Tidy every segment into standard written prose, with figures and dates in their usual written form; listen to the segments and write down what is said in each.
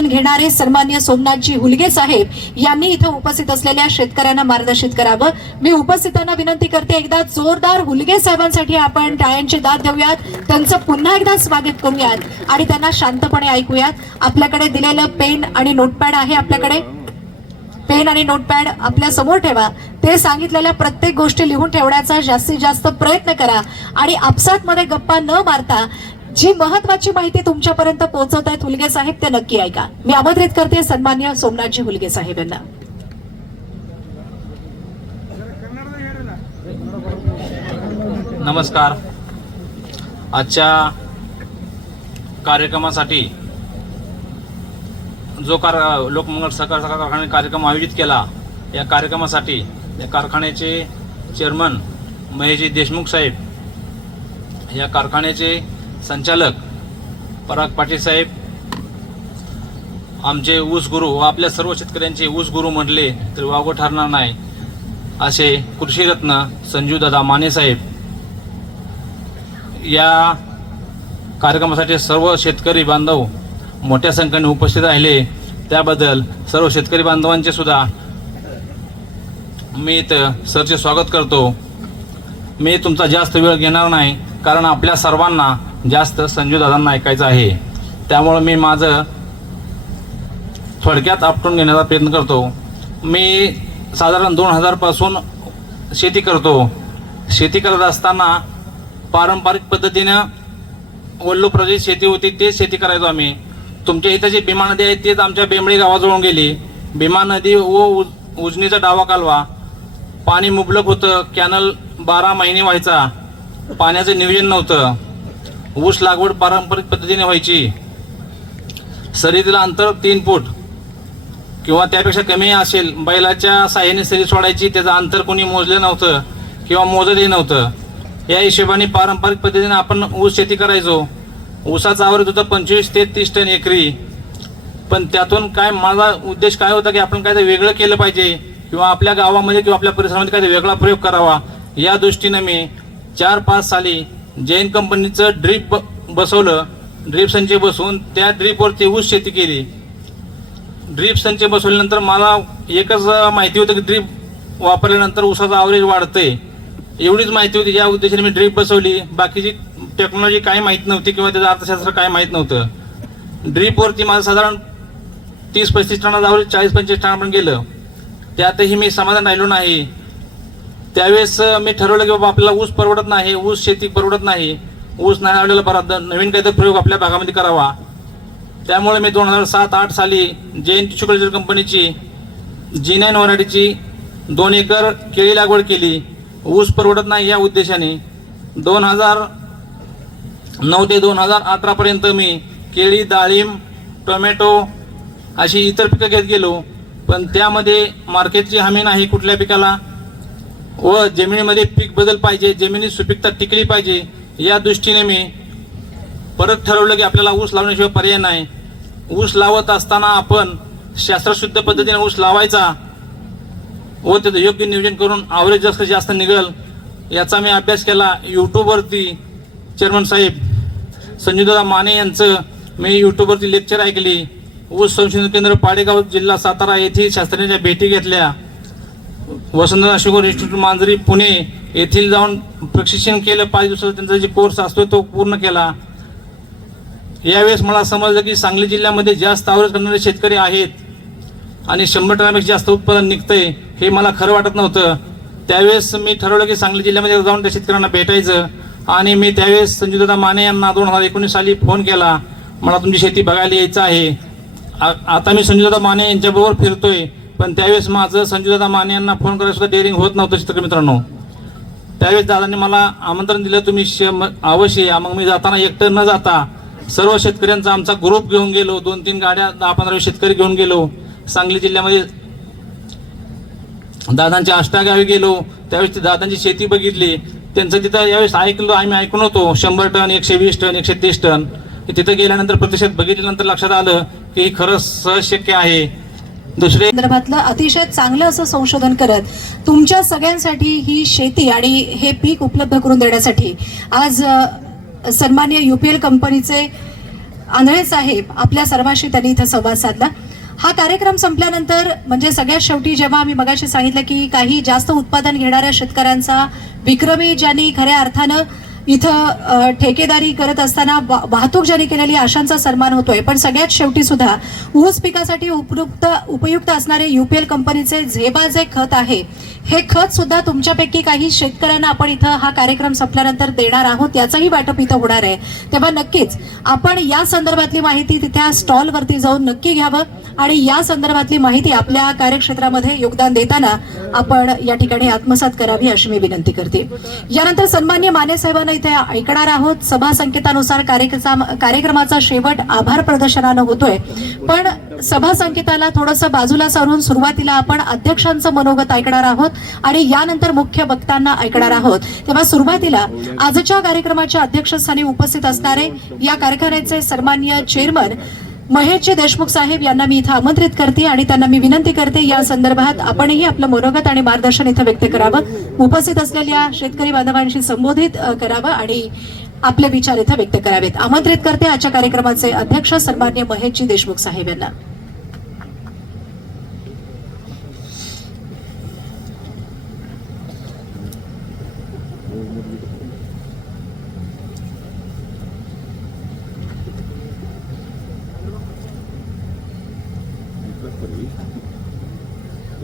घेणारे सन्मान्य सोमनाथजी हुलगे साहेब यांनी इथे उपस्थित असलेल्या शेतकऱ्यांना मार्गदर्शित करावं। मी उपस्थितांना विनंती करते, एकदा जोरदार हुलगे साहेबांसाठी आपण टाळ्यांची दाद देऊयात, त्यांचं पुन्हा एकदा स्वागत करूयात आणि त्यांना शांतपणे ऐकूयात। आपल्याकडे दिलेलं पेन आणि नोटपॅड आहे, आपल्याकडे पेन आणि नोटपॅड आपल्या समोर ठेवा। ते सांगितलेल्या प्रत्येक गोष्टी लिहून ठेवण्याचा जास्तीत जास्त प्रयत्न करा आणि आपसात मध्ये गप्पा न मारता जी महत्वाची माहिती तुमच्यापर्यंत पोहोचवत आहेत हुलगे साहेब ते नक्की ऐका। मी आमंत्रित करते सन्मान्य सोमनाथजी हुलगे साहेब यांना। नमस्कार। आजच्या कार्यक्रमासाठी जो लोकमंगल सहकार कारखाने कार्यक्रम आयोजित केला, या कार्यक्रमासाठी या कारखान्याचे चेअरमन महेशजी देशमुख साहेब, या कारखान्याचे संचालक पराग पाटील साहेब, आमचे ऊस गुरु व आपल्या सर्व शेतकऱ्यांचे ऊस गुरु म्हटले तर वावगं ठरणार नाही असे कृषीरत्न संजूदादा माने साहेब, या कार्यक्रमासाठी सर्व शेतकरी बांधव मोठ्या संख्येने उपस्थित राहिले, त्याबद्दल सर्व शेतकरी बांधवांचे सुद्धा मी इथं सरचे स्वागत करतो। मी तुमचा जास्त वेळ घेणार नाही, कारण आपल्या सर्वांना जास्त संजूदादांना ऐकायचं आहे, त्यामुळे मी माझं थोडक्यात आपटून घेण्याचा प्रयत्न करतो। मी साधारण 2000 पासून शेती करतो। शेती करत असताना पारंपरिक पद्धतीनं वल्लूप्रदेश शेती होती, तेच शेती करायचो आम्ही। तुमच्या इथं जी भीमा नदी आहे तेच आमच्या बेंबळी गावाजवळून गेली। भीमा नदी व उजनीचा डावा कालवा, पाणी मुबलक होतं, कॅनल 12 महिने व्हायचा, पाण्याचं नियोजन नव्हतं, ऊस लागवड पारंपरिक पद्धतीने व्हायची, सरीतलं अंतर 3 फूट किंवा त्यापेक्षा कमी असेल, बैलाच्या साह्याने सरी सोडायची, त्याचं अंतर कोणी मोजलं नव्हतं किंवा मोजलंही नव्हतं। या हिशोबाने पारंपरिक पद्धतीने आपण ऊस शेती करायचो। ऊसाचा आवरेज होतं 25 ते 30 टन एकरी। पण त्यातून काय माझा उद्देश काय होता की आपण काहीतरी वेगळं केलं पाहिजे किंवा आपल्या गावामध्ये किंवा आपल्या परिसरामध्ये काहीतरी वेगळा प्रयोग करावा, या दृष्टीने मी 4-5 साली जैन कंपनीचं ड्रीप बसवलं। ड्रीप संच बसवून त्या ड्रीपवरती ऊस शेती केली। ड्रीप संच बसवल्यानंतर मला एकच माहिती होतं की ड्रीप वापरल्यानंतर ऊसाचा आवरेज वाढतंय, एवढीच माहिती होती। या उद्देशाने मी ड्रीप बसवली, बाकीची टेक्नॉलॉजी काही माहीत नव्हती किंवा त्याचं अर्थशास्त्र काय माहीत नव्हतं। ड्रीपवरती माझं साधारण 30-35 टनाचं आवरेज 40-45 टनापर्यंत गेलं, त्यातही मी समाधान राहिलो नाही। त्यावेळेस मी ठरवलं की बाबा आपल्याला ऊस परवडत नाही, ऊस शेती परवडत नाही, ऊस नाही लावलेला बरा, नवीन काहीतरी प्रयोग आपल्या भागामध्ये करावा। त्यामुळे मी 2007-8 साली जैन टिश्यू कल्चर कंपनीची G9 व्हरायटीची 2 एकर केळी लागवड केली। ऊस परवडत नाही या उद्देशाने 2009 ते 2018 पर्यंत मी केळी, डाळिंब, टोमॅटो अशी इतर पिकं घेत गेलो, पण त्यामध्ये मार्केटची हमी नाही कुठल्या पिकाला, व जमिनीमध्ये पीक बदल पाहिजे, जमिनीत सुपीकता टिकली पाहिजे, या दृष्टीने मी परत ठरवलं की आपल्याला ऊस लावण्याशिवाय पर्याय नाही। ऊस लावत असताना आपण शास्त्रशुद्ध पद्धतीने ऊस लावायचा व त्याचं योग्य नियोजन करून आवरेज जास्त निघेल याचा मी अभ्यास केला। यूट्यूबवरती चेअरमन साहेब संजूदादा माने यांचं मी यूट्यूबवरती लेक्चर ऐकली। ऊस संशोधन केंद्र पाडेगाव, जिल्हा सातारा येथील शास्त्रज्ञांच्या भेटी घेतल्या। वसंतदादा शुगर इन्स्टिट्यूट मांजरी पुणे येथील जाऊन प्रशिक्षण केलं, 5 दिवसाचा त्यांचा जे कोर्स असतो तो पूर्ण केला। यावेळेस मला समजलं की सांगली जिल्ह्यामध्ये जास्त आवरेज करणारे शेतकरी आहेत आणि 100 टनापेक्षा जास्त उत्पादन निघतंय, हे मला खरं वाटत नव्हतं। त्यावेळेस मी ठरवलं की सांगली जिल्ह्यामध्ये जाऊन त्या शेतकऱ्यांना भेटायचं आणि मी त्यावेळेस संजूदादा माने यांना 2019 साली फोन केला, मला तुमची शेती बघायला यायचं आहे। आता मी संजूदादा माने यांच्याबरोबर फिरतोय, पण त्यावेळेस माझं संजूदादा माने यांना फोन करायला सुद्धा डेअरिंग होत नव्हतं शेतकरी मित्रांनो। त्यावेळेस दादांनी मला आमंत्रण दिलं, तुम्ही अवश्य या। मग मी जाताना एकटं न जाता सर्व शेतकऱ्यांचा आमचा ग्रुप घेऊन गेलो, 2-3 गाड्या 10-15 शेतकरी घेऊन गेलो। सांगली जिल्ह्यामध्ये दादांच्या आष्टागावी गेलो, त्यावेळेस दादांची शेती बघितली, त्यांचं तिथं यावेळेस ऐकलो, आम्ही ऐकून होतो 100 टन, 120 टन, 130 टन। तिथं गेल्यानंतर प्रत्यक्षात बघितल्यानंतर लक्षात आलं की खरंच सहज शक्य आहे। दुसरे संदर्भातलं अतिशय चांगलं असं संशोधन करत तुमच्या सगळ्यांसाठी ही शेती आणि हे पीक उपलब्ध करून देण्यासाठी आज सन्माननीय UPL कंपनीचे आंधळे साहेब आपल्या सर्वांशी त्यांनी इथं संवाद साधला. हा कार्यक्रम संपल्यानंतर म्हणजे सगळ्यात शेवटी जेव्हा आम्ही मगाशी सांगितलं की काही जास्त उत्पादन घेणाऱ्या शेतकऱ्यांचा विक्रमी ज्यांनी खऱ्या अर्थानं इथं ठेकेदारी करत असताना वाहतूक ज्यांनी केलेली आशांचा सन्मान होतोय, पण सगळ्यात शेवटी सुद्धा ऊस पिकासाठी उपयुक्त असणारे UPL कंपनीचे झेबा जे खत आहे, हे खत सुद्धा तुमच्यापैकी काही शेतकऱ्यांना आपण इथं हा कार्यक्रम संपल्यानंतर देणार आहोत. याचंही वाटप इथं होणार आहे. तेव्हा नक्कीच आपण या संदर्भातली माहिती तिथे स्टॉलवरती जाऊन नक्की घ्यावं आणि या संदर्भातली माहिती आपल्या कार्यक्षेत्रामध्ये योगदान देताना आपण या ठिकाणी आत्मसात करावी अशी मी विनंती करते. यानंतर सन्माननीय माने साहेबांना इथे ऐकणार आहोत. सभा संकेतानुसार कार्यक्रमाचा शेवट आभार प्रदर्शनानं होतोय, पण सभा संकेताला थोडंसं बाजूला सारून सुरुवातीला आपण अध्यक्षांचं मनोगत ऐकणार आहोत आणि यानंतर मुख्य वक्त्यांना ऐकणार आहोत. तेव्हा सुरुवातीला आजच्या कार्यक्रमाच्या अध्यक्षस्थानी उपस्थित असणारे या कारखान्याचे सन्माननीय चेअरमन महेशजी देशमुख साहेब यांना मी इथं आमंत्रित करते आणि त्यांना मी विनंती करते या संदर्भात आपणही आपलं मनोगत आणि मार्गदर्शन इथं व्यक्त करावं, उपस्थित असलेल्या शेतकरी बांधवांशी संबोधित करावं आणि आपले विचार इथं व्यक्त करावेत. आमंत्रित करते आजच्या कार्यक्रमाचे अध्यक्ष सन्माननीय महेशजी देशमुख साहेब यांना.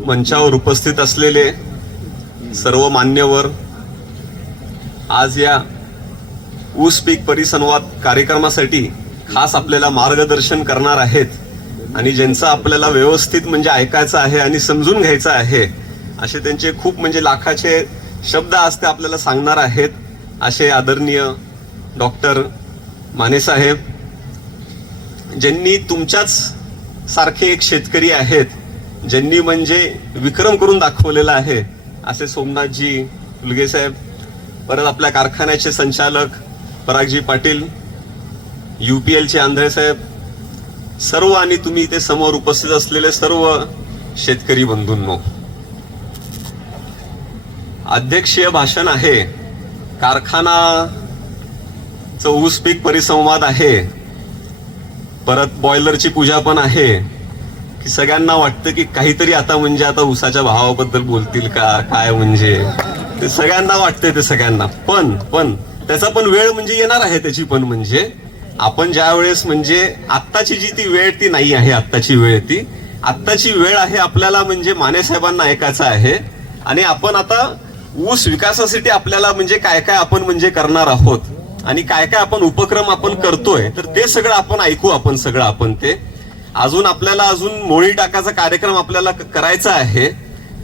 मंचावर उपस्थित असलेले सर्व मान्यवर, आज या ऊस पीक परिसंवाद कार्यक्रमासाठी खास आपल्याला मार्गदर्शन करणार आहेत आणि ज्यांचं आपल्याला व्यवस्थित म्हणजे ऐकायचं आहे आणि समजून घ्यायचं आहे, असे त्यांचे खूप म्हणजे लाखाचे शब्द आज ते आपल्याला सांगणार आहेत. असे आदरणीय डॉक्टर माने साहेब, ज्यांनी तुमच्याच सारखे एक शेतकरी आहेत, ज्यांनी म्हणजे विक्रम करून दाखवलेला आहे, असे सोमनाथजी हुलगे साहेब. परत आपल्या कारखान्याचे संचालक परागजी पाटील, UPLचे आंधळे साहेब, सर्व आणि तुम्ही इथे समोर उपस्थित असलेले सर्व शेतकरी बंधूंनो, अध्यक्षीय भाषण आहे, कारखानाचं ऊस पीक परिसंवाद आहे, परत बॉयलरची पूजा पण आहे, की सगळ्यांना वाटतं की काहीतरी आता म्हणजे आता ऊसाच्या भावाबद्दल बोलतील का काय, म्हणजे ते सगळ्यांना वाटतंय, ते सगळ्यांना पण त्याचा पण वेळ म्हणजे येणार आहे त्याची पण, म्हणजे आपण ज्या वेळेस म्हणजे आत्ताची जी ती वेळ ती नाही आहे, आत्ताची वेळ आहे आपल्याला म्हणजे माने साहेबांना ऐकायचं आहे. आणि आपण आता ऊस विकासासाठी आपल्याला म्हणजे काय काय आपण म्हणजे करणार आहोत आणि काय काय आपण उपक्रम आपण करतोय, तर ते सगळं आपण ऐकू. आपण सगळं आपण ते अजून आपल्याला अजून मोळी टाकायचा कार्यक्रम आपल्याला करायचा आहे,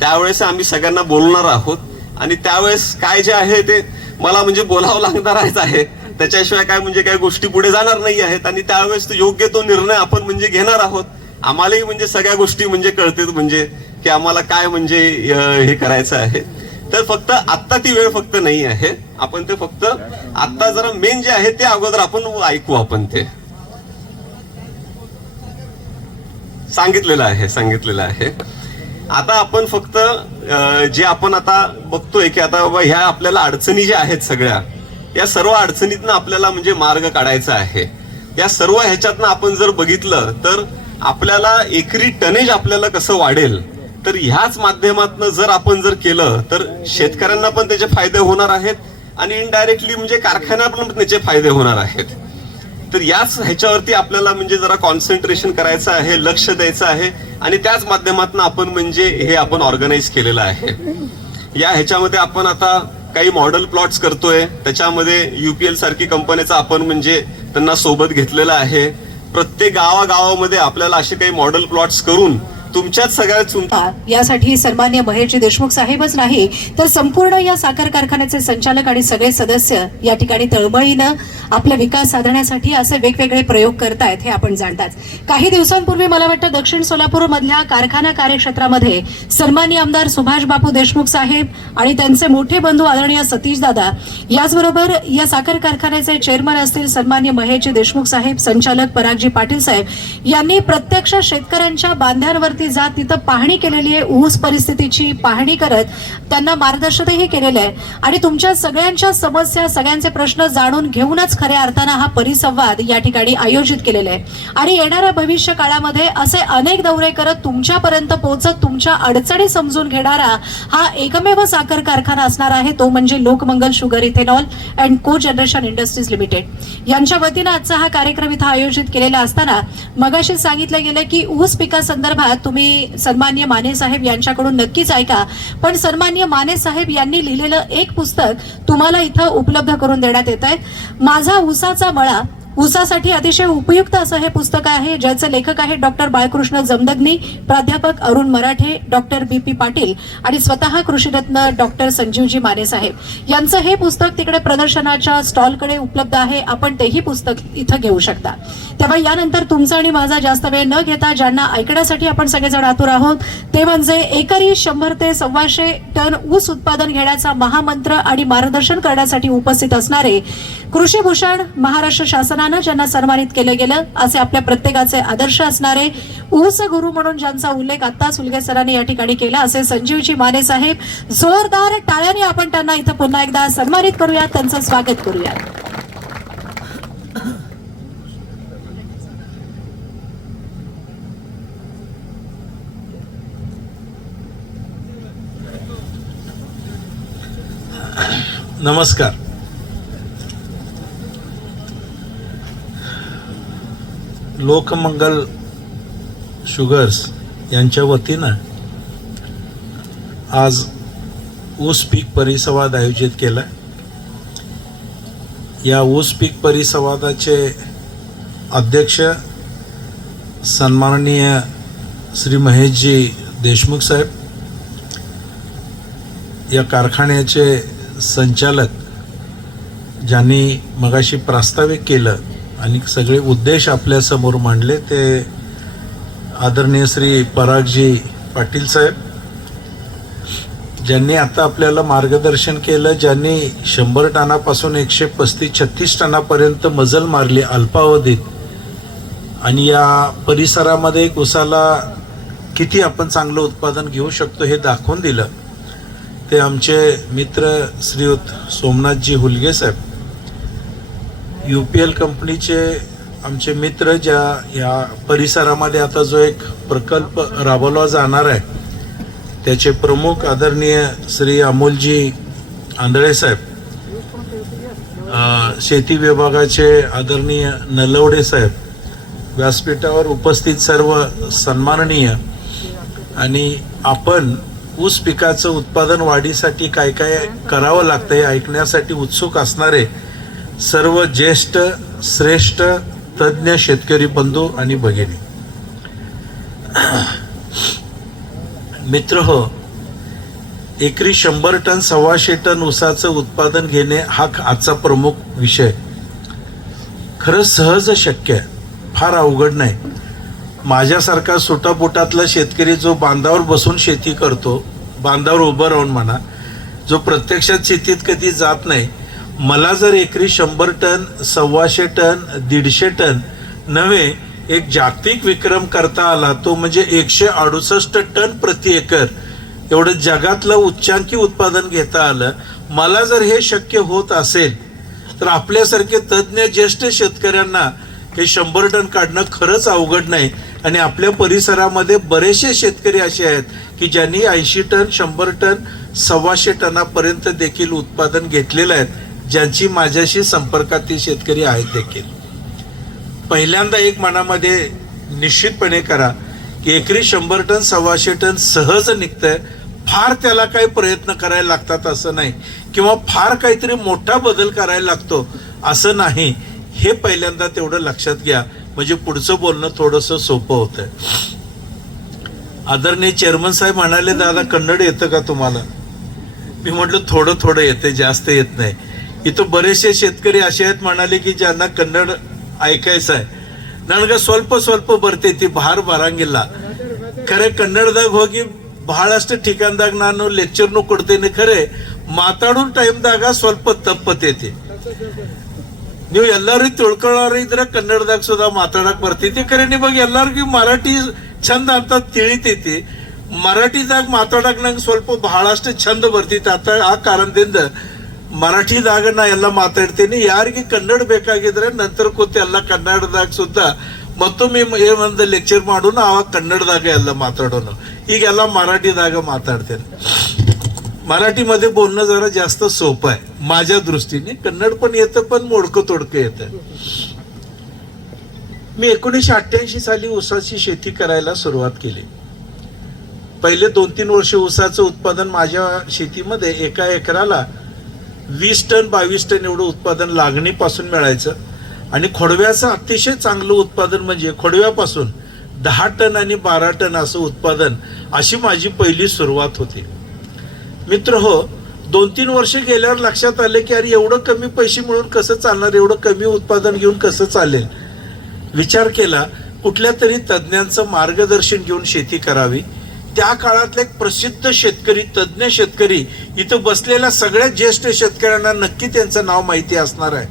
त्यावेळेस आम्ही सगळ्यांना बोलणार आहोत. आणि त्यावेळेस काय जे आहे ते मला म्हणजे बोलावं लागणार आहे, त्याच्याशिवाय काय म्हणजे काही गोष्टी पुढे जाणार नाही आहेत. आणि त्यावेळेस योग्य तो निर्णय आपण म्हणजे घेणार आहोत. आम्हालाही म्हणजे सगळ्या गोष्टी म्हणजे कळतात म्हणजे की आम्हाला काय म्हणजे हे करायचं आहे. तर फक्त आत्ता ती वेळ फक्त नाही आहे, आपण ते फक्त आत्ता जरा मेन जे आहे ते अगोदर आपण ऐकू. आपण ते सांगितलेलं आहे. आता आपण फक्त जे आपण आता बघतोय की आता बाबा ह्या आपल्याला अडचणी ज्या आहेत सगळ्या, या सर्व अडचणीतनं आपल्याला म्हणजे मार्ग काढायचा आहे. या सर्व ह्याच्यातनं आपण जर बघितलं तर आपल्याला एकरी टनेज आपल्याला कसं वाढेल, तर ह्याच माध्यमातून जर आपण जर केलं तर शेतकऱ्यांना पण त्याचे फायदे होणार आहेत आणि इनडायरेक्टली म्हणजे कारखान्याला पण त्याचे फायदे होणार आहेत. तर याच ह्याच्यावरती आपल्याला म्हणजे जरा कॉन्सन्ट्रेशन करायचं आहे, लक्ष द्यायचं आहे आणि त्याच माध्यमातून आपण म्हणजे हे आपण ऑर्गनाईज केलेलं आहे. या ह्याच्यामध्ये आपण आता काही मॉडेल प्लॉट्स करतोय, त्याच्यामध्ये UPL सारखी कंपनीचा आपण म्हणजे त्यांना सोबत घेतलेला आहे. प्रत्येक गावागावामध्ये आपल्याला असे काही मॉडेल प्लॉट्स करून तुमच्याच सगळ्या यासाठी सन्माननीय महेशजी देशमुख साहेबच नाही तर संपूर्ण या साखर कारखान्याचे संचालक आणि सगळे सदस्य या ठिकाणी तळमळीनं आपला विकास साधण्यासाठी असे वेगवेगळे प्रयोग करतायत हे आपण जाणताच. काही दिवसांपूर्वी मला वाटतं दक्षिण सोलापूर मधल्या कारखाना कार्यक्षेत्रामध्ये सन्माननीय आमदार सुभाष बापू देशमुख साहेब आणि त्यांचे मोठे बंधू आदरणीय सतीश दादा, याचबरोबर या साखर कारखान्याचे चेअरमन असतील सन्माननीय महेशजी देशमुख साहेब, संचालक परागजी पाटील साहेब यांनी प्रत्यक्ष शेतकऱ्यांच्या बांध्यांवरती ठिकाणी जात तिथं पाहणी केलेली आहे, ऊस परिस्थितीची पाहणी करत त्यांना मार्गदर्शनही केलेलं आहे आणि तुमच्या सगळ्यांच्या समस्या सगळ्यांचे प्रश्न जाणून घेऊनच खऱ्या अर्थानं हा परिसंवाद या ठिकाणी आयोजित केलेला आहे आणि येणाऱ्या भविष्य काळामध्ये असे अनेक दौरे करत तुमच्यापर्यंत पोहोचत तुमच्या अडचणी समजून घेणारा हा एकमेव साखर कारखाना असणार आहे, तो म्हणजे लोकमंगल शुगर इथेनॉल अँड को जनरेशन इंडस्ट्रीज लिमिटेड यांच्या वतीनं आजचा हा कार्यक्रम इथं आयोजित केलेला असताना मगाशी सांगितलं गेलं की ऊस पिकासंदर्भात तुम्ही सन्माननीय माने साहेब यांच्याकडून नक्कीच ऐका, पण सन्माननीय माने साहेब यांनी लिहिलेलं एक पुस्तक तुम्हाला इथं उपलब्ध करून देण्यात येत आहे. माझा ऊसाचा मळा. ऊसासाठी अतिशय उपयुक्त असं हे पुस्तक आहे, ज्याचे लेखक आहेत डॉक्टर बाळकृष्ण जमदग्नी, प्राध्यापक अरुण मराठे, डॉक्टर बी.पी. पाटील आणि स्वतः कृषीरत्न डॉक्टर संजीवजी माने साहेब यांचं हे पुस्तक तिकडे प्रदर्शनाच्या स्टॉलकडे उपलब्ध आहे. आपण तेही पुस्तक इथं घेऊ शकता. तेव्हा यानंतर तुमचा आणि माझा जास्त वेळ न घेता ज्यांना ऐकण्यासाठी आपण सगळेजण आतुर आहोत ते म्हणजे एकरी 100 ते 125 टन ऊस उत्पादन घेण्याचा महामंत्र आणि मार्गदर्शन करण्यासाठी उपस्थित असणारे कृषीभूषण महाराष्ट्र शासनानं ज्यांना सन्मानित केलं गेलं असे आपल्या प्रत्येकाचे आदर्श असणारे ऊस गुरु म्हणून ज्यांचा उल्लेख आत्ताच उल्गे सरांनी या ठिकाणी केला असे संजीवजी माने साहेब. जोरदार टाळ्यांनी आपण त्यांना इथं पुन्हा एकदा सन्मानित करूयात, त्यांचं स्वागत करूयात. नमस्कार. लोकमंगल शुगर्स यांच्या वतीनं आज ऊस पीक परिसंवाद आयोजित केला. या ऊस पीक परिसंवादाचे अध्यक्ष सन्माननीय श्री महेशजी देशमुख साहेब, या कारखान्याचे संचालक ज्यांनी मगाशी प्रास्ताविक केलं आणि सगळे उद्देश आपल्या समोर मांडले ते आदरणीय श्री परागजी पाटील साहेब, ज्यांनी आता आपल्याला मार्गदर्शन केलं, ज्यांनी 100 टनापासून 135-36 टनापर्यंत मजल मारली अल्पावधीत आणि या परिसरामध्ये ऊसाला किती आपण चांगलं उत्पादन घेऊ शकतो हे दाखवून दिलं. ते आमचे मित्र श्रीयुत सोमनाथजी हुलगे साहेब, UPL कंपनीचे आमचे मित्र, ज्या या परिसरामध्ये आता जो एक प्रकल्प राबवला जाणार आहे त्याचे प्रमुख आदरणीय श्री अमोलजी आंधळे साहेब, शेती विभागाचे आदरणीय नलवडे साहेब, व्यासपीठावर उपस्थित सर्व सन्माननीय आणि आपण ऊस पिकाचं उत्पादन वाढीसाठी काय काय करावं लागतं हे ऐकण्यासाठी उत्सुक असणारे सर्व ज्येष्ठ श्रेष्ठ तज्ज्ञ शेतकरी बंधू आणि भगिनी, मित्र हो, एकरी 100 टन 125 टन ऊसाचं उत्पादन घेणे हा आजचा प्रमुख विषय. खरंच सहज शक्य आहे, फार अवघड नाही. माझ्यासारखा सुटापुटातला शेतकरी जो बांधावर बसून शेती करतो, बांधावर उभं राहून म्हणा, जो प्रत्यक्षात शेतीत कधी जात नाही, मला जर एकरी 100 टन 125 टन 150 टन नव्हे एक जागतिक विक्रम करता आला, तो म्हणजे 168 टन प्रति एकर एवढं जगातलं उच्चांकी उत्पादन घेता आलं, मला जर हे शक्य होत असेल तर आपल्यासारखे तज्ज्ञ ज्येष्ठ शेतकऱ्यांना हे 100 टन काढणं खरंच अवघड नाही. आणि आपल्या परिसरामध्ये बरेचसे शेतकरी असे आहेत की ज्यांनी 80 टन 100 टन 125 टनापर्यंत देखील उत्पादन घेतलेलं आहे, ज्यांची माझ्याशी संपर्कातील शेतकरी आहेत देखील. पहिल्यांदा एक मनामध्ये निश्चितपणे करा की एकरी 100 टन 125 टन सहज निघतंय, फार त्याला काही प्रयत्न करायला लागतात असं नाही, किंवा फार काहीतरी मोठा बदल करायला लागतो असं नाही. हे पहिल्यांदा तेवढं लक्षात घ्या, म्हणजे पुढचं बोलणं थोडंसं सोपं होतंय. आदरणीय चेअरमन साहेब म्हणाले, दादा कन्नड येतं का तुम्हाला? मी म्हटलं थोडं थोडं येते, जास्त येत नाही. इथं बरेचसे शेतकरी असे आहेत म्हणाले की ज्यांना कन्नड ऐकायचं आहे, ನನಗೆ ಸ್ವಲ್ಪ ಸ್ವಲ್ಪ ಬರ್ತೈತಿ ಭಾರ ಬರಂಗಿಲ್ಲ. ಖರೆ ಕನ್ನಡದಾಗ ಹೋಗಿ ಬಹಳಷ್ಟು ಠಿಕಾನ್ದಾಗ ನಾನು ಲೆಕ್ಚರ್ನು ಕೊಡ್ತೇನೆ, ಖರೆ ಮಾತಾಡೋ ಟೈಮ್ದಾಗ ಸ್ವಲ್ಪ ತಪ್ಪತೈತಿ. ನೀವು ಎಲ್ಲರೂ ತಿಳ್ಕೊಳ್ಳೋರು ಇದ್ರೆ ಕನ್ನಡದಾಗ ಸುಧಾ ಮಾತಾಡಕ್ ಬರ್ತೈತಿ, ಖರೆ ನಿಮಗೆ ಎಲ್ಲರಿಗೂ ಮರಾಠಿ ಚಂದ ಅಂತ ತಿಳಿತೈತಿ. ಮರಾಠಿದಾಗ ಮಾತಾಡಕ್ ನಂಗೆ ಸ್ವಲ್ಪ ಬಹಳಷ್ಟು ಚಂದ ಬರ್ತೈತಿ. ಆ ಕಾರಣದಿಂದ ಮರಾಠಿದಾಗ ನಾ ಎಲ್ಲ ಮಾತಾಡ್ತೀನಿ. ಯಾರಿಗೆ ಕನ್ನಡ ಬೇಕಾಗಿದ್ರೆ ನಂತರ ಕೂತು ಎಲ್ಲ ಕನ್ನಡದಾಗ ಸುತ್ತ ಮತ್ತೊಮ್ಮೆ ಒಂದು ಲೆಕ್ಚರ್ ಮಾಡೋಣ, ಆವಾಗ ಕನ್ನಡದಾಗ ಎಲ್ಲ ಮಾತಾಡೋಣ. ಈಗೆಲ್ಲ मराठीದಾಗ माताडते. मराठीमध्ये बोलणं जरा जास्त सोपं आहे माझ्या दृष्टीने. कन्नड पण येतं, पण मोडकं तोडकं येतं. मी 1988 साली ऊसाची शेती करायला सुरुवात केली. पहिले 2-3 वर्ष ऊसाचं उत्पादन माझ्या शेतीमध्ये एका एकराला 20 टन 22 टन एवढं उत्पादन लागणीपासून मिळायचं. आणि खोडव्याचं अतिशय चांगलं उत्पादन म्हणजे खोडव्यापासून 10 टन आणि 12 टन असं उत्पादन, अशी माझी पहिली सुरुवात होती. मित्र हो, 2-3 वर्ष गेल्यावर लक्षात आले की अरे एवढं कमी पैसे मिळून कसं चालणार, एवढं कमी उत्पादन घेऊन कसं चालेल. विचार केला कुठल्या तरी तज्ज्ञांचं मार्गदर्शन घेऊन शेती करावी. त्या काळातले एक प्रसिद्ध शेतकरी, तज्ज्ञ शेतकरी, इथं बसलेल्या सगळ्या ज्येष्ठ शेतकऱ्यांना नक्की त्यांचं नाव माहिती असणार आहे.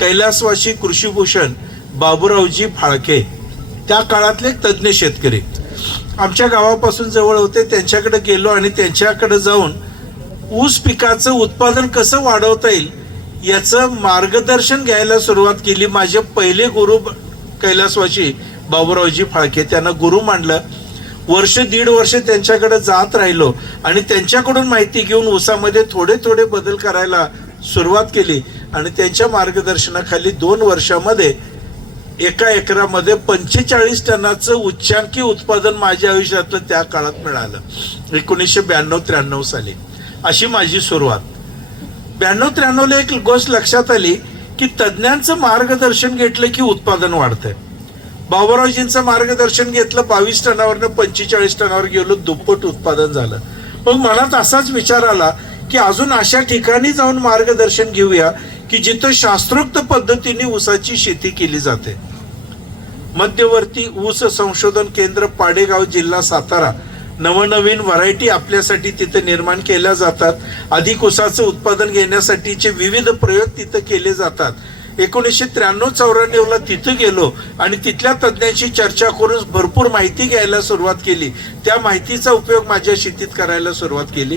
कैलासवासी कृषीभूषण बाबूरावजी फाळके, त्या काळातले तज्ज्ञ शेतकरी आमच्या गावापासून जवळ होते. त्यांच्याकडे गेलो आणि त्यांच्याकडे जाऊन ऊस पिकाचं उत्पादन कसं वाढवता येईल याचं मार्गदर्शन घ्यायला सुरुवात केली. माझे पहिले गुरु कैलासवासी बाबूरावजी फाळके, त्यांना गुरु मानलं. 1-1.5 वर्ष त्यांच्याकडे जात राहिलो आणि त्यांच्याकडून माहिती घेऊन ऊसामध्ये थोडे थोडे बदल करायला सुरुवात केली. आणि त्यांच्या मार्गदर्शनाखाली 2 वर्षामध्ये एका एकरामध्ये 45 टनाचं उच्चांकी उत्पादन माझ्या आयुष्यातलं त्या काळात मिळालं. 1992-93 साली अशी माझी सुरुवात. 92-93ला एक गोष्ट लक्षात आली की तज्ज्ञांचं मार्गदर्शन घेतलं की उत्पादन वाढतंय. बाबूरावजींचं मार्गदर्शन घेतलं, 22 टनावरनं 45 टनावर गेलो, दुप्पट उत्पादन झालं. मग मनात असाच विचार आला की अजून अशा ठिकाणी जाऊन मार्गदर्शन घेऊया की जिथं शास्त्रोक्त पद्धतीने ऊसाची शेती केली जाते. मध्यवर्ती ऊस संशोधन केंद्र पाडेगाव, जिल्हा सातारा, नवनवीन व्हरायटी आपल्यासाठी तिथे निर्माण केल्या जातात. अधिक ऊसाचं उत्पादन घेण्यासाठीचे विविध प्रयोग तिथे केले जातात. 1993-94ला तिथे गेलो आणि तिथल्या तज्ज्ञांशी चर्चा करून भरपूर माहिती घ्यायला सुरुवात केली. त्या माहितीचा उपयोग माझ्या शेतीत करायला सुरुवात केली.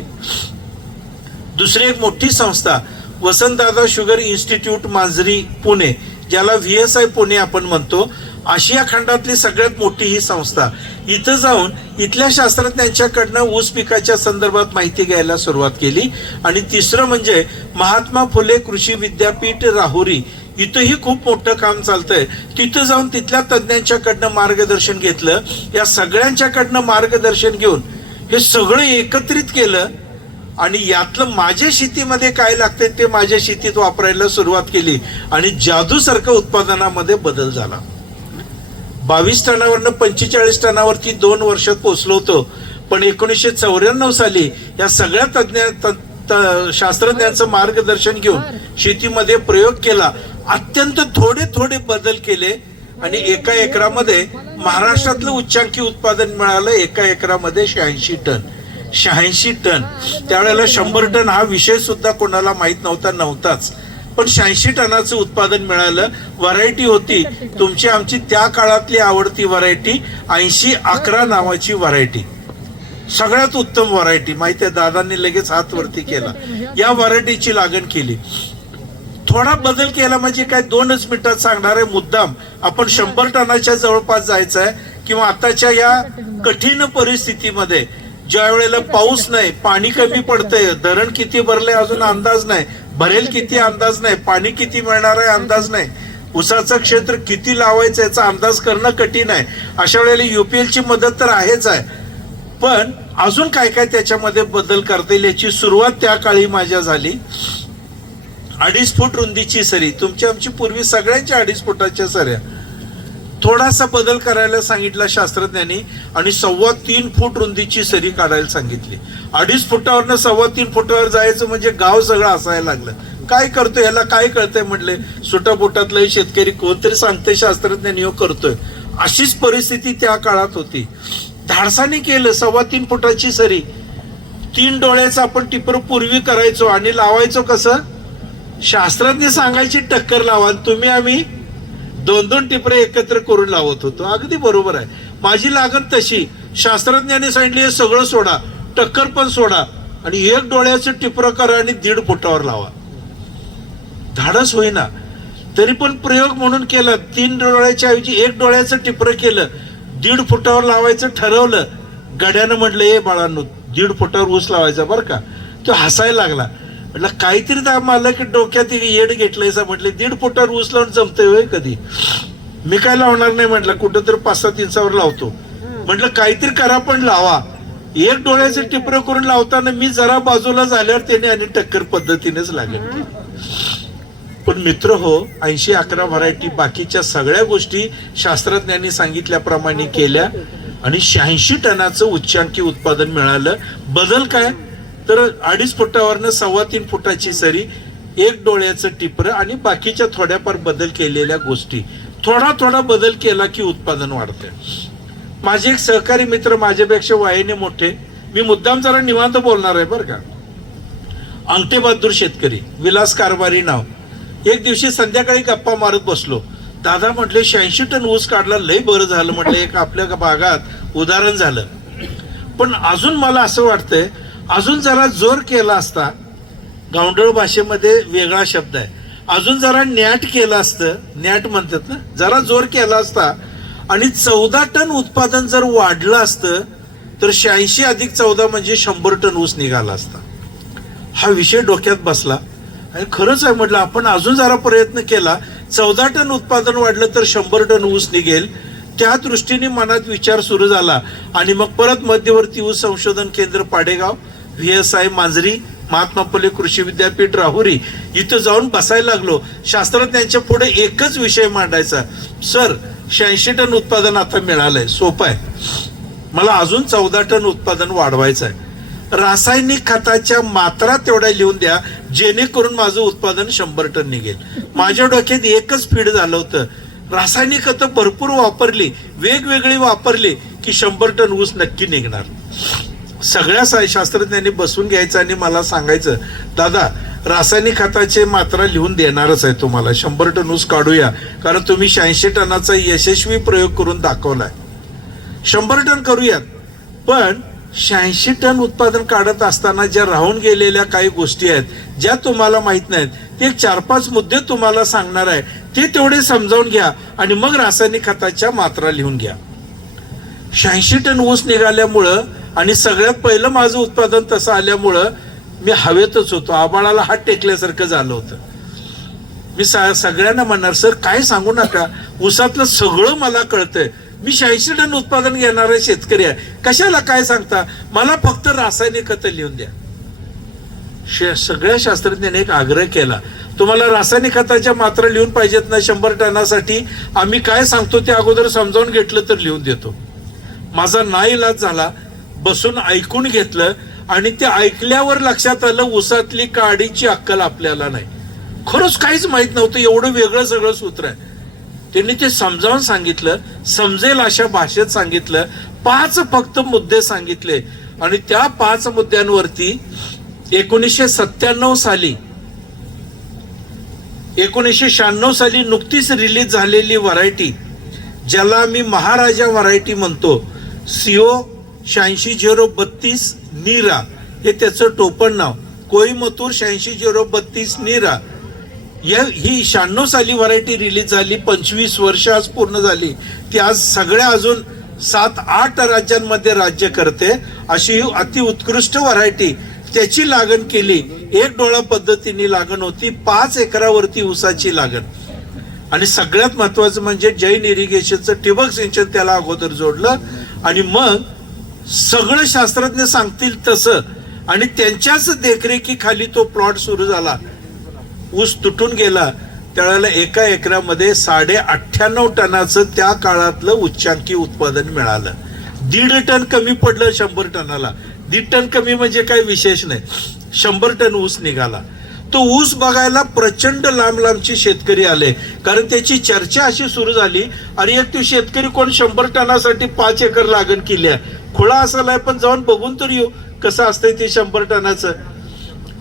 दुसरी एक मोठी संस्था वसंतदादा शुगर इन्स्टिट्यूट मांजरी पुणे, ज्याला VSI पुणे आपण म्हणतो, आशिया खंडातली सगळ्यात मोठी ही संस्था. इथं जाऊन इथल्या शास्त्रज्ञांच्याकडनं ऊस पिकाच्या संदर्भात माहिती घ्यायला सुरुवात केली. आणि तिसरं म्हणजे महात्मा फुले कृषी विद्यापीठ राहुरी, इथंही खूप मोठं काम चालतंय. तिथं जाऊन तिथल्या तज्ज्ञांच्याकडनं मार्गदर्शन घेतलं. या सगळ्यांच्याकडनं मार्गदर्शन घेऊन हे सगळं एकत्रित केलं आणि यातलं माझ्या शेतीमध्ये काय लागतंय ते माझ्या शेतीत वापरायला सुरुवात केली आणि जादूसारखं उत्पादनामध्ये बदल झाला. 22 टनावरनं 45 टनावरती 2 वर्षात पोहोचलो होतो. पण 1994 साली या सगळ्या शास्त्रज्ञांचं मार्गदर्शन घेऊन शेतीमध्ये प्रयोग केला. अत्यंत थोडे बदल केले आणि एका एकरामध्ये महाराष्ट्रातलं उच्चांकी उत्पादन मिळालं. एका एकरामध्ये 86 टन. 86 टन. त्यावेळेला 100 टन हा विषय सुद्धा कोणाला माहित नव्हताच. पण 86 टनाचं उत्पादन मिळालं. व्हरायटी होती तुमची आमची त्या काळातली आवडती व्हरायटी 80-11 नावाची व्हरायटी. सगळ्यात उत्तम व्हरायटी. माहिती आहे, दादांनी लगेच हात वरती केला. या व्हरायटीची लागण केली. थोडा बदल केला म्हणजे काय 2च मिनिटात सांगणार आहे. मुद्दाम आपण 100 टनाच्या जवळपास जायचं आहे. किंवा आताच्या या कठीण परिस्थितीमध्ये ज्या वेळेला पाऊस नाही, पाणी कमी पडतंय, धरण किती भरले अजून अंदाज नाही, भरेल किती अंदाज नाही, पाणी किती मिळणार आहे अंदाज नाही, ऊसाचं क्षेत्र किती लावायचं याचा अंदाज करणं कठीण आहे. अशा वेळेला UPL ची मदत तर आहेच आहे, पण अजून काय काय त्याच्यामध्ये बदल करता येईल याची सुरुवात त्या काळी माझ्या झाली. 2.5 फूट रुंदीची सरी. तुमची आमची पूर्वी सगळ्यांच्या 2.5 फुटाच्या सऱ्या. थोडासा बदल करायला सांगितला शास्त्रज्ञांनी आणि 3.25 फूट रुंदीची सरी काढायला सांगितली. 2.5 फुटावरनं 3.25 फुटावर जायचं म्हणजे गाव सगळं असायला लागलं. काय करतोय, याला काय कळतंय म्हटले. सुटापुटातलाही शेतकरी कोणतरी सांगते, शास्त्रज्ञांनी करतोय. अशीच परिस्थिती त्या काळात होती. धाडसाने केलं 3.25 फुटाची सरी. 3 डोळ्याचं आपण टिपर पूर्वी करायचो आणि लावायचो कसं, शास्त्रज्ञ सांगायची टक्कर लावा, तुम्ही आम्ही 2-2 टिपरे एकत्र करून लावत होतो. अगदी बरोबर आहे. माझी लागण तशी, शास्त्रज्ञांनी सांगितले हे सगळं सोडा, टक्कर पण सोडा आणि 1 डोळ्याचं टिपरं करा आणि 1.5 फुटावर लावा. धाडस होईना, तरी पण प्रयोग म्हणून केला. 3 डोळ्याच्या ऐवजी 1 डोळ्याचं टिपरं केलं, 1.5 फुटावर लावायचं ठरवलं. गड्यानं म्हटलं ए बाळांनो 1.5 फुटावर ऊस लावायचा बरं का. तो हसायला लागला. म्हटलं काहीतरी तर मला की डोक्यात येड घेतलंय सा. म्हटले 1.5 फुटावर ऊस लावून जमतंय होय कधी. मी काय लावणार नाही म्हटलं, कुठं तर 5-7 इंचावर लावतो. म्हटलं काहीतरी करा पण लावा. 1 डोळ्याचं टिपरं करून लावताना मी जरा बाजूला झाल्यावर त्याने आणि टक्कर पद्धतीनेच लागेल. पण मित्र हो, 80-11 व्हरायटी बाकीच्या सगळ्या गोष्टी शास्त्रज्ञांनी सांगितल्याप्रमाणे केल्या आणि 86 टनाचं उच्चांकी उत्पादन मिळालं. बदल काय तर 2.5 फुटावरनं 3.25 फुटाची सरी, 1 डोळ्याचं टिपरं आणि बाकीच्या थोड्याफार बदल केलेल्या गोष्टी. थोडा बदल केला की उत्पादन वाढते. माझे एक सहकारी मित्र माझ्यापेक्षा वयाने मोठे, मी मुद्दाम जरा निवांत बोलणार आहे बरं का. अंगठे बहादूर शेतकरी, विलास कारभारी नाव. एक दिवशी संध्याकाळी गप्पा मारत बसलो. दादा म्हटले 86 टन ऊस काढला, लय बरं झालं म्हटलं, एक आपल्या भागात उदाहरण झालं. पण अजून मला असं वाटतंय अजून जरा जोर केला असता. गावंढळ भाषेमध्ये वेगळा शब्द आहे, अजून जरा न्याट केलं असतं, न्याट म्हणतात ना, जरा जोर केला असता आणि 14 टन उत्पादन जर वाढलं असतं तर 86 अधिक 14 म्हणजे 100 टन ऊस निघाला असता. हा विषय डोक्यात बसला आणि खरंच आहे म्हटलं, आपण अजून जरा प्रयत्न केला, 14 टन उत्पादन वाढलं तर 100 टन ऊस निघेल. त्या दृष्टीने मनात विचार सुरू झाला आणि मग परत मध्यवर्ती ऊस संशोधन केंद्र पाडेगाव, VSI मांजरी, महात्मा फुले कृषी विद्यापीठ राहुरी इथं जाऊन बसायला लागलो. शास्त्रज्ञांच्या पुढे एकच विषय मांडायचा, सर 86 टन उत्पादन आता मिळालंय, सोपं आहे, मला अजून 14 टन उत्पादन वाढवायचं आहे. रासायनिक खताच्या मात्रा तेवढ्या लिहून द्या जेणेकरून माझं उत्पादन 100 टन निघेल. माझ्या डोक्यात एकच फीड झालं होतं, रासायनिक खतं भरपूर वापरली, वेगवेगळी वापरली की 100 टन ऊस नक्की निघणार. सगळ्या शास्त्रज्ञांनी बसून घ्यायचं आणि मला सांगायचं, दादा रासायनिक खताचे मात्रा लिहून देणारच आहे तुम्हाला, 100 टन ऊस काढूया, कारण तुम्ही 86 टनाचा यशस्वी प्रयोग करून दाखवलाय, 100 टन करूयात. पण 86 टन उत्पादन काढत असताना ज्या राहून गेलेल्या काही गोष्टी आहेत ज्या तुम्हाला माहित नाहीत, ते 4-5 मुद्दे तुम्हाला सांगणार आहे, ते तेवढे समजावून घ्या आणि मग रासायनिक खताच्या मात्रा लिहून घ्या. 86 टन ऊस निघाल्यामुळं आणि सगळ्यात पहिलं माझं उत्पादन तसं आल्यामुळं मी हवेतच होतो, आबाळाला हात टेकल्यासारखं झालं होतं. मी सगळ्यांना म्हणणार, सर काय सांगू नका, ऊसातलं सगळं मला कळतंय, मी 86 टन उत्पादन घेणारा शेतकरी आहे, कशाला काय सांगता, मला फक्त रासायनिक खतं लिहून द्या. सगळ्या शास्त्रज्ञांनी एक आग्रह केला, तुम्हाला रासायनिक खताच्या मात्रा लिहून पाहिजेत ना 100 टनासाठी, आम्ही काय सांगतो ते अगोदर समजावून घेतलं तर लिहून देतो. माझा नाईलाज झाला, बसून ऐकून घेतलं आणि ते ऐकल्यावर लक्षात आलं ऊसातली काडीची अक्कल आपल्याला नाही. खरंच काहीच माहित नव्हतं, एवढं वेगळं सगळं सूत्र आहे. त्यांनी ते समजावून सांगितलं, समजेल अशा भाषेत सांगितलं, 5 फक्त मुद्दे सांगितले आणि त्या 5 मुद्द्यांवरती 1997 साली 1996 साली नुकतीच रिलीज झालेली व्हरायटी, ज्याला मी महाराजा व्हरायटी म्हणतो, CO 86-032 नीरा, हे त्याचं टोपण नाव, कोईमतूर 86-032 नीरा, ही 96 साली व्हरायटी रिलीज झाली. 25 वर्ष आज पूर्ण झाली. ती आज सगळ्या अजून 7-8 राज्यांमध्ये राज्य करते. अशी अतिउत्कृष्ट व्हरायटी, त्याची लागण केली, 1 डोळा पद्धतीने लागण होती, 5 एकरावरती ऊसाची लागण. आणि सगळ्यात महत्वाचं म्हणजे जैन इरिगेशनचं ठिबक सिंचन त्याला अगोदर जोडलं आणि मग सगळं शास्त्रज्ञ सांगतील तसं आणि त्यांच्याच देखरेखीखाली तो प्लॉट सुरू झाला. ऊस तुटून गेला त्यावेळेला 1 एकरामध्ये 98.5 टनाचं त्या काळातलं उच्चांकी उत्पादन मिळालं. 1.5 टन कमी पडलं 100 टनाला, 1.5 टन कमी म्हणजे काही विशेष नाही, 100 टन ऊस निघाला. तो ऊस बघायला प्रचंड लांब लांबचे शेतकरी आले, कारण त्याची चर्चा अशी सुरू झाली, अरे एक तो शेतकरी कोण 100 टनासाठी 5 एकर लागण केली आहे, खुळा असालाय, पण जाऊन बघून तर येऊ कसं असतंय ते 100 टनाचं.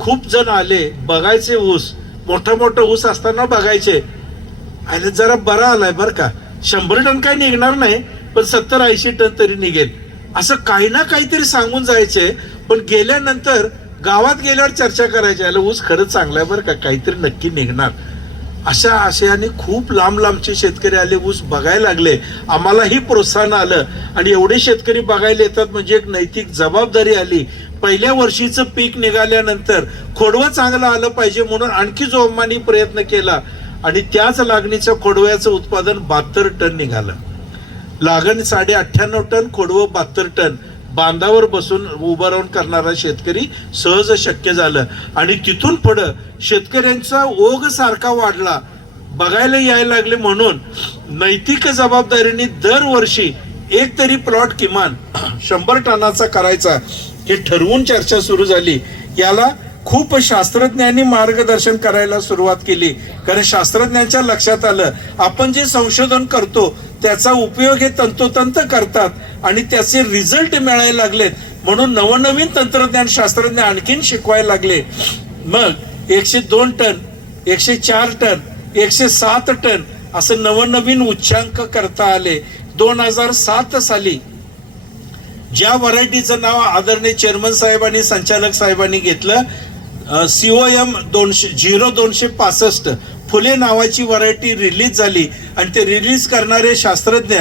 खूप जण आले बघायचे ऊस, मोठा ऊस असताना बघायचे, आणि जरा बरा आलाय बरं का, 100 टन काही निघणार नाही पण 70-80 टन तरी निघेल. असं काही ना काहीतरी सांगून जायचंय, पण गेल्यानंतर गावात गेल्यावर चर्चा करायची, याला ऊस खरंच चांगला आहे बरं का, काहीतरी नक्की निघणार. अशा आशयाने खूप लांब लांबचे शेतकरी आले, ऊस बघायला लागले, आम्हालाही प्रोत्साहन आलं. आणि एवढे शेतकरी बघायला येतात म्हणजे एक नैतिक जबाबदारी आली. पहिल्या वर्षीचं पीक निघाल्यानंतर खोडवं चांगलं आलं पाहिजे म्हणून आणखी जोमाने प्रयत्न केला आणि त्याच लागणीच्या खोडव्याचं उत्पादन 72 टन निघालं. लागण 98.5 टन, खोडवं 72 टन. बांधावर बसून उभं राहून करणारा शेतकरी सहज शक्य झालं. आणि तिथून पुढं शेतकऱ्यांचा ओघ सारखा वाढला, बघायला यायला लागले. म्हणून नैतिक जबाबदारीने दरवर्षी एक तरी प्लॉट किमान 100 टनाचा करायचा हे ठरवून चर्चा सुरू झाली. याला खूप शास्त्रज्ञांनी मार्गदर्शन करायला सुरुवात केली, कारण शास्त्रज्ञांच्या लक्षात आलं आपण जे संशोधन करतो त्याचा उपयोग हे तंतोतंत करतात आणि त्याचे रिझल्ट मिळायला लागलेत. म्हणून नवनवीन तंत्रज्ञान शास्त्रज्ञ आणखीन शिकवायला लागले. मग 102 टन, 104 टन, 107 टन असं नवनवीन उच्चांक करता आले. 2007 साली ज्या व्हरायटीचं नाव आदरणीय चेअरमन साहेब आणि संचालक साहेबांनी घेतलं, COM 0265 फुले नावाची व्हरायटी रिलीज झाली. आणि ते रिलीज करणारे शास्त्रज्ञ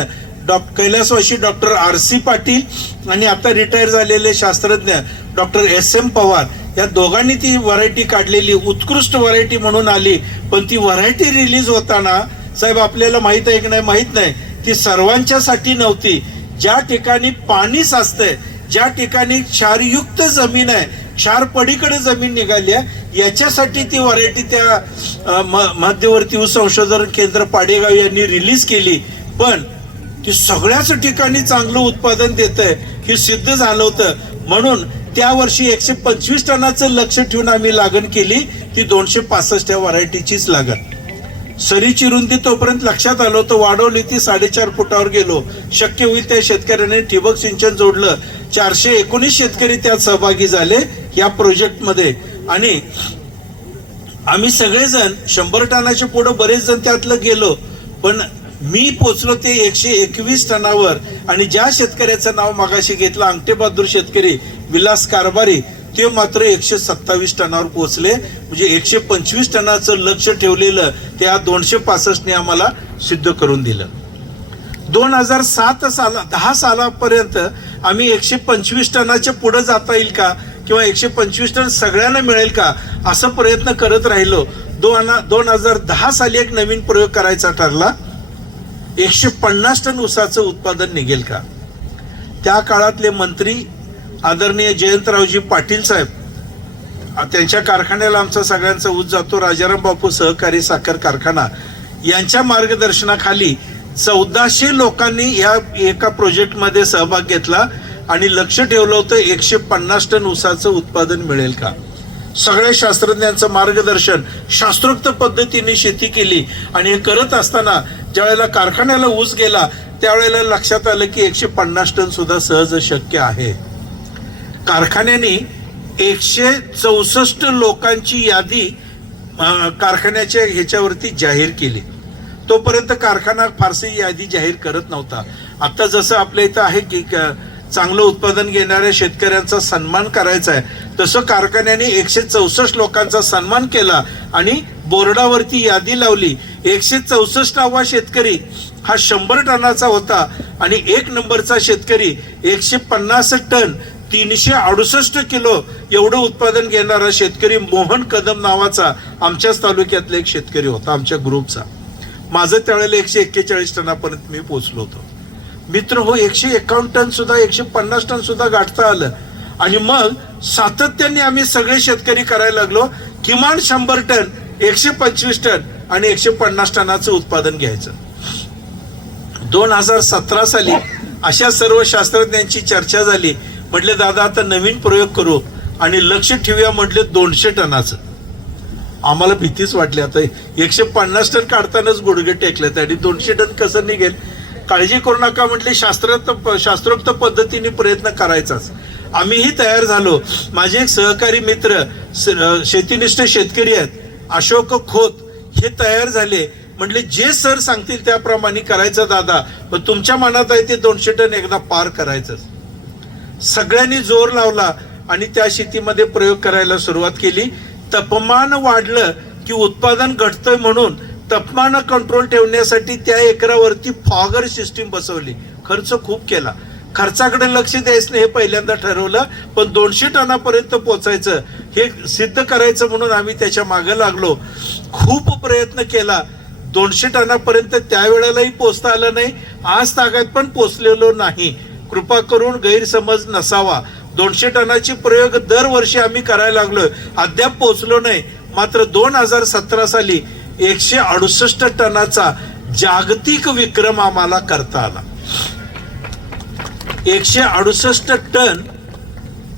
कैलासवासी डॉक्टर RC पाटील आणि आता रिटायर झालेले शास्त्रज्ञ डॉक्टर SM पवार या दोघांनी ती व्हरायटी काढलेली उत्कृष्ट व्हरायटी म्हणून आली. पण ती व्हरायटी रिलीज होताना साहेब आपल्याला माहित आहे की नाही माहित नाही, ती सर्वांच्यासाठी नव्हती. ज्या ठिकाणी पाणी साचतंय, ज्या ठिकाणी क्षारयुक्त जमीन आहे, क्षार पडीकडे जमीन निघाली आहे, याच्यासाठी ती व्हरायटी त्या मध्यवर्ती ऊस संशोधन केंद्र पाडेगाव यांनी रिलीज केली. पण ती सगळ्याच ठिकाणी चांगलं उत्पादन देत आहे हे सिद्ध झालं होतं. म्हणून त्या वर्षी 125 टनाचं लक्ष ठेवून आम्ही लागण केली. ती 265 या व्हरायटीचीच लागण. सरीची रुंदी तोपर्यंत लक्षात आलो तर वाढवली, ती 4.5 फुटावर गेलो. शक्य होईल त्या शेतकऱ्याने ठिबक सिंचन जोडलं. 419 शेतकरी त्यात सहभागी झाले या प्रोजेक्टमध्ये. आणि आम्ही सगळेजण 100 टनाच्या पुढे बरेच जण त्यातलं गेलो. पण मी पोचलो ते 121 टनावर. आणि ज्या शेतकऱ्याचं नाव मागाशी घेतलं अंगठे बहादूर शेतकरी विलास कारभारी, ते मात्र 127 टनावर पोहोचले. म्हणजे 125 टनाचं लक्ष ठेवलेलं त्या 265 ने आम्हाला सिद्ध करून दिलं. 2007 साला 10 सालापर्यंत आम्ही 125 टनाच्या पुढे जाता येईल का किंवा 125 टन सगळ्यांना मिळेल का असं प्रयत्न करत राहिलो. 2010 साली एक नवीन प्रयोग करायचा ठरला. 150 टन ऊसाचं उत्पादन निघेल का. त्या काळातले मंत्री आदरणीय जयंतरावजी पाटील साहेब, त्यांच्या कारखान्याला आमचा सगळ्यांचा ऊस जातो, राजाराम बापू सहकारी साखर कारखाना, यांच्या मार्गदर्शनाखाली 1400 लोकांनी या एका प्रोजेक्टमध्ये सहभाग घेतला आणि लक्ष ठेवलं होतं 150 टन ऊसाचं उत्पादन मिळेल का. सगळ्या शास्त्रज्ञांचं मार्गदर्शन, शास्त्रोक्त पद्धतीने शेती केली. आणि हे करत असताना ज्यावेळेला कारखान्याला ऊस गेला त्यावेळेला लक्षात आलं की 150 टन सुद्धा सहज शक्य आहे. कारखान्याने 164 लोकांची यादी कारखान्याच्या ह्याच्यावरती जाहीर केली. तोपर्यंत कारखाना फारशी यादी जाहीर करत नव्हता. आता जसं आपल्या इथं आहे की चांगलं उत्पादन घेणाऱ्या शेतकऱ्यांचा सन्मान करायचा आहे, तसं कारखान्याने 164 लोकांचा सन्मान केला आणि बोर्डावरती यादी लावली. 164वा शेतकरी हा 100 टनाचा होता आणि 1 नंबरचा शेतकरी 150 टन 368 किलो एवढं उत्पादन घेणारा शेतकरी मोहन कदम नावाचा आमच्याच तालुक्यातला एक शेतकरी होता, आमच्या ग्रुपचा. माझं त्यावेळेला 141 टनापर्यंत मी पोहोचलो होतो. मित्र हो, 151 टन सुद्धा 150 टन सुद्धा गाठता आलं. आणि मग सातत्याने आम्ही सगळे शेतकरी करायला लागलो. किमान 100 टन, 125 टन आणि 150 टनाचं उत्पादन घ्यायचं. 2017 साली अशा सर्व शास्त्रज्ञांची चर्चा झाली. म्हटले दादा आता नवीन प्रयोग करू आणि लक्ष ठेवूया. म्हटले 200 टनाचं. आम्हाला भीतीच वाटली. आता 150 टन काढतानाच गुडघे टेकले आणि 200 टन कसं निघेल. काळजी करू नका म्हटले, शास्त्रोक्त पद्धतीने प्रयत्न करायचाच. आम्हीही तयार झालो. माझे एक सहकारी मित्र शेतीनिष्ठ शेतकरी आहेत, अशोक खोत, हे तयार झाले म्हटले जे सर सांगतील त्याप्रमाणे करायचं दादा, पण तुमच्या मनात आहे ते 200 टन एकदा पार करायचंच. सगळ्यांनी जोर लावला आणि त्या शेतीमध्ये प्रयोग करायला सुरुवात केली. तापमान वाढलं की उत्पादन घटतंय म्हणून तापमान कंट्रोल ठेवण्यासाठी त्या एकरावरती फॉगर सिस्टीम बसवली. खर्च खूप केला. खर्चाकडे लक्ष द्यायचं नाही हे पहिल्यांदा ठरवलं, पण 200 टनापर्यंत पोचायचं हे सिद्ध करायचं म्हणून आम्ही त्याच्या मागे लागलो. खूप प्रयत्न केला. 200 टनापर्यंत त्यावेळेलाही पोचता आलं नाही. आज तागात पण पोचलेलो नाही. कृपा करून गैरसमज नसावा. 200 टनाचे प्रयोग दरवर्षी आम्ही करायला लागलोय, अद्याप पोचलो नाही. मात्र 2017 साली 168 टनाचा जागतिक विक्रम आम्हाला करता आला. 168 टन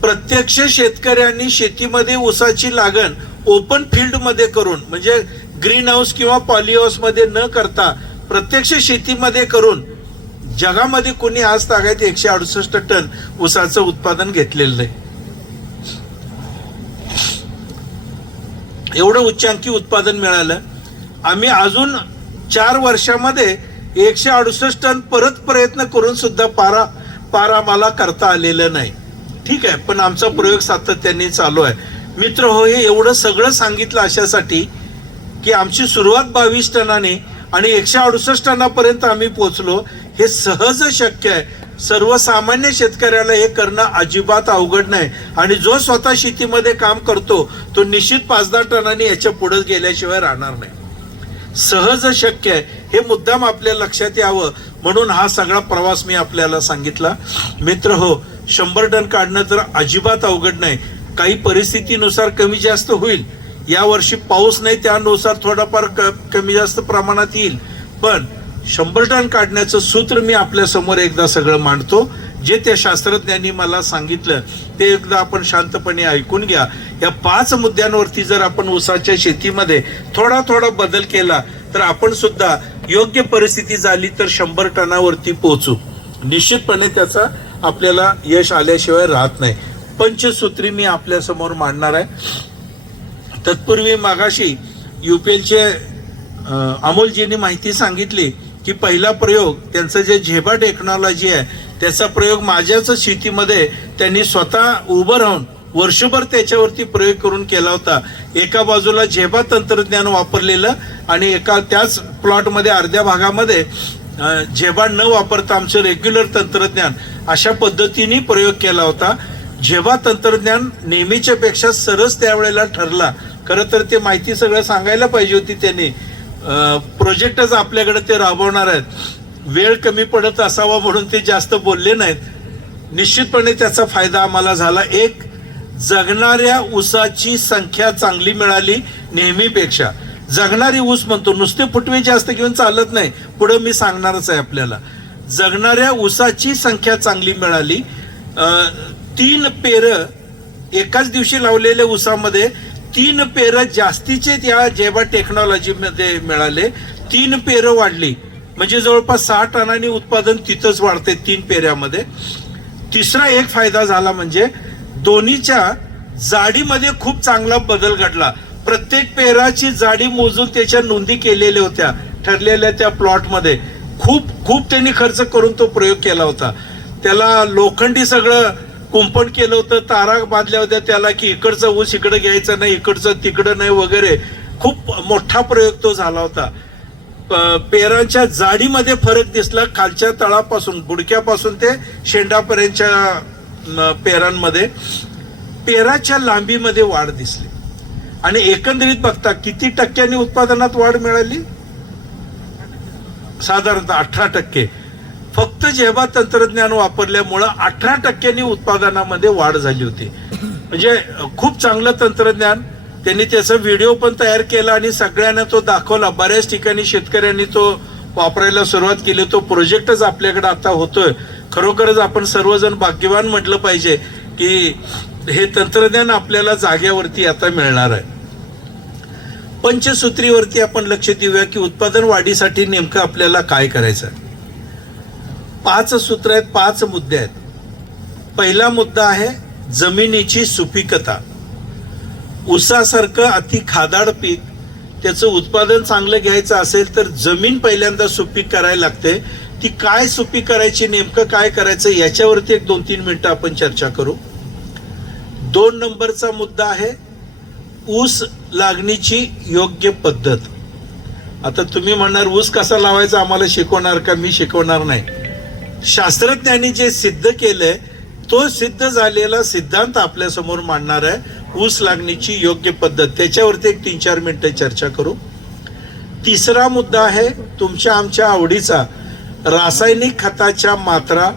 प्रत्यक्ष शेतकऱ्यांनी शेतीमध्ये ऊसाची लागण ओपन फील्ड मध्ये करून, म्हणजे ग्रीन हाऊस किंवा पॉली हाऊस मध्ये न करता प्रत्यक्ष शेतीमध्ये करून जगामध्ये कोणी आज तागायत 168 टन ऊसाचं उत्पादन घेतलेलं नाही. एवढं उच्चांकी उत्पादन मिळालं. आम्ही अजून 4 वर्षामध्ये 168 टन परत प्रयत्न करून सुद्धा पार आम्हाला करता आलेलं नाही. ठीक आहे, पण आमचा प्रयोग सातत्याने चालू आहे. मित्र हो, हे एवढं सगळं सांगितलं अशासाठी की आमची सुरुवात 22 टनाने आणि 168 टनापर्यंत आम्ही पोहोचलो. हे सहज शक्य आहे. सर्वसामान्य शेतकऱ्याला हे करणं अजिबात अवघड नाही. आणि जो स्वतः शेतीमध्ये काम करतो तो निश्चित 5-10 टनांनी याच्या पुढे गेल्याशिवाय राहणार नाही. सहज शक्य आहे. हे मुद्दाम आपल्या लक्षात यावं म्हणून हा सगळा प्रवास मी आपल्याला सांगितला. मित्र हो, 100 टन काढणं तर अजिबात अवघड नाही. काही परिस्थितीनुसार कमी जास्त होईल. या वर्षी पाऊस नाही, त्यानुसार थोडाफार कमी जास्त प्रमाणात येईल. पण 100 टन काढण्याचं सूत्र मी आपल्या समोर एकदा सगळं मांडतो. जे त्या शास्त्रज्ञांनी मला सांगितलं ते एकदा आपण शांतपणे ऐकून घ्या. या 5 मुद्द्यांवरती जर आपण ऊसाच्या शेतीमध्ये थोडा बदल केला तर आपण सुद्धा योग्य परिस्थिती झाली तर 100 टनावरती पोहोचू. निश्चितपणे त्याचा आपल्याला यश आल्याशिवाय राहत नाही. पंचसूत्री मी आपल्या समोर मांडणार आहे. तत्पूर्वी मागाशी UPLचे अमोलजींनी माहिती सांगितली की पहिला प्रयोग त्यांचं जे झेबा टेक्नॉलॉजी आहे त्याचा प्रयोग माझ्याच शेतीमध्ये त्यांनी स्वतः उभं राहून वर्षभर त्याच्यावरती प्रयोग करून केला होता. एका बाजूला झेबा तंत्रज्ञान वापरलेलं आणि त्याच प्लॉटमध्ये अर्ध्या भागामध्ये झेबा न वापरता आमचं रेग्युलर तंत्रज्ञान अशा पद्धतीने प्रयोग केला होता. झेबा तंत्रज्ञान नेहमीच्या पेक्षा सरस त्यावेळेला ठरला. खरं तर ते माहिती सगळं सांगायला पाहिजे होती त्यांनी. प्रोजेक्टच आपल्याकडे ते राबवणार आहेत. वेळ कमी पडत असावा म्हणून ते जास्त बोलले नाहीत. निश्चितपणे त्याचा फायदा आम्हाला झाला. एक, जगणाऱ्या ऊसाची संख्या चांगली मिळाली नेहमीपेक्षा. जगणारी ऊस म्हणतो, नुसते फुटवे जास्त घेऊन चालत नाही. पुढे मी सांगणारच आहे आपल्याला. जगणाऱ्या ऊसाची संख्या चांगली मिळाली. 3 पेरं एकाच दिवशी लावलेल्या ऊसामध्ये 3 पेरं जास्तीचे त्या जेबा टेक्नॉलॉजीमध्ये मिळाले. 3 पेरं वाढली म्हणजे जवळपास 6 टनांनी उत्पादन तिथंच वाढते 3 पेऱ्यामध्ये. तिसरा एक फायदा झाला म्हणजे दोन्हीच्या जाडीमध्ये खूप चांगला बदल घडला. प्रत्येक पेराची जाडी मोजून त्याच्या नोंदी केलेल्या होत्या ठरलेल्या त्या प्लॉटमध्ये. खूप त्यांनी खर्च करून तो प्रयोग केला होता. त्याला लोखंडी सगळं कुंपण केलं होतं, तारा बांधल्या होत्या त्याला की इकडचा ऊस इकडे घ्यायचा नाही, इकडचं तिकडं नाही वगैरे. खूप मोठा प्रयोग तो झाला होता. पेरांच्या जाडीमध्ये फरक दिसला. खालच्या तळापासून बुडक्यापासून ते शेंडापर्यंतच्या पेरांमध्ये पेराच्या लांबीमध्ये वाढ दिसली. आणि एकंदरीत बघता किती टक्क्यांनी उत्पादनात वाढ मिळाली? साधारणतः 18%. फक्त जेव्हा तंत्रज्ञान वापरल्यामुळं 18% उत्पादनामध्ये वाढ झाली होती. म्हणजे खूप चांगलं तंत्रज्ञान. त्यांनी त्याचा व्हिडिओ पण तयार केला आणि सगळ्यांना तो दाखवला. बऱ्याच ठिकाणी शेतकऱ्यांनी तो वापरायला सुरुवात केली. तो प्रोजेक्टच आपल्याकडे आता होतोय. खरोखरच आपण सर्वजण भाग्यवान म्हटलं पाहिजे की हे तंत्रज्ञान आपल्याला जाग्यावरती आता मिळणार आहे. पंचसूत्रीवरती आपण लक्ष देऊया की उत्पादन वाढीसाठी नेमकं आपल्याला काय करायचं आहे. 5 सूत्र आहेत, 5 मुद्दे आहेत. पहिला मुद्दा आहे जमिनीची सुपीकता. ऊसासारखं अति खादाड पीक त्याचं उत्पादन चांगलं घ्यायचं असेल तर जमीन पहिल्यांदा सुपीक करायला लागते. ती काय सुपीक करायची, नेमकं काय करायचं याच्यावरती एक 2-3 मिनिटं आपण चर्चा करू. 2 नंबरचा मुद्दा आहे ऊस लागणीची योग्य पद्धत. आता तुम्ही म्हणणार ऊस कसा लावायचा आम्हाला शिकवणार का? मी शिकवणार नाही. शास्त्रज्ञांनी जे सिद्ध केलंय तो सिद्ध झालेला सिद्धांत आपल्या समोर मांडणार आहे. ऊस लागणीची योग्य पद्धत, त्याच्यावरती एक 3-4 मिनिटं चर्चा करू. तिसरा मुद्दा आहे तुमच्या आमच्या आवडीचा, रासायनिक खताच्या मात्रा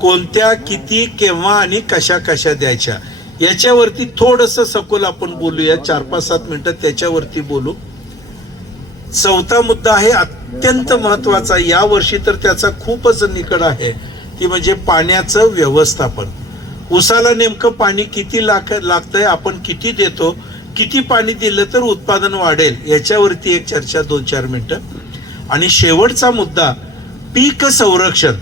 कोणत्या, किती, केव्हा आणि कशा कशा द्यायच्या याच्यावरती थोडंसं सखोल आपण बोलूया. 4-5-7 मिनिटं त्याच्यावरती बोलू. चौथा मुद्दा आहे अत्यंत महत्वाचा, या वर्षी तर त्याचा खूपच निकड आहे, ती म्हणजे पाण्याचं व्यवस्थापन. ऊसाला नेमकं पाणी किती लागतंय, आपण किती देतो, किती पाणी दिलं तर उत्पादन वाढेल याच्यावरती एक चर्चा 2-4 मिनिटं. आणि शेवटचा मुद्दा पीक संरक्षण.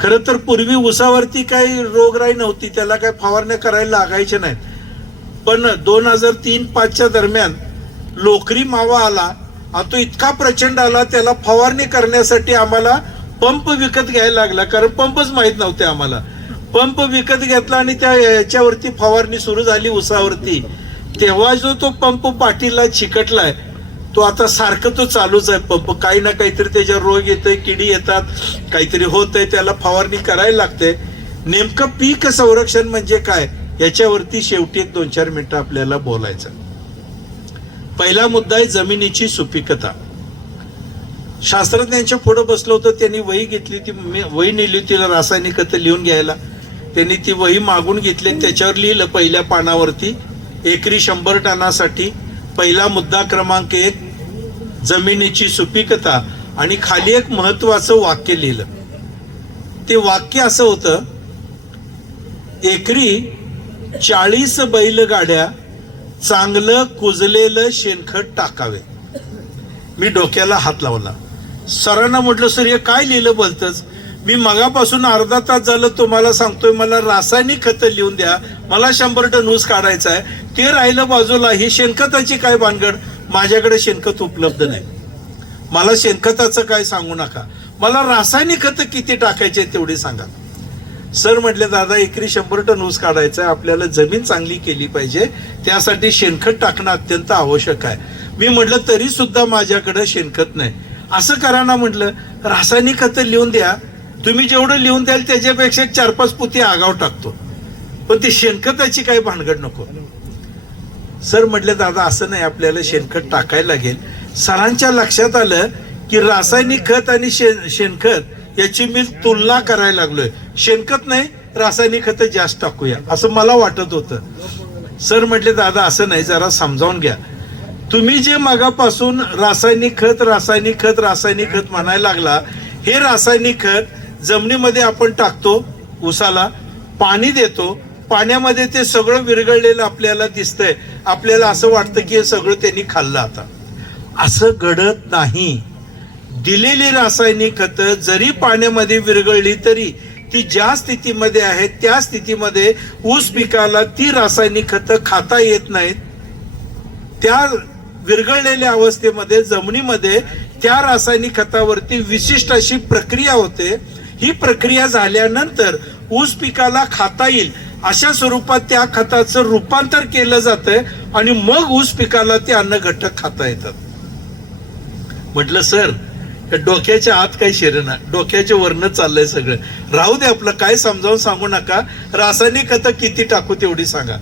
खरं तर पूर्वी ऊसावरती काही रोगराई नव्हती, त्याला काही फवारण्या करायला लागायच्या नाहीत. पण 2003-5च्या दरम्यान लोकरी मावा आला, तो इतका प्रचंड आला, त्याला फवारणी करण्यासाठी आम्हाला पंप विकत घ्यायला लागला, कारण पंपच माहीत नव्हते आम्हाला. पंप विकत घेतला आणि त्या याच्यावरती फवारणी सुरू झाली ऊसावरती. तेव्हा जो तो पंप पाठीला चिकटलाय तो आता सारखं तो चालूच आहे पंप. काही ना काहीतरी त्याच्यावर रोग येतोय, किडी येतात, काहीतरी होतंय, त्याला फवारणी करायला लागते. नेमकं पीक संरक्षण म्हणजे काय याच्यावरती शेवटी एक 2-4 मिनिटं आपल्याला बोलायचं. पहिला मुद्दा आहे जमिनीची सुपीकता. शास्त्रज्ञांच्या पुढे बसलो होतो, त्यांनी वही घेतली, ती वही नेली होती रासायनिक खतं लिहून घ्यायला. त्यांनी ती वही मागून घेतली, त्याच्यावर लिहिलं पहिल्या पानावरती एकरी 100 टनासाठी पहिला मुद्दा क्रमांक 1 जमिनीची सुपीकता, आणि खाली एक महत्वाचं वाक्य लिहिलं. ते वाक्य असं होतं, एकरी 40 बैलगाड्या चांगलं कुजलेलं शेणखत टाकावे. मी डोक्याला हात लावला. सरांना म्हटलं सर हे काय लिहिलं बोलतच, मी मगापासून अर्धा तास झालं तुम्हाला सांगतोय मला रासायनिक खतं लिहून द्या, मला 100 टन ऊस काढायचा आहे, ते राहिलं बाजूला, ही शेणखताची काय भानगड, माझ्याकडे शेणखत उपलब्ध नाही, मला शेणखताचं काय सांगू नका, मला रासायनिक खतं किती टाकायचे तेवढी सांगा. सर म्हटले दादा एकरी 100 टन ऊस काढायचा आहे, आपल्याला जमीन चांगली केली पाहिजे, त्यासाठी शेणखत टाकणं अत्यंत आवश्यक आहे. मी म्हटलं तरी सुद्धा माझ्याकडे शेणखत नाही. असं करा ना म्हटलं, रासायनिक खतं लिहून द्या, तुम्ही जेवढं लिहून द्याल त्याच्यापेक्षा 4-5 पोती आगाव टाकतो, पण ती शेणखताची काही भानगड नको. सर म्हटले दादा असं नाही, आपल्याला शेणखत टाकायला लागेल. सरांच्या लक्षात आलं की रासायनिक खत आणि शेणखत याची मी तुलना करायला लागलोय, शेणखत नाही रासायनिक खत जास्त टाकूया असं मला वाटत होतं. सर म्हटले दादा असं नाही, जरा समजावून घ्या, तुम्ही जे मागापासून रासायनिक खत रासायनिक खत रासायनिक खत म्हणायला लागला, हे रासायनिक खत जमिनीमध्ये आपण टाकतो, ऊसाला पाणी देतो, पाण्यामध्ये ते सगळं विरघळलेलं आपल्याला दिसतंय, आपल्याला असं वाटतं की हे सगळं त्यांनी खाल्लं. आता असं घडत नाही. दिलेली रासायनिक खतं जरी पाण्यामध्ये विरघळली तरी ती ज्या स्थितीमध्ये आहे त्या स्थितीमध्ये ऊस पिकाला ती रासायनिक खतं खाता येत नाहीत. त्या विरघळलेल्या अवस्थेमध्ये जमिनीमध्ये त्या रासायनिक खतावरती विशिष्ट अशी प्रक्रिया होते. ही प्रक्रिया झाल्यानंतर ऊस पिकाला खाता येईल अशा स्वरूपात त्या खताचं रूपांतर केलं जातंय आणि मग ऊस पिकाला ते अन्न घटक खाता येतात. म्हटलं सर डोक्याच्या आत काही शिरेना, डोक्याच्या वरनं चाललंय सगळं, राहू दे आपलं, काय समजावून सांगू नका, रासायनिक खतं किती टाकू तेवढी सांगा.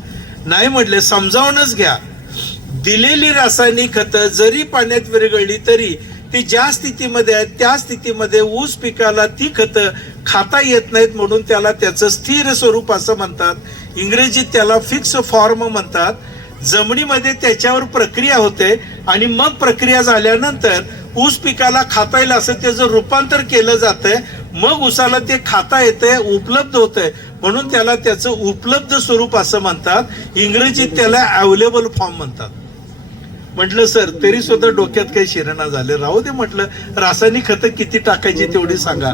नाही म्हटले समजावूनच घ्या, दिलेली रासायनिक खतं जरी पाण्यात विरघळली तरी ती ज्या स्थितीमध्ये आहे त्या स्थितीमध्ये ऊस पिकाला ती खतं खाता येत नाहीत, म्हणून त्याला त्याचं स्थिर स्वरूप असं म्हणतात. इंग्रजीत त्याला फिक्स फॉर्म म्हणतात. जमिनीमध्ये त्याच्यावर प्रक्रिया होते आणि मग प्रक्रिया झाल्यानंतर ऊस पिकाला खाता येईल असं त्याचं रूपांतर केलं जातंय, मग ऊसाला ते खाता येतंय, उपलब्ध होतंय, म्हणून त्याला त्याचं उपलब्ध स्वरूप असं म्हणतात. इंग्रजीत त्याला अवेलेबल फॉर्म म्हणतात. म्हटलं सर तरी सुद्धा डोक्यात काही शिरणा झाले, राहू दे म्हटलं, रासायनिक खतं किती टाकायची तेवढी सांगा.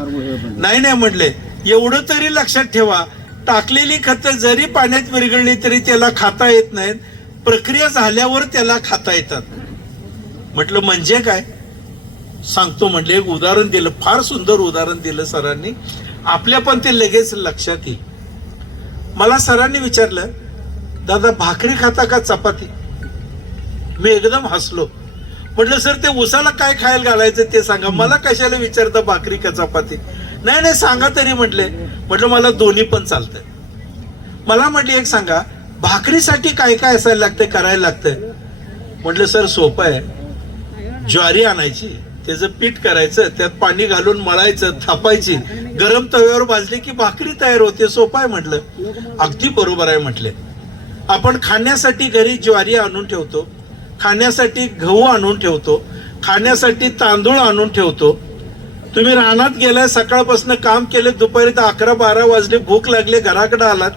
नाही नाही म्हटले, एवढं तरी लक्षात ठेवा, टाकलेली खतं जरी पाण्यात विरघळली तरी त्याला खाता येत नाहीत, प्रक्रिया झाल्यावर त्याला खाता येतात. म्हटलं म्हणजे काय सांगतो म्हटलं. एक उदाहरण दिलं, फार सुंदर उदाहरण दिलं सरांनी. आपल्या पण ते लगेच लक्षात येईल. मला सरांनी विचारलं, दादा भाकरी खाता का चपाती? मी एकदम हसलो. म्हटलं सर ते उसाला काय खायला घालायचं ते सांगा, मला कशाला विचारता भाकरी का चपाती? नाही नाही सांगा तरी म्हटले. म्हटलं मला दोन्ही पण चालतंय. मला म्हटले एक सांगा, भाकरीसाठी काय काय असायला लागतंय, करायला लागतंय? म्हटलं सर सोपं आहे. ज्वारी आणायची, त्याचं पीठ करायचं, त्यात पाणी घालून मळायचं, थापायची, गरम तव्यावर भाजली की भाकरी तयार होते. सोपं आहे म्हटलं. अगदी बरोबर आहे म्हटले. आपण खाण्यासाठी घरी ज्वारी आणून ठेवतो, खाण्यासाठी गहू आणून ठेवतो, खाण्यासाठी तांदूळ आणून ठेवतो. तुम्ही रानात गेलाय, सकाळपासून काम केले, दुपारी 11-12 वाजले, भूक लागले, घराकडे आलात,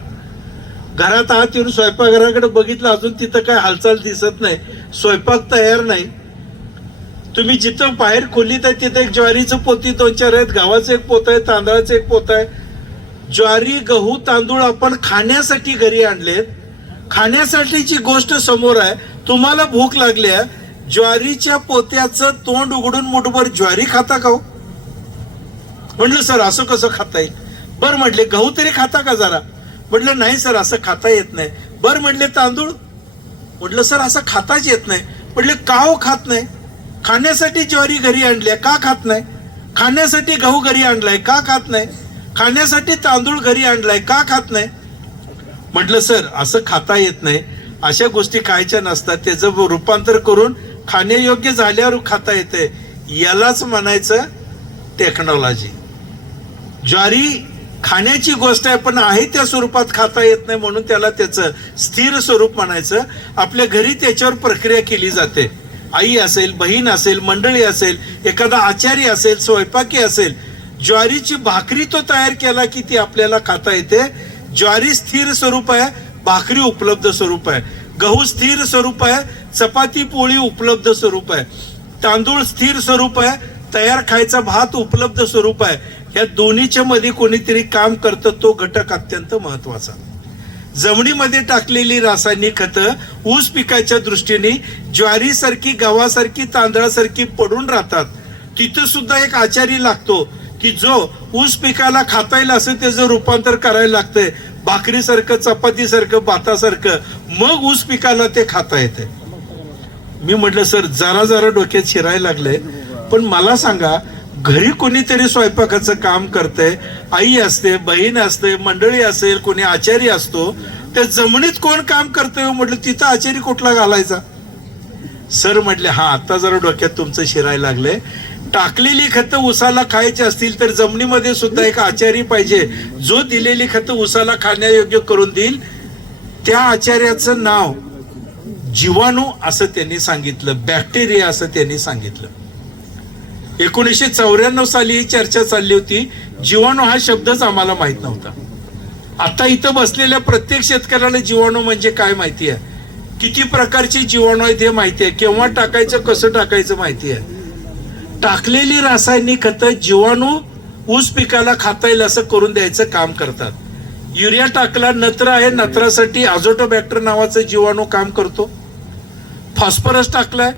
घरात आत येऊन स्वयंपाकघराकडे बघितलं, अजून तिथं काय हालचाल दिसत नाही, स्वयंपाक तयार नाही. तुम्ही जिथं बाहेर खोलीत आहे तिथं एक ज्वारीचं पोती 2-4 आहेत, गव्हाचं एक पोत आहे, तांदळाचं एक पोत आहे. ज्वारी, गहू, तांदूळ आपण खाण्यासाठी घरी आणलेत. खाण्यासाठीची गोष्ट समोर आहे. तुम्हाला भूक लागली आहे, ज्वारीच्या पोत्याचं तोंड उघडून मुठभर ज्वारी खाता का हो? म्हटलं सर असं कसं खाता येईल? बरं म्हटले गहू तरी खाता का जरा? म्हटलं नाही सर असं खाता येत नाही. बरं म्हटले तांदूळ? म्हटलं सर असं खाताच येत नाही. म्हटले का हो खात नाही? खाण्यासाठी ज्वारी घरी आणली, का खात नाही? खाण्यासाठी गहू घरी आणलाय, का खात नाही? खाण्यासाठी तांदूळ घरी आणलाय, का खात नाही? म्हटलं सर असं खाता येत नाही, अशा गोष्टी खायच्या नसतात, त्याचं रूपांतर करून खाण्यायोग्य झाल्यावर खाता येते. यालाच म्हणायचं टेक्नॉलॉजी. ज्वारी खाण्याची गोष्ट आहे, पण आहे त्या स्वरूपात खाता येत नाही, म्हणून त्याला त्याचं स्थिर स्वरूप म्हणायचं. आपल्या घरी त्याच्यावर प्रक्रिया केली जाते. आई असेल, बहीण असेल, मंडळी असेल, एखादा आचारी असेल, स्वयंपाकी असेल, ज्वारीची भाकरी तो तयार केला की ती आपल्याला खाता येते. ज्वारी स्थिर स्वरूप आहे, भाकरी उपलब्ध स्वरूप आहे. गहू स्थिर स्वरूप आहे, चपाती पोळी उपलब्ध स्वरूप आहे. तांदूळ स्थिर स्वरूप आहे, तयार खायचा भात उपलब्ध स्वरूप आहे. या दोन्हीच्या मध्ये कोणीतरी काम करतं, तो घटक अत्यंत महत्वाचा. जमिनीमध्ये टाकलेली रासायनिक खतं ऊस पिकाच्या दृष्टीने ज्वारीसारखी, गव्हासारखी, तांदळासारखी पडून राहतात. तिथं सुद्धा एक आचारी लागतो की जो ऊस पिकाला खाता येईल असं त्याचं रूपांतर करायला लागतंय, भाकरीसारखं, चपातीसारखं, भातासारखं, मग ऊस पिकाला ते खाता येते. मी म्हटलं सर जरा जरा डोक्यात शिरायला लागलंय, पण मला सांगा घरी कोणीतरी स्वयंपाकाचं काम करतंय, आई असते, बहीण असते, मंडळी असेल, कोणी आचारी असतो, त्या जमिनीत कोण काम करतंय? म्हटलं तिथं आचारी कुठला घालायचा? सर म्हटले हा आता जरा डोक्यात तुमचं शिरायला लागलंय. टाकलेली खतं उसाला खायची असतील तर जमिनीमध्ये सुद्धा एक आचारी पाहिजे, जो दिलेली खतं उसाला खाण्यायोग्य करून देईल. त्या आचार्याचं नाव जीवाणू असं त्यांनी सांगितलं, बॅक्टेरिया असं त्यांनी सांगितलं. 1994 साली ही चर्चा चालली होती. जीवाणू हा शब्दच आम्हाला माहित नव्हता. आता इथं बसलेल्या प्रत्येक शेतकऱ्याला जीवाणू म्हणजे काय माहिती आहे, किती प्रकारचे जीवाणू आहेत हे माहिती आहे, केव्हा टाकायचं, कसं टाकायचं माहिती आहे. टाकलेली रासायनिक खतं जीवाणू ऊस पिकाला खाता येईल असं करून द्यायचं काम करतात. युरिया टाकला, नत्र आहे, नत्रासाठी अझोटोबॅक्टर नावाचं जीवाणू काम करतो. फॉस्फरस टाकलाय,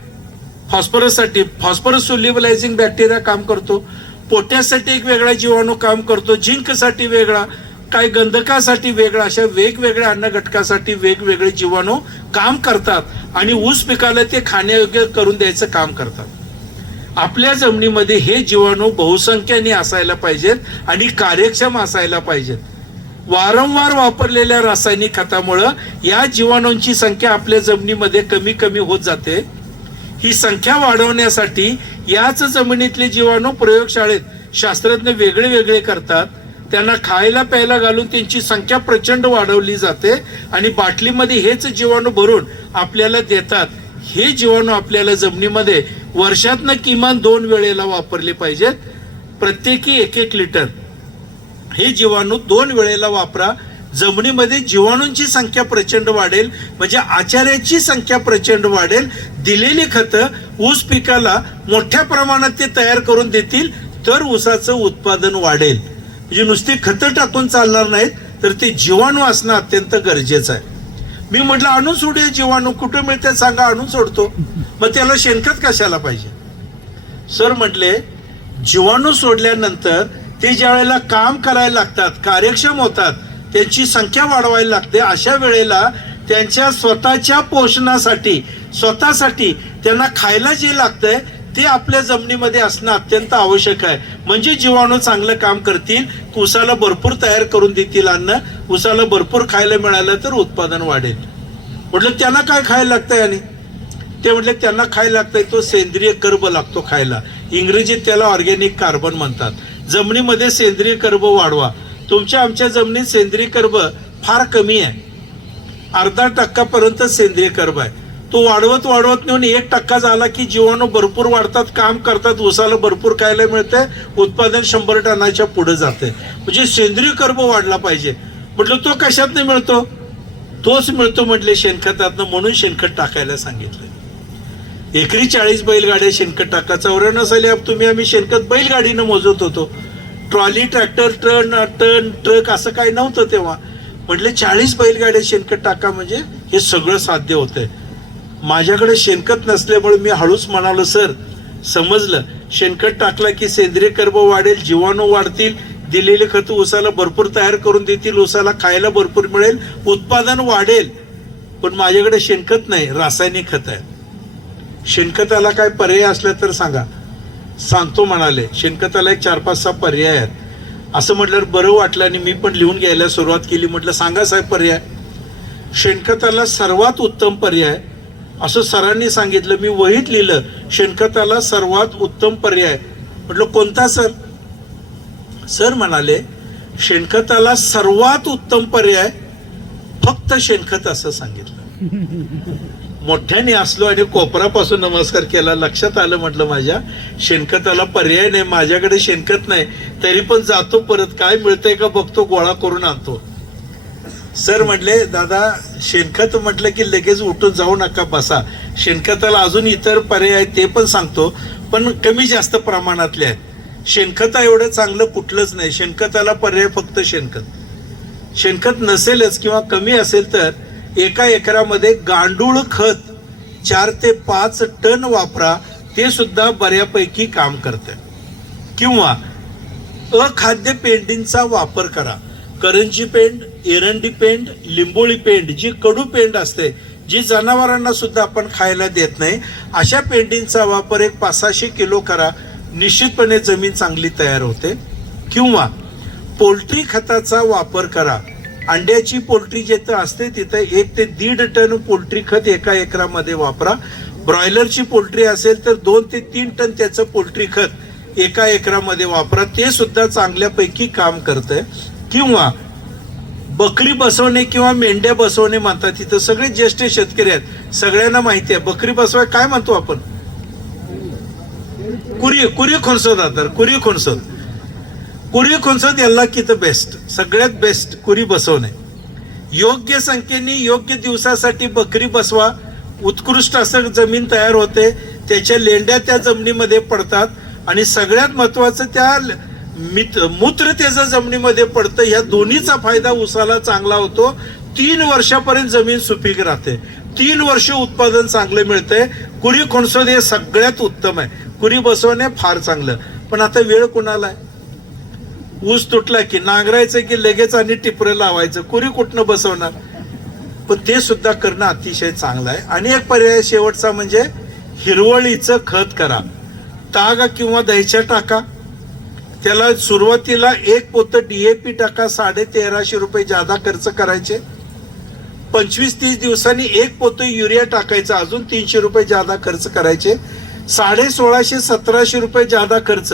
फॉस्फरससाठी फॉस्फरस सोल्युबलायझिंग बॅक्टेरिया काम करतो. पोटॅशसाठी एक वेगळा जीवाणू काम करतो, झिंकसाठी वेगळा, काय गंधकासाठी वेगळा, अशा वेगवेगळ्या अन्न घटकासाठी वेगवेगळे जीवाणू काम करतात आणि ऊस पिकाला ते खाण्यायोग्य करून द्यायचं काम करतात. आपल्या जमिनीमध्ये हे जीवाणू बहुसंख्याने असायला पाहिजेत आणि कार्यक्षम असायला पाहिजेत. वारंवार वापरलेल्या रासायनिक खतामुळं या जीवाणूंची संख्या आपल्या जमिनीमध्ये कमी कमी होत जाते. ही संख्या वाढवण्यासाठी याच जमिनीतले जीवाणू प्रयोगशाळेत शास्त्रज्ञ वेगळे वेगळे करतात. त्यांना खायला प्यायला घालून त्यांची संख्या प्रचंड वाढवली जाते आणि बाटलीमध्ये हेच जीवाणू भरून आपल्याला देतात. हे जीवाणू आपल्याला जमिनीमध्ये वर्षातनं किमान 2 वेळेला वापरले पाहिजेत. प्रत्येकी 1-1 लिटर हे जीवाणू 2 वेळेला वापरा. जमिनीमध्ये जीवाणूंची संख्या प्रचंड वाढेल, म्हणजे आचार्याची संख्या प्रचंड वाढेल. दिलेली खतं ऊस पिकाला मोठ्या प्रमाणात ते तयार करून देतील तर ऊसाचं उत्पादन वाढेल. म्हणजे नुसती खतं टाकून चालणार नाहीत, तर ते जीवाणू असणं अत्यंत गरजेचं आहे. मी म्हटलं आणून सोडूया जीवाणू, कुठं मिळतात सांगा, आणून सोडतो. मग त्याला शेणखत कशाला पाहिजे? सर म्हटले जीवाणू सोडल्यानंतर ते ज्या वेळेला काम करायला लागतात, कार्यक्षम होतात, त्यांची संख्या वाढवायला लागते, अशा वेळेला त्यांच्या स्वतःच्या पोषणासाठी, स्वतःसाठी त्यांना खायला जे लागतंय ते आपल्या जमिनीमध्ये असणं अत्यंत आवश्यक आहे. म्हणजे जीवाणू चांगलं काम करतील, ऊसाला भरपूर तयार करून देतील अन्न, ऊसाला भरपूर खायला मिळालं तर उत्पादन वाढेल. म्हटलं त्यांना काय खायला लागतंय? आणि ते म्हटले त्यांना खायला लागतंय तो सेंद्रिय कर्ब लागतो खायला. इंग्रजीत त्याला ऑर्गॅनिक कार्बन म्हणतात. जमिनीमध्ये सेंद्रिय कर्ब वाढवा. तुमच्या आमच्या जमिनीत सेंद्रिय कर्ब फार कमी आहे, 0.5% पर्यंत सेंद्रिय कर्ब आहे. तो वाढवत वाढवत नेऊन 1% झाला की जीवाणू भरपूर वाढतात, काम करतात, ऊसाला भरपूर खायला मिळते, उत्पादन 100 टनाच्या पुढे जाते. म्हणजे सेंद्रिय कर्ब वाढला पाहिजे. म्हटलं तो कशातनं मिळतो? तोच मिळतो म्हटले शेणखतातनं. म्हणून शेणखत टाकायला सांगितलं. एकरी 40 बैलगाड्या शेणखत टाकायचा. 94 साली आम्ही शेणखत बैलगाडीनं मोजत होतो. ट्रॉली, ट्रॅक्टर, ट्रक असं काही नव्हतं तेव्हा. म्हटले 40 बैलगाड्या शेणखत टाका म्हणजे हे सगळं साध्य होतंय. माझ्याकडे शेणखत नसल्यामुळे मी हळूच म्हणालो सर समजलं, शेणखत टाकला की सेंद्रिय कर्ब वाढेल, जीवाणू वाढतील, दिलेले खत ऊसाला भरपूर तयार करून देतील, ऊसाला खायला भरपूर मिळेल, उत्पादन वाढेल. पण माझ्याकडे शेणखत नाही, रासायनिक खत आहे. शेणखताला काय पर्याय असला तर सांगा. सांगतो म्हणाले. शेणखताला एक 4-5-6 पर्याय आहेत. असं म्हटल्यावर बरं वाटलं आणि मी पण लिहून घ्यायला सुरुवात केली. म्हटलं सांगा साहेब पर्याय. शेणखताला सर्वात उत्तम पर्याय असं सरांनी सांगितलं. मी वहीत लिहिलं शेणखताला सर्वात उत्तम पर्याय. म्हटलं कोणता सर? सर म्हणाले शेणखताला सर्वात उत्तम पर्याय फक्त शेणखत असं सांगितलं. मोठ्याने असलो आणि कोपरापासून नमस्कार केला. लक्षात आलं म्हटलं माझ्या शेणखताला पर्याय नाही, माझ्याकडे शेणखत नाही, तरी पण जातो परत काय मिळतंय का बघतो, गोळा करून आणतो. सर म्हटले दादा शेणखत म्हटलं की लगेच उठून जाऊ नका, बसा. शेणखताला अजून इतर पर्याय आहेत ते पण सांगतो, पण कमी जास्त प्रमाणातले आहेत. शेणखता एवढं चांगलं कुठलंच नाही. शेणखताला पर्याय फक्त शेणखत. शेणखत नसेलच किंवा कमी असेल तर एका एकरामध्ये गांडूळ खत 4 ते 5 टन वापरा, ते सुद्धा बऱ्यापैकी काम करते. किंवा अखाद्य पेंडींचा वापर करा. करंजी पेंड, एरंडी पेंड, लिंबोळी पेंड, जी कडू पेंड असते, जी जनावरांना सुद्धा आपण खायला देत नाही, अशा पेंडींचा वापर एक 500-600 किलो करा. निश्चितपणे जमीन चांगली तयार होते. किंवा पोल्ट्री खताचा वापर करा. अंड्याची पोल्ट्री जिथं असते तिथं 1 ते 1.5 टन पोल्ट्री खत एका एकरामध्ये वापरा. ब्रॉयलरची पोल्ट्री असेल तर 2 ते 3 टन त्याचं पोल्ट्री खत एका एकरामध्ये वापरा, ते सुद्धा चांगल्यापैकी काम करतंय. किंवा बकरी बसवणे किंवा मेंढ्या बसवणे म्हणतात, तिथं सगळे ज्येष्ठ शेतकरी आहेत, सगळ्यांना माहिती आहे. बकरी बसवाय काय म्हणतो आपण? कुरी खोनसोद. आता कुरी खोनसोद याला किती बेस्ट, सगळ्यात बेस्ट कुरी बसवणे. योग्य संख्येने योग्य दिवसासाठी बकरी बसवा. उत्कृष्ट असं जमीन तयार होते, त्याच्या लेंड्या त्या जमिनीमध्ये पडतात आणि सगळ्यात महत्वाचं त्या मूत्र त्याचं जमिनीमध्ये पडतं. या दोन्हीचा फायदा ऊसाला चांगला होतो. 3 वर्षापर्यंत जमीन सुपीक राहते, 3 वर्ष उत्पादन चांगलं मिळतंय. कुरी खोनसोद हे सगळ्यात उत्तम आहे. कुरी बसवणे फार चांगलं. पण आता वेळ कुणाला आहे? ऊस तुटला की नांगरायचं की लगेच आणि टिपरं लावायचं, कुरी कुठनं बसवणार? पण ते सुद्धा करणं अतिशय चांगलं आहे. आणि एक पर्याय शेवटचा म्हणजे हिरवळीचं खत करा. ताग किंवा दहीच्या टाका. त्याला सुरुवातीला 1 पोतं DAP टाका, 1350 रुपये जादा खर्च करायचे. 25-30 दिवसांनी 1 पोतं युरिया टाकायचा, अजून 300 रुपये जादा खर्च करायचे. 1650-1700 रुपये जादा खर्च.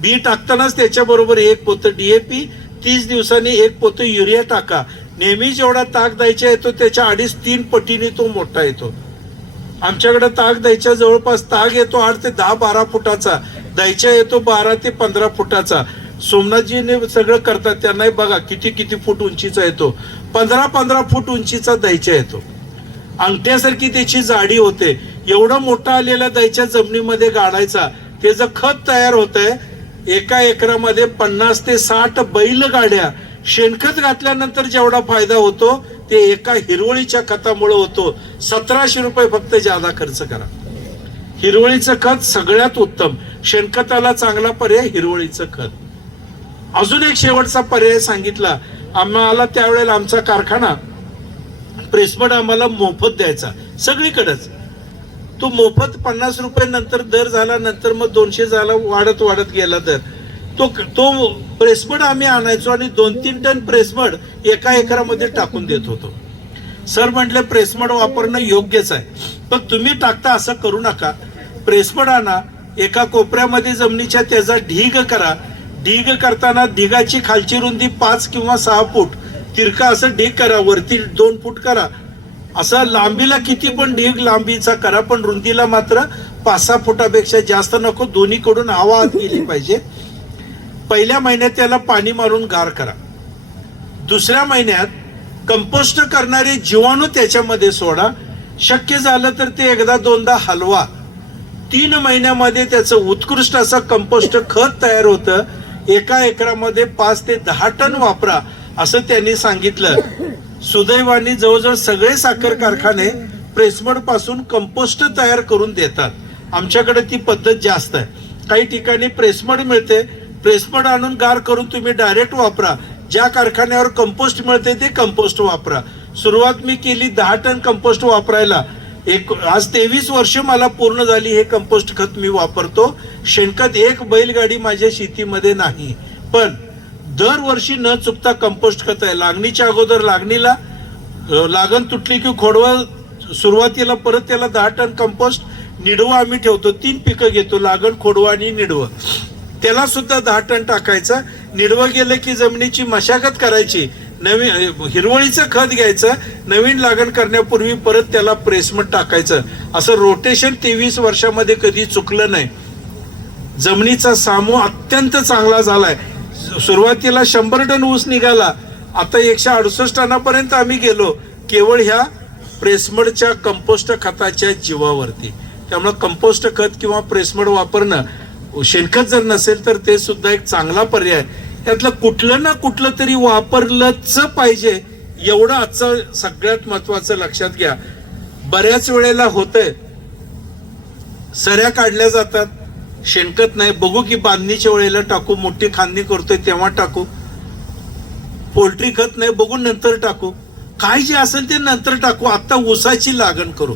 बी टाकतानाच त्याच्याबरोबर 1 पोतं DAP, 30 दिवसांनी 1 पोतं युरिया टाका. नेहमी जेवढा ताक द्यायचा येतो त्याच्या 2.5-3 पटीने तो मोठा येतो. आमच्याकडे ताक द्यायच्या जवळपास ताक येतो 8 ते 10-12 फुटाचा, द्यायचा येतो 12 ते 15 फुटाचा. सोमनाथजीने सगळं करतात, त्यांनाही बघा किती फूट उंचीचा येतो. 15 फूट उंचीचा द्यायचा येतो. अंगठ्यासारखी त्याची जाडी होते. एवढा मोठा आलेला द्यायच्या जमिनीमध्ये गाडायचा, त्याचं खत तयार होतंय. एका एकरामध्ये 50 ते 60 बैलगाड्या. शेणखत घातल्यानंतर जेवढा फायदा होतो ते एका हिरवळीच्या खतामुळे होतो. 1700 रुपये फक्त जादा खर्च करा. हिरवळीचं खत सगळ्यात उत्तम. शेणखताला चांगला पर्याय हिरवळीचं खत. अजून एक शेवटचा पर्याय सांगितला आम्हाला. त्यावेळेला आमचा कारखाना प्रेसमड आम्हाला मोफत द्यायचा सगळीकडेच. तो मोफत 50 रुपये नंतर दर झाला, नंतर मग 200 झाला, वाढत वाढत गेला दर. तो प्रेसमड आम्ही आणायचो आणि 2-3 टन प्रेसमड एका एकरामध्ये टाकून देत होतो. सर म्हटले प्रेसमड वापरणं योग्यच आहे, पण तुम्ही टाकता असं करू नका. प्रेसमड आणा, एका कोपऱ्यामध्ये जमिनीच्या त्याचा ढीग करा. ढीग करताना ढिगाची खालची रुंदी 5 किंवा 6 फूट तिरका असं ढीग करा, वरती 2 फूट करा. असं लांबीला किती पण ढीग लांबीचा करा, पण रुंदीला मात्र 5-6 फुटापेक्षा जास्त नको. दोन्हीकडून हवा आत गेली पाहिजे. पहिल्या महिन्यात त्याला पाणी मारून गार करा. दुसऱ्या महिन्यात कंपोस्ट करणारे जीवाणू त्याच्यामध्ये सोडा. शक्य झालं तर ते 1-2दा हलवा. 3 महिन्यामध्ये त्याचं उत्कृष्ट असं कंपोस्ट खत तयार होतं. एका एकरामध्ये 5 ते 10 टन वापरा असं त्यांनी सांगितलं. सुदैवाने जवळजवळ सगळे साखर कारखाने प्रेसमड पासून कंपोस्ट तयार करून देतात. आमच्याकडे ती पद्धत जास्त आहे. काही ठिकाणी प्रेसमड मिळते, प्रेसमड आणून गार करून तुम्ही डायरेक्ट वापरा. ज्या कारखान्यावर कंपोस्ट मिळते ते कंपोस्ट वापरा. सुरुवात मी केली 10 टन कंपोस्ट वापरायला. आज 23 वर्ष मला पूर्ण झाली हे कंपोस्ट खत मी वापरतो. शेणखत एक बैलगाडी माझ्या शेतीमध्ये नाही, पण दरवर्षी न चुकता कंपोस्ट खत आहे. लागणीच्या अगोदर लागणीला लागण तुटली की खोडवा सुरुवातीला परत त्याला 10 टन कंपोस्ट. निडवं आम्ही ठेवतो, 3 पिकं घेतो, लागण, खोडवा आणि निडवं. त्याला सुद्धा 10 टन टाकायचं. निडवं गेलं की जमिनीची मशागत करायची, नवीन हिरवळीचं खत घ्यायचं, नवीन लागण करण्यापूर्वी परत त्याला प्रेसमड टाकायचं. असं रोटेशन 23 वर्षामध्ये कधी चुकलं नाही. जमिनीचा सामू अत्यंत चांगला झालाय. सुरुवातीला 100 टन ऊस निघाला, आता 168 टनापर्यंत आम्ही गेलो, केवळ ह्या प्रेसमडच्या कंपोस्ट खताच्या जीवावरती. त्यामुळे कंपोस्ट खत किंवा प्रेसमड वापरणं, शेणखत जर नसेल तर ते सुद्धा एक चांगला पर्याय. त्यातलं कुठलं ना कुठलं तरी वापरलंच पाहिजे, एवढं आजचं सगळ्यात महत्वाचं लक्षात घ्या. बऱ्याच वेळेला होतंय सऱ्या काढल्या जातात, शेणखत नाही. बघू की बांधणीच्या वेळेला टाकू, मोठी खांदणी करतोय तेव्हा टाकू. पोल्ट्री खत नाही, बघू नंतर टाकू. काय जे असेल ते नंतर टाकू, आता ऊसाची लागण करू.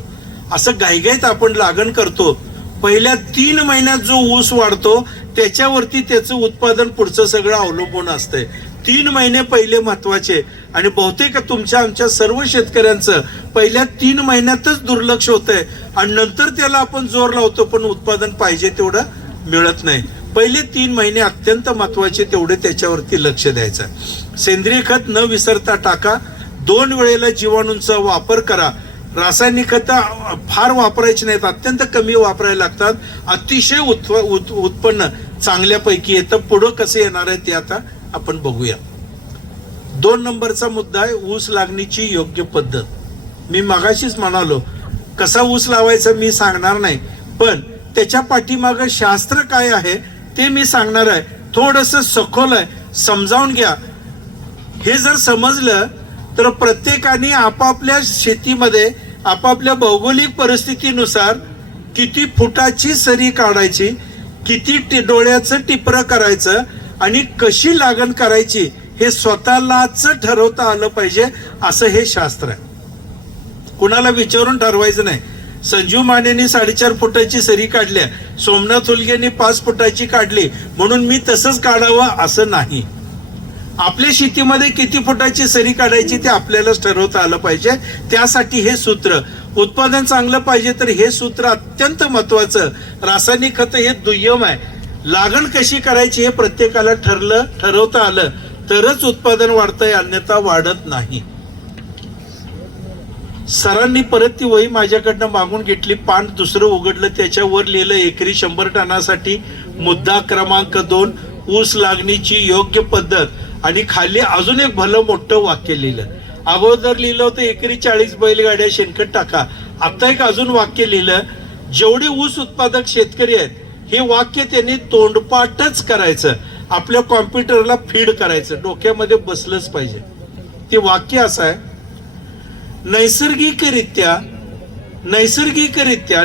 असं घाईघाईत आपण लागण करतो. पहिल्या 3 महिन्यात जो ऊस वाढतो त्याच्यावरती त्याचं उत्पादन पुढचं सगळं अवलंबून असतंय. 3 महिने पहिले महत्वाचे. आणि बहुतेक तुमच्या आमच्या सर्व शेतकऱ्यांचं पहिल्या 3 महिन्यातच दुर्लक्ष होतंय आणि नंतर त्याला आपण जोर लावतो, पण उत्पादन पाहिजे तेवढं मिळत नाही. पहिले 3 महिने अत्यंत महत्वाचे, तेवढे त्याच्यावरती लक्ष द्यायचं. सेंद्रिय खत न विसरता टाका. 2 वेळेला जीवाणूंचा वापर करा. रासायनिक खतं फार वापरायची नाहीत, अत्यंत कमी वापरायला लागतात. अतिशय उत्पन्न चांगल्यापैकी येतं. पुढं कसं येणार आहे ते आता आपण बघूया. 2 नंबरचा मुद्दा आहे ऊस लागणीची योग्य पद्धत. मी मगाशीच म्हणालो कसा ऊस लावायचा मी सांगणार नाही, पण त्याच्या पाठीमागं शास्त्र काय आहे ते मी सांगणार आहे. थोडंसं सखोल आहे, समजावून घ्या. हे जर समजलं तर प्रत्येकाने आपापल्या शेतीमध्ये आपापल्या भौगोलिक परिस्थितीनुसार किती फुटाची सरी काढायची, किती डोळ्याचं टिपरं करायचं आणि कशी लागण करायची हे स्वतःलाच ठरवता आलं पाहिजे. असं हे शास्त्र आहे. कुणाला विचारून ठरवायचं नाही. संजीव मानेनी 4.5 फुटाची सरी काढल्या, सोमनाथ हुलगेनी 5 फुटाची काढली म्हणून मी तसंच काढावं असं नाही. आपल्या शेतीमध्ये किती फुटाची सरी काढायची ते आपल्यालाच ठरवता आलं पाहिजे. त्यासाठी हे सूत्र, उत्पादन चांगलं पाहिजे तर हे सूत्र अत्यंत महत्वाचं. रासायनिक खत हे दुय्यम आहे. लागण कशी करायची हे प्रत्येकाला ठरवता आलं तरच उत्पादन वाढतंय, अन्यथा वाढत नाही. सरांनी परत ती वही माझ्याकडनं मागून घेतली. पान दुसरं उघडलं, त्याच्यावर लिहिलं एकरी 100 टनासाठी मुद्दा क्रमांक 2 ऊस लागणीची योग्य पद्धत. आणि खाली अजून एक भलं मोठं वाक्य लिहिलं. अगोदर लिहिलं होतं एकरी 40 बैलगाड्या शेणखत टाका. आता एक अजून वाक्य लिहिलं, जेवढे ऊस उत्पादक शेतकरी आहेत हे वाक्य त्यांनी तोंडपाठच करायचं, आपल्या कॉम्प्युटरला फीड करायचं, डोक्यामध्ये बसलंच पाहिजे. ते वाक्य असं आहे, नैसर्गिकरित्या नैसर्गिकरित्या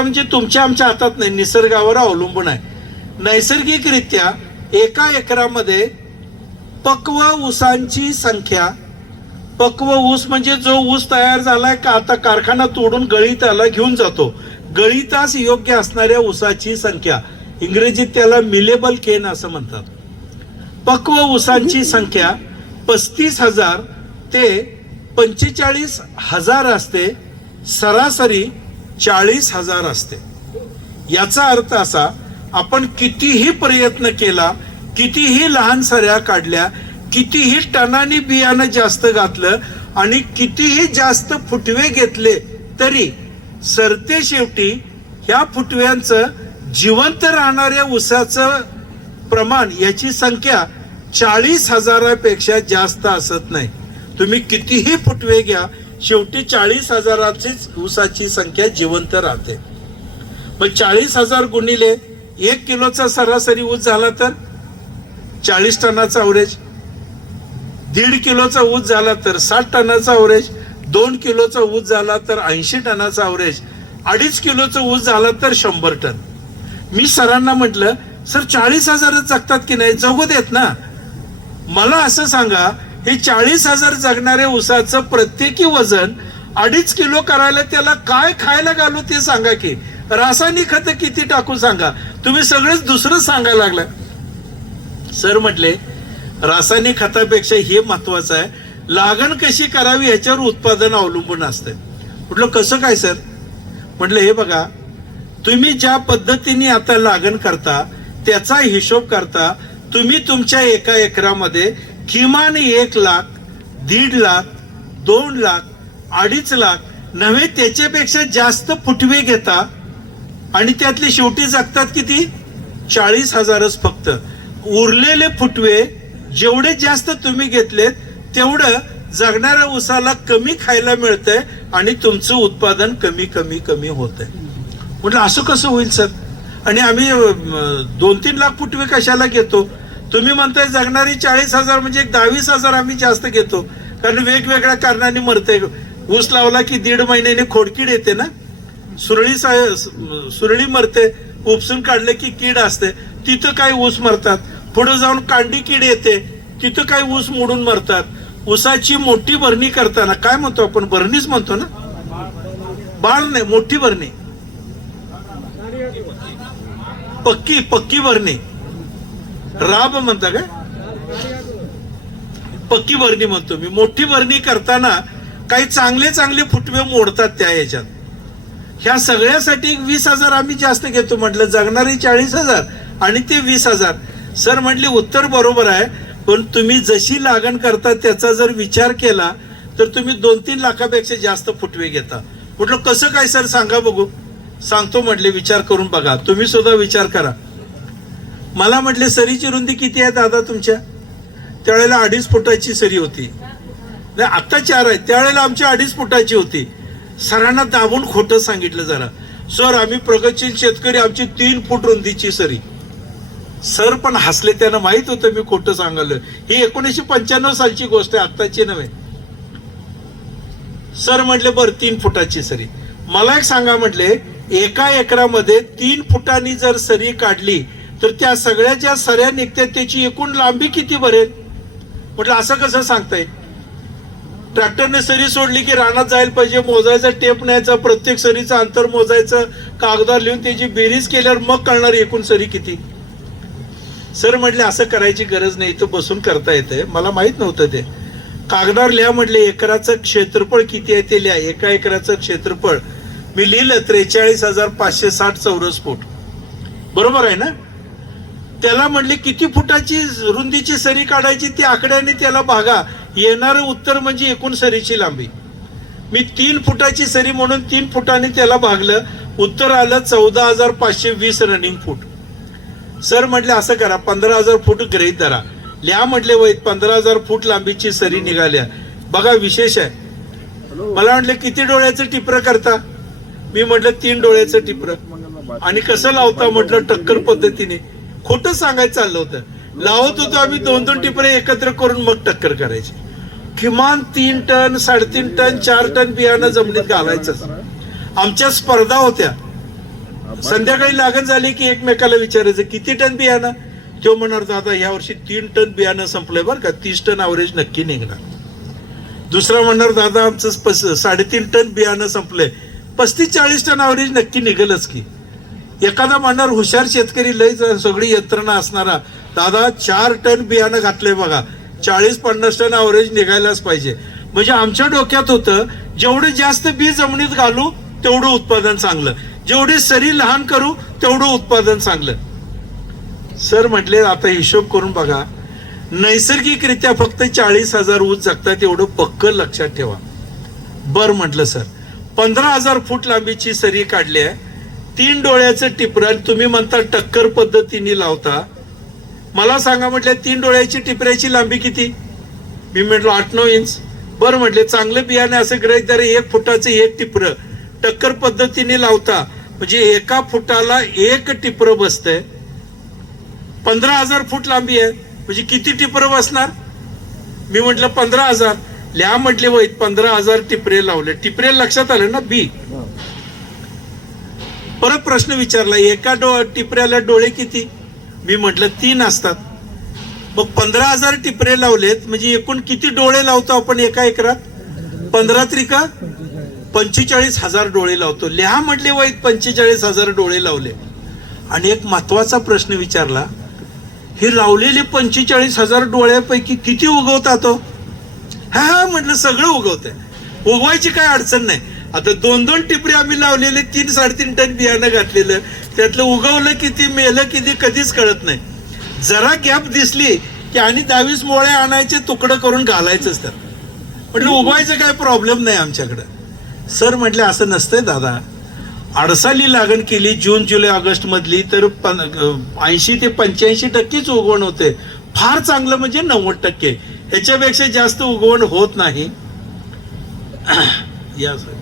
म्हणजे तुमच्या आमच्या हातात नाही, निसर्गावर अवलंबून आहे. नैसर्गिकरित्या एका एकरामध्ये पक्व ऊसांची संख्या, पक्व ऊस म्हणजे जो ऊस तयार झालाय का आता कारखाना तोडून गळीताला घेऊन जातो, गळीतास योग्य असणाऱ्या ऊसाची संख्या, इंग्रजीत त्याला मिलेबल केन असं म्हणतात. पक्व ऊसांची संख्या 35,000 ते 45,000 असते, सरासरी 40,000 असते. याचा अर्थ असा, आपण कितीही प्रयत्न केला, कितीही लहान सऱ्या काढल्या, कितीही टनानी बियाणं जास्त घातलं आणि कितीही जास्त फुटवे घेतले तरी सरते शेवटी ह्या फुटव्यांचं जिवंत राहणाऱ्या ऊसाचं प्रमाण, याची संख्या 40,000पेक्षा जास्त असत नाही. तुम्ही कितीही फुटवे घ्या, शेवटी 40,000चीच ऊसाची संख्या जिवंत राहते. मग 40,000 गुणिले 1 किलोचा सरासरी ऊस झाला तर 40 टनाचा अवरेज, 1.5 किलोचा ऊस झाला तर 60 टनाचा अवरेज, 2 किलोचा ऊस झाला तर 80 टनाचा अवरेज, 2.5 किलोचा ऊस झाला तर 100 टन. मी सरांना म्हटलं, सर 40,000च जगतात की नाही? जगू देत ना. मला असं सांगा, हे 40,000 जगणाऱ्या ऊसाचं प्रत्येकी वजन 2.5 किलो करायला त्याला काय खायला घालू ते सांगा की. रासायनिक खत किती टाकून सांगा. तुम्ही सगळेच दुसरं सांगायला लागला. सर म्हटले, रासायनिक खतापेक्षा हे महत्वाचं आहे, लागण कशी करावी ह्याच्यावर उत्पादन अवलंबून असतं. म्हटलं कसं काय सर? म्हटलं हे बघा, तुम्ही ज्या पद्धतीने आता लागण करता त्याचा हिशोब करता, तुम्ही तुमच्या एका एकरामध्ये किमान 1 लाख, 1.5 लाख, 2 लाख, 2.5 लाख नव्हे त्याच्यापेक्षा जास्त फुटवे घेता आणि त्यातले शेवटी जगतात किती? 40,000च फक्त. उरलेले फुटवे जेवढे जास्त तुम्ही घेतलेत तेवढं जगणाऱ्या ऊसाला कमी खायला मिळतंय आणि तुमचं उत्पादन कमी कमी कमी होतंय. म्हटलं असं कसं होईल सर? आणि आम्ही 2-3 लाख फुटवे कशाला घेतो? तुम्ही म्हणताय जगणारी 40,000 म्हणजे 22,000 आम्ही जास्त घेतो, कारण वेगवेगळ्या कारणाने मरते. ऊस लावला की 1.5 महिन्याने खोडकीड येते ना, सुरळी मरते, उपसून काढलं की कीड असते, तिथं काय ऊस मरतात. पुढे जाऊन कांडी कीड येते, तिथं काय ऊस मोडून मरतात. ऊसाची मोठी भरणी करताना काय म्हणतो आपण? भरणीच म्हणतो ना, बाळ नाही, मोठी भरणी, पक्की भरणी, राब म्हणता काय? पक्की भरणी म्हणतो मी. मोठी भरणी करताना काही चांगले फुटवे मोडतात त्या याच्यात. ह्या सगळ्यासाठी 20,000 आम्ही जास्त घेतो. म्हटलं जगणारी 40,000 आणि ते 20,000. सर म्हटले उत्तर बरोबर आहे, पण तुम्ही जशी लागण करता त्याचा जर विचार केला तर तुम्ही 2-3 लाखापेक्षा जास्त फुटवे घेता. म्हटलं कसं काय सर सांगा बघू. सांगतो म्हटले, विचार करून बघा, तुम्ही सुद्धा विचार करा. मला म्हटले सरीची रुंदी किती आहे दादा तुमच्या? त्यावेळेला 2.5 फुटाची सरी होती. नाही आता 4 आहे, त्यावेळेला आमची 2.5 फुटाची होती. सरांना दाबून खोटं सांगितलं जरा. सर आम्ही प्रगतशील शेतकरी, आमची 3 फूट रुंदीची सरी. सर पण हसले, त्यांना माहित होतं मी खोटं सांगलं. ही 1995 सालची गोष्ट आहे, आत्ताची नव्हे. सर म्हटले बरं 3 फुटाची सरी. मला एक सांगा म्हटले, एका एकरामध्ये 3 फुटांनी जर सरी काढली तर त्या सगळ्या ज्या सऱ्या निघतात त्याची एकूण लांबी किती भरेल? म्हटलं असं कसं सांगताय? ट्रॅक्टरने सरी सोडली की रानात जायला पाहिजे, मोजायचा टेप न्यायचा, प्रत्येक सरीचं अंतर मोजायचं, कागदावर लिहून त्याची बेरीज केल्यावर मग कळणार एकूण सरी किती. सर म्हटले असं करायची गरज नाही, इथं बसून करता येते. मला माहित नव्हतं ते. कागदावर लिहा म्हटले, एकराचं क्षेत्रफळ किती आहे ते लिहा. एका एकराचं क्षेत्रफळ मी लिहिलं 43,560 चौरस फूट. बरोबर आहे ना? त्याला म्हटले किती फुटाची रुंदीची सरी काढायची ती आकड्याने त्याला भागा. येणारं उत्तर म्हणजे एकूण सरीची लांबी. मी 3 फुटाची सरी म्हणून 3 फुटांनी त्याला भागलं, उत्तर आलं 14,520 रनिंग फूट. सर म्हटले असं करा, 15,000 फूट गृहीत धरा. लिहा म्हटले वैद 15,000 फूट लांबीची सरी निघाल्या. बघा विशेष आहे. मला म्हटले किती डोळ्याचं टिपरं करता? मी म्हटलं 3 डोळ्याचं टिपरं. आणि कसं लावता म्हटलं? टक्कर पद्धतीने. खोटं सांगायचं चाललं होतं. लावत होतो आम्ही 2-2 टिपरे एकत्र करून मग टक्कर करायची. किमान 3 टन 3.5 टन 4 टन बियाणं जमिनीत घालायचं. आमच्या स्पर्धा होत्या. संध्याकाळी लागण झाली की एकमेकाला विचारायचं किती टन बियाणं. तो म्हणणार दादा या वर्षी 3 टन बियाणं संपलंय बरं का, 30 टन ॲव्हरेज नक्की निघणार. दुसरा म्हणणार दादा आमचं 3.5 टन बियाणं संपलंय, 35-40 टन ॲव्हरेज नक्की निघेलच की. एखादा म्हणणार हुशार शेतकरी लय सगळी यंत्रणा असणारा, दादा 4 टन बियाणं घातलंय बघा, 40-50 टन ॲव्हरेज निघायलाच पाहिजे. म्हणजे आमच्या डोक्यात होतं जेवढे जास्त बी जमिनीत घालू तेवढं उत्पादन चांगलं, जेवढे सरी लहान करू तेवढं उत्पादन चांगलं. सर म्हटले आता हिशोब करून बघा, नैसर्गिकरित्या फक्त 40,000 ऊस जगतात एवढं पक्क लक्षात ठेवा. बर म्हटलं सर, 15,000 फूट लांबीची सरी काढली आहे, 3 डोळ्याचं टिपरं, तुम्ही म्हणता टक्कर पद्धतीने लावता. मला सांगा म्हटलं 3 डोळ्याची टिपऱ्याची लांबी किती. मी म्हटलं 8-9 इंच. बरं म्हटले चांगलं बियाणे असं गृहीत धरा 1 फुटाचं 1 टिपरं टक्कर पद्धतीने लावता म्हणजे 1 फुटाला 1 टिपरं बसतंय. 15,000 फूट लांबी आहे म्हणजे किती टिपरं बसणार. मी म्हटलं 15,000. लिहा म्हटले वैत 15,000 टिपरे लावले. टिपरे लक्षात आले ना बी. परत प्रश्न विचारला 1 टिपऱ्याला डोळे किती. मी म्हटलं 3 असतात. मग 15,000 टिपरे लावलेत म्हणजे एकूण किती डोळे लावतो आपण 1 एकरात. 15 त्रिका 45,000 डोळे लावतो. लिहा म्हटले वैत 45,000 डोळे लावले. आणि एक महत्वाचा प्रश्न विचारला, हे लावलेले 45,000 डोळ्यापैकी किती उगवतात. हा म्हटलं सगळं उगवतंय, उगवायची काय अडचण नाही. आता 2-2 टिपरे आम्ही लावलेले 3-3.5 टन बियाणं घातलेलं, त्यातलं उगवलं किती मेलं किती कधीच कळत नाही. जरा गॅप दिसली की आणि 22 मोळे आणायचे तुकडं करून घालायचंच त्यात. म्हटलं उगवायचं काय प्रॉब्लेम नाही आमच्याकडं. सर म्हटले असं नसतंय दादा, अडसाली लागण केली जून जुलै ऑगस्ट मधली तर 80 ते 85% उगवण होते. फार चांगलं म्हणजे 90%, ह्याच्यापेक्षा जास्त उगवण होत नाही. या सर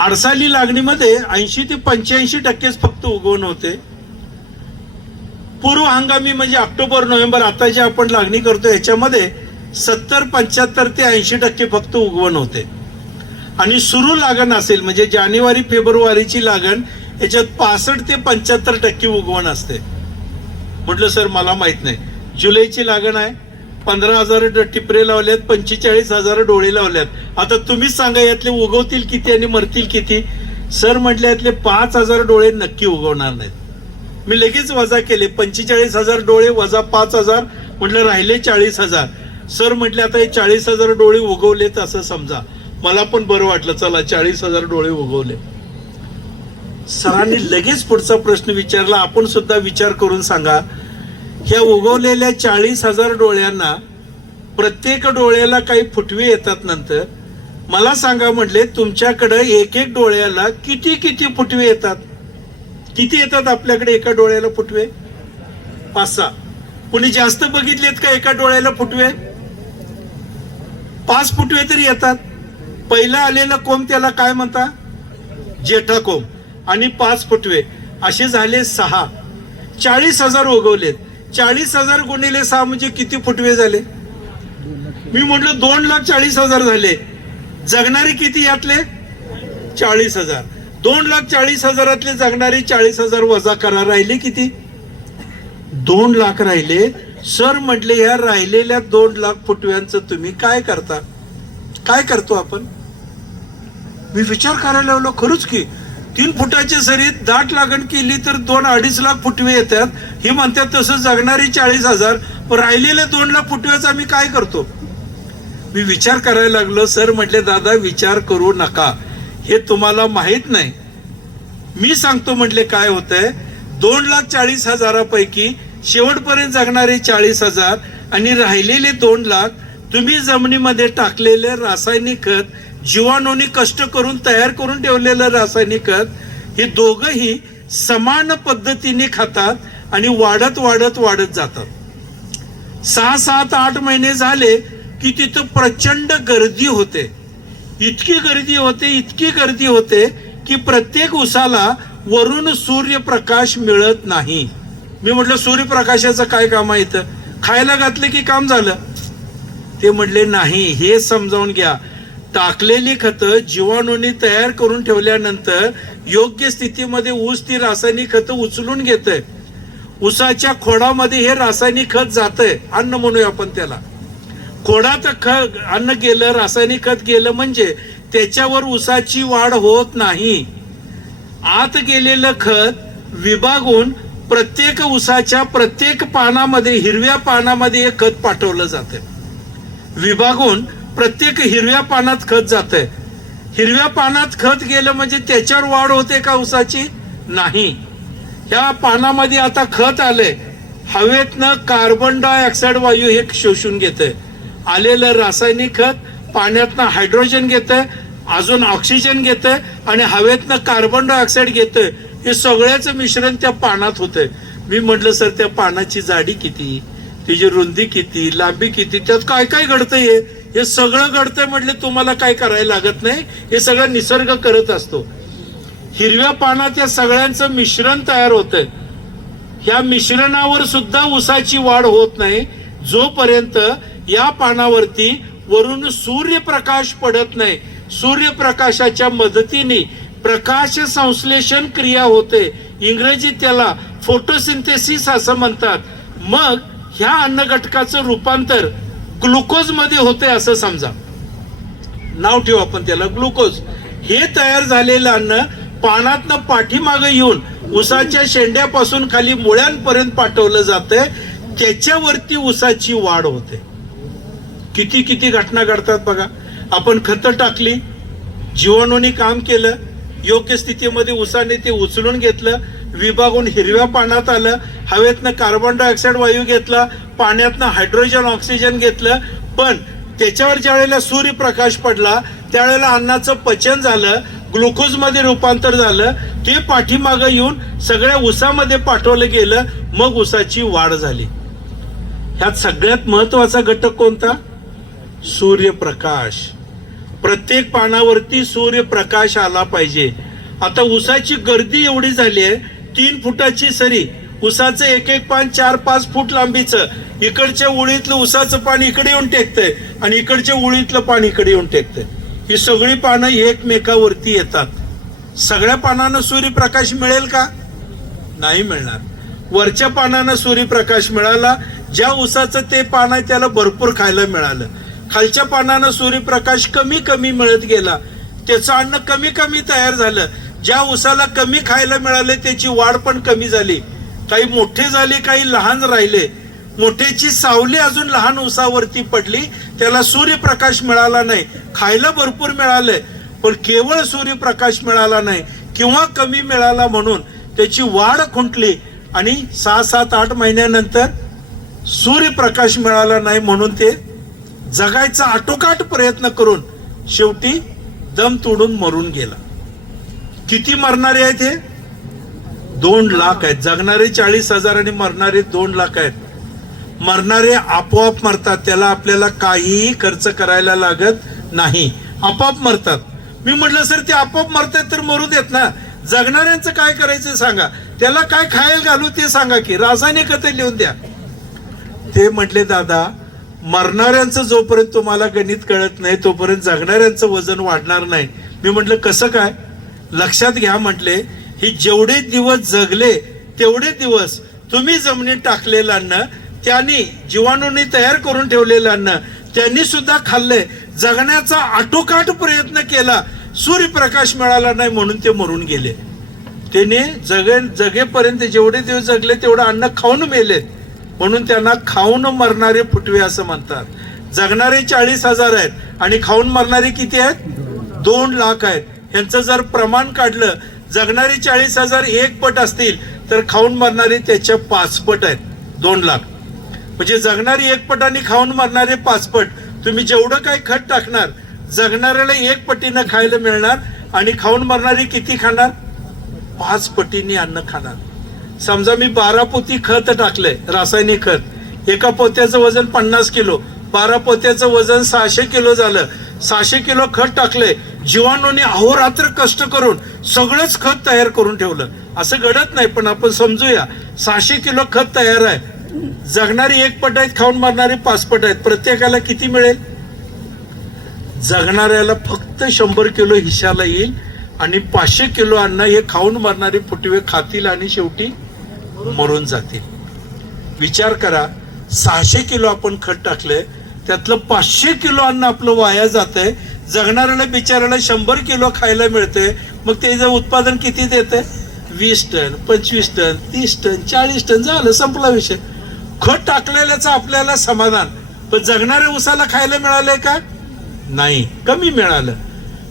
अडसाली लागणीमध्ये 80 ते 85% फक्त उगवण होते. पूर्व हंगामी म्हणजे ऑक्टोबर नोव्हेंबर आता जे आपण लागणी करतो ह्याच्यामध्ये 70-75 ते 80% फक्त उगवण होते. आणि सुरू लागण असेल म्हणजे जानेवारी फेब्रुवारीची लागण याच्यात 65 ते 75% उगवण असते. म्हटलं सर मला माहित नाही. जुलैची लागण आहे, 15,000 टिपरे लावल्यात, 45,000 डोळे लावल्यात. आता तुम्हीच सांगा यातले उगवतील किती आणि मरतील किती. सर म्हटले यातले 5,000 डोळे नक्की उगवणार नाहीत. मी लगेच वजा केले, 45,000 डोळे वजा 5,000 म्हटलं राहिले 40,000. सर म्हटले आता हे 40,000 डोळे उगवलेत असं समजा. मला पण बरं वाटलं, चला 40,000 डोळे उगवले. सरांनी लगेच पुढचा प्रश्न विचारला, आपण सुद्धा विचार करून सांगा, ह्या उगवलेल्या 40,000 डोळ्यांना प्रत्येक डोळ्याला काही फुटवे येतात. नंतर मला सांगा म्हटले तुमच्याकडे 1-1 डोळ्याला किती किती फुटवे येतात. किती येतात आपल्याकडे एका डोळ्याला फुटवे. 5-6. कुणी जास्त बघितलेत का एका डोळ्याला फुटवे. 5 फुटवे तरी येतात. पहिला आलेला कोंब त्याला काय म्हणता, जेठा कोंब, आणि 5 फुटवे असे झाले 6. 40,000 उगवलेत. 40,000 गुणिले 6 म्हणजे किती फुटवे झाले. मी म्हटलं 2,40,000 झाले. जगणारे किती यातले 40,000. 2,40,000 जगणारे 40,000 वजा करा, राहिले किती 2 लाख राहिले. सर म्हटले ह्या राहिलेल्या 2 लाख फुटव्यांचं तुम्ही काय करता. काय करतो आपण. मी विचार करायला लावलो, खरंच की 3 फुटाच्या सरीत दाट लागण केली तर 2-2.5 लाख फुटवे येतात. ही म्हणतात तसं जगणारी 40,000, राहिलेले 2 लाख फुटव्याचा मी काय करतो. मी विचार करायला लागलो. सर म्हटले दादा विचार करू नका, हे तुम्हाला माहित नाही. मी सांगतो म्हटले काय होतंय. 2,40,000 पैकी शेवटपर्यंत जगणारे 40,000 आणि राहिलेले 2 लाख तुम्ही जमिनीमध्ये टाकलेले रासायनिक खत, जीवाणूंनी कष्ट करून तयार करून ठेवलेलं रासायनिक खत, हे दोघंही समान पद्धतीने खातात आणि वाढत वाढत वाढत जातात. 6-7-8 महिने झाले की तिथं प्रचंड गर्दी होते. इतकी गर्दी होते की प्रत्येक उसाला वरून सूर्यप्रकाश मिळत नाही. मी म्हटलं सूर्यप्रकाशाचं काय काम आहे इथं, खायला घातलं की काम झालं. ते म्हटले नाही, हे समजावून घ्या. टाकलेली खतं जीवाणूंनी तयार करून ठेवल्यानंतर योग्य स्थितीमध्ये ऊस ती रासायनिक खतं उचलून घेतंय. ऊसाच्या खोडामध्ये हे रासायनिक खत जातंय, अन्न म्हणूया आपण त्याला. खोडात अन्न गेलं, रासायनिक खत गेलं म्हणजे त्याच्यावर ऊसाची वाढ होत नाही. आत गेलेलं खत विभागून प्रत्येक ऊसाच्या प्रत्येक पानामध्ये, हिरव्या पानामध्ये हे खत पाठवलं जातंय. विभागून प्रत्येक हिरव्या पानात खत जातंय. हिरव्या पानात खत गेलं म्हणजे त्याच्यावर वाढ होते का ऊसाची? नाही. ह्या पानामध्ये आता खत आलंय, हवेतनं कार्बन डायऑक्साईड वायू हे शोषून घेतंय. आलेलं रासायनिक खत पाण्यातनं हायड्रोजन घेतंय, अजून ऑक्सिजन घेतंय आणि हवेतनं कार्बन डायऑक्साईड घेतंय. हे सगळ्याचं मिश्रण त्या पानात होतंय. मी म्हटलं सर त्या पानाची जाडी किती, तिची रुंदी किती, लांबी किती, त्यात काय काय घडतंय, हे सगळं घडतंय. म्हटले तुम्हाला काय करायला लागत नाही, हे सगळं निसर्ग करत असतो. हिरव्या पानात या सगळ्यांचं मिश्रण तयार होतंय. ह्या मिश्रणावर सुद्धा ऊसाची वाढ होत नाही जोपर्यंत या पानावरती वरून सूर्यप्रकाश पडत नाही. सूर्यप्रकाशाच्या मदतीने प्रकाश संश्लेषण क्रिया होते. इंग्रजीत त्याला फोटोसिंथेसिस असं म्हणतात. मग ह्या अन्न घटकाचं रूपांतर ग्लुकोज मध्ये होते असं समजा, नाव ठेवू आपण त्याला ग्लुकोज. हे तयार झालेलं अन्न पानातनं पाठीमागे येऊन ऊसाच्या शेंड्यापासून खाली मुळ्यांपर्यंत पाठवलं जातंय. त्याच्यावरती ऊसाची वाढ होते. किती किती घटना घडतात बघा. आपण खतं टाकली, जीवाणूंनी काम केलं, योग्य स्थितीमध्ये ऊसाने ते उचलून घेतलं, विभागून हिरव्या पानात आलं, हवेतनं कार्बन डायऑक्साईड वायू घेतला, पाण्यातनं हायड्रोजन ऑक्सिजन घेतलं. पण त्याच्यावर ज्या वेळेला सूर्यप्रकाश पडला त्यावेळेला अन्नाचं पचन झालं, ग्लुकोज मध्ये रूपांतर झालं, ते पाठीमागं येऊन सगळ्या ऊसामध्ये पाठवलं गेलं, मग ऊसाची वाढ झाली. ह्यात सगळ्यात महत्वाचा घटक कोणता? सूर्यप्रकाश. प्रत्येक पानावरती सूर्यप्रकाश आला पाहिजे. आता ऊसाची गर्दी एवढी झाली आहे, 3 फुटाची सरी, ऊसाचं एक एक पान 4-5 फूट लांबीचं, इकडच्या उळीतलं ऊसाचं पान इकडे येऊन टेकतंय आणि इकडच्या उळीतलं पान इकडे येऊन टेकतंय. ही सगळी पानं एकमेकावरती येतात. सगळ्या पानांना सूर्यप्रकाश मिळेल का? नाही मिळणार. वरच्या पानांना सूर्यप्रकाश मिळाला, ज्या ऊसाचं ते पान आहे त्याला भरपूर खायला मिळालं. खालच्या पानानं सूर्यप्रकाश कमी कमी मिळत गेला, त्याचं अन्न कमी कमी तयार झालं. ज्या ऊसाला कमी खायला मिळाले त्याची वाढ पण कमी झाली. काही मोठे झाले, काही लहान राहिले. मोठ्याची सावली अजून लहान ऊसावरती पडली, त्याला सूर्यप्रकाश मिळाला नाही. खायला भरपूर मिळालंय पण केवळ सूर्यप्रकाश मिळाला नाही किंवा कमी मिळाला म्हणून त्याची वाढ खुंटली आणि 6-7-8 महिन्यानंतर सूर्यप्रकाश मिळाला नाही म्हणून ते जगायचा आटोकाट प्रयत्न करून शेवटी दम तोडून मरून गेला. किती मरणारे आहेत हे? 2 लाख आहेत. जगणारे 40,000 आणि मरणारे 2 लाख आहेत. मरणारे आपोआप मरतात, त्याला आपल्याला काहीही खर्च करायला लागत नाही, आपोआप मरतात. मी म्हटलं सर ते आपोआप मरतात तर मरू देत ना, जगणाऱ्यांचं काय करायचं सांगा, त्याला काय खायला घालू ते सांगा की, रासायनिक खते लिहून द्या. ते म्हटले दादा मरणाऱ्यांचं जोपर्यंत तुम्हाला गणित कळत नाही तोपर्यंत जगणाऱ्यांचं वजन वाढणार नाही. मी म्हटलं कसं काय? लक्षात घ्या म्हटले, हे जेवढे दिवस जगले तेवढे दिवस तुम्ही जमिनीत टाकलेलं अन्न, त्यांनी जीवाणूंनी तयार करून ठेवलेलं अन्न त्यांनी सुद्धा खाल्लंय. जगण्याचा आटोकाट प्रयत्न केला, सूर्यप्रकाश मिळाला नाही म्हणून ते मरून गेले. त्याने जगेपर्यंत जेवढे दिवस जगले तेवढं अन्न खाऊन मेलेत म्हणून त्यांना खाऊन मरणारे फुटवे असं म्हणतात. जगणारे 40,000 आहेत आणि खाऊन मरणारे किती आहेत? 2 लाख आहेत. यांचं जर प्रमाण काढलं, जगणारे 40,000 1 पट असतील तर खाऊन मरणारे त्याच्या 5 पट आहेत. 2 लाख म्हणजे जगणारी 1 पट आणि खाऊन मरणारे 5 पट. तुम्ही जेवढं काही खत टाकणार जगणाऱ्याला 1 पटीनं खायला मिळणार आणि खाऊन मरणारी किती खाणार? 5 पटीने अन्न खाणार. समजा मी 12 पोती खत टाकलंय, रासायनिक खत, एका पोत्याचं वजन 50 किलो, 12 पोत्याचं वजन 600 किलो झालं. 600 किलो खत टाकले, जीवाणूने अहोरात्र कष्ट करून सगळंच खत तयार करून ठेवलं. असं घडत नाही, पण आपण समजूया 600 किलो खत तयार आहे. जगणारी 1 पट आहेत, खाऊन मारणारी 5 पट आहेत. प्रत्येकाला किती मिळेल? जगणाऱ्याला फक्त 100 किलो हिशाला येईल आणि 500 किलो अन्न हे खाऊन मारणारे फुटवे खातील आणि शेवटी मरून जातील. विचार करा, 600 किलो आपण खत टाकलंय, त्यातलं 500 किलो अन्न आपलं वाया जातंय. जगणाऱ्याला बिचाराला 100 किलो खायला मिळतंय. मग त्याचं उत्पादन किती देतंय? 20 टन, 25 टन, 30 टन, 40 टन, झालं, संपला विषय. खत टाकलेल्याचं आपल्याला समाधान, पण जगणाऱ्या ऊसाला खायला मिळालंय का? नाही, कमी मिळालं.